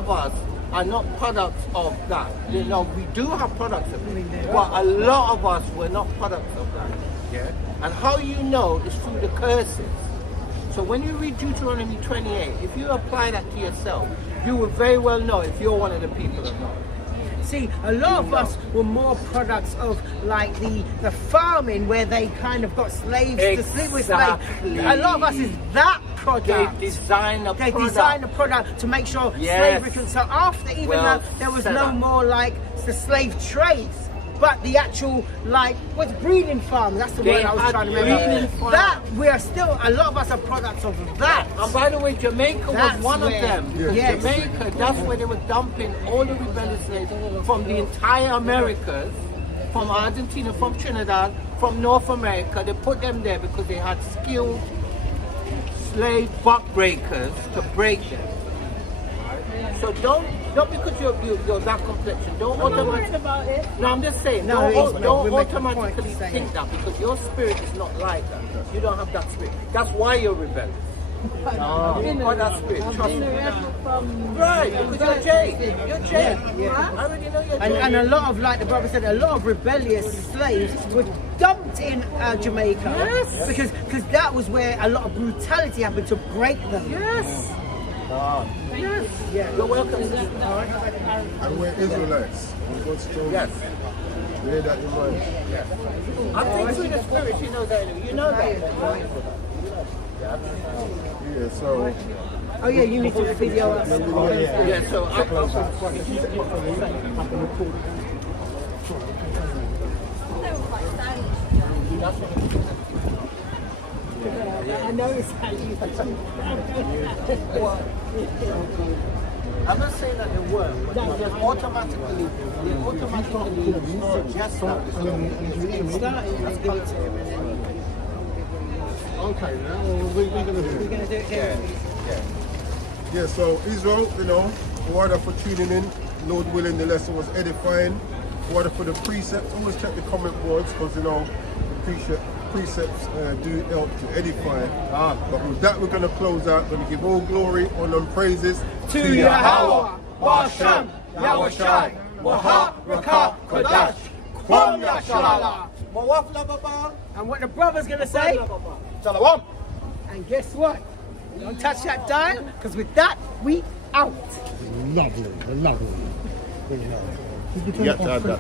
us are not products of that. You know, we do have products of it, but a lot of us were not products of that. Yeah. And how you know is through the curses. So when you read Deuteronomy 28, if you apply that to yourself, you will very well know if you're one of the people or not. See, a lot of us were more products of like the farming where they kind of got slaves to sleep with slaves. A lot of us is that product. They design a product to make sure slavery can. So after even though there was no more like the slave trades, but the actual like what's breeding farms, that's the word I was trying to remember. That we are still, a lot of us are products of that. And by the way, Jamaica was one of them. Yes. Jamaica, that's where they were dumping all the rebellious slaves from the entire Americas, from Argentina, from Trinidad, from North America. They put them there because they had skilled slave buck breakers to break them. So don't because you're that complexion, don't automatically. No, I'm just saying, don't automatically think that because your spirit is not like that. You don't have that spirit. That's why you're rebellious. Or that spirit. Trust me. Right, because you're Jay. You're Jay. I already know you're Jay. And a lot of, like the brother said, a lot of rebellious slaves were dumped in Jamaica. Yes. Because that was where a lot of brutality happened to break them. Yes. Yes. Yeah. You're welcome. And we're Israelites. We're God's children. Yes. Bear that in mind. Yes. I think through the spirit, you know that. You know that. Yeah, so. Oh yeah, you need to video us. Yeah, so I know it's how you I'm not saying that they were, but they automatically suggest that. Okay, now we're going to do it. We're going to do it here. Yeah, so Israel, you know, order for tuning in. Lord willing, the lesson was edifying. Order for the precepts. Always check the comment boards because, you know, the precepts do help to edify. But with that, we're going to close out. We're going to give all glory, honor, and praises to Yahweh, Basham, Yahushai, Wahab, Rakah, Kodash, Kwam Yashala. And what the brother's going to say? Shalom. And guess what? Don't touch that dial, because with that, we out. Lovely, lovely. You got to have that.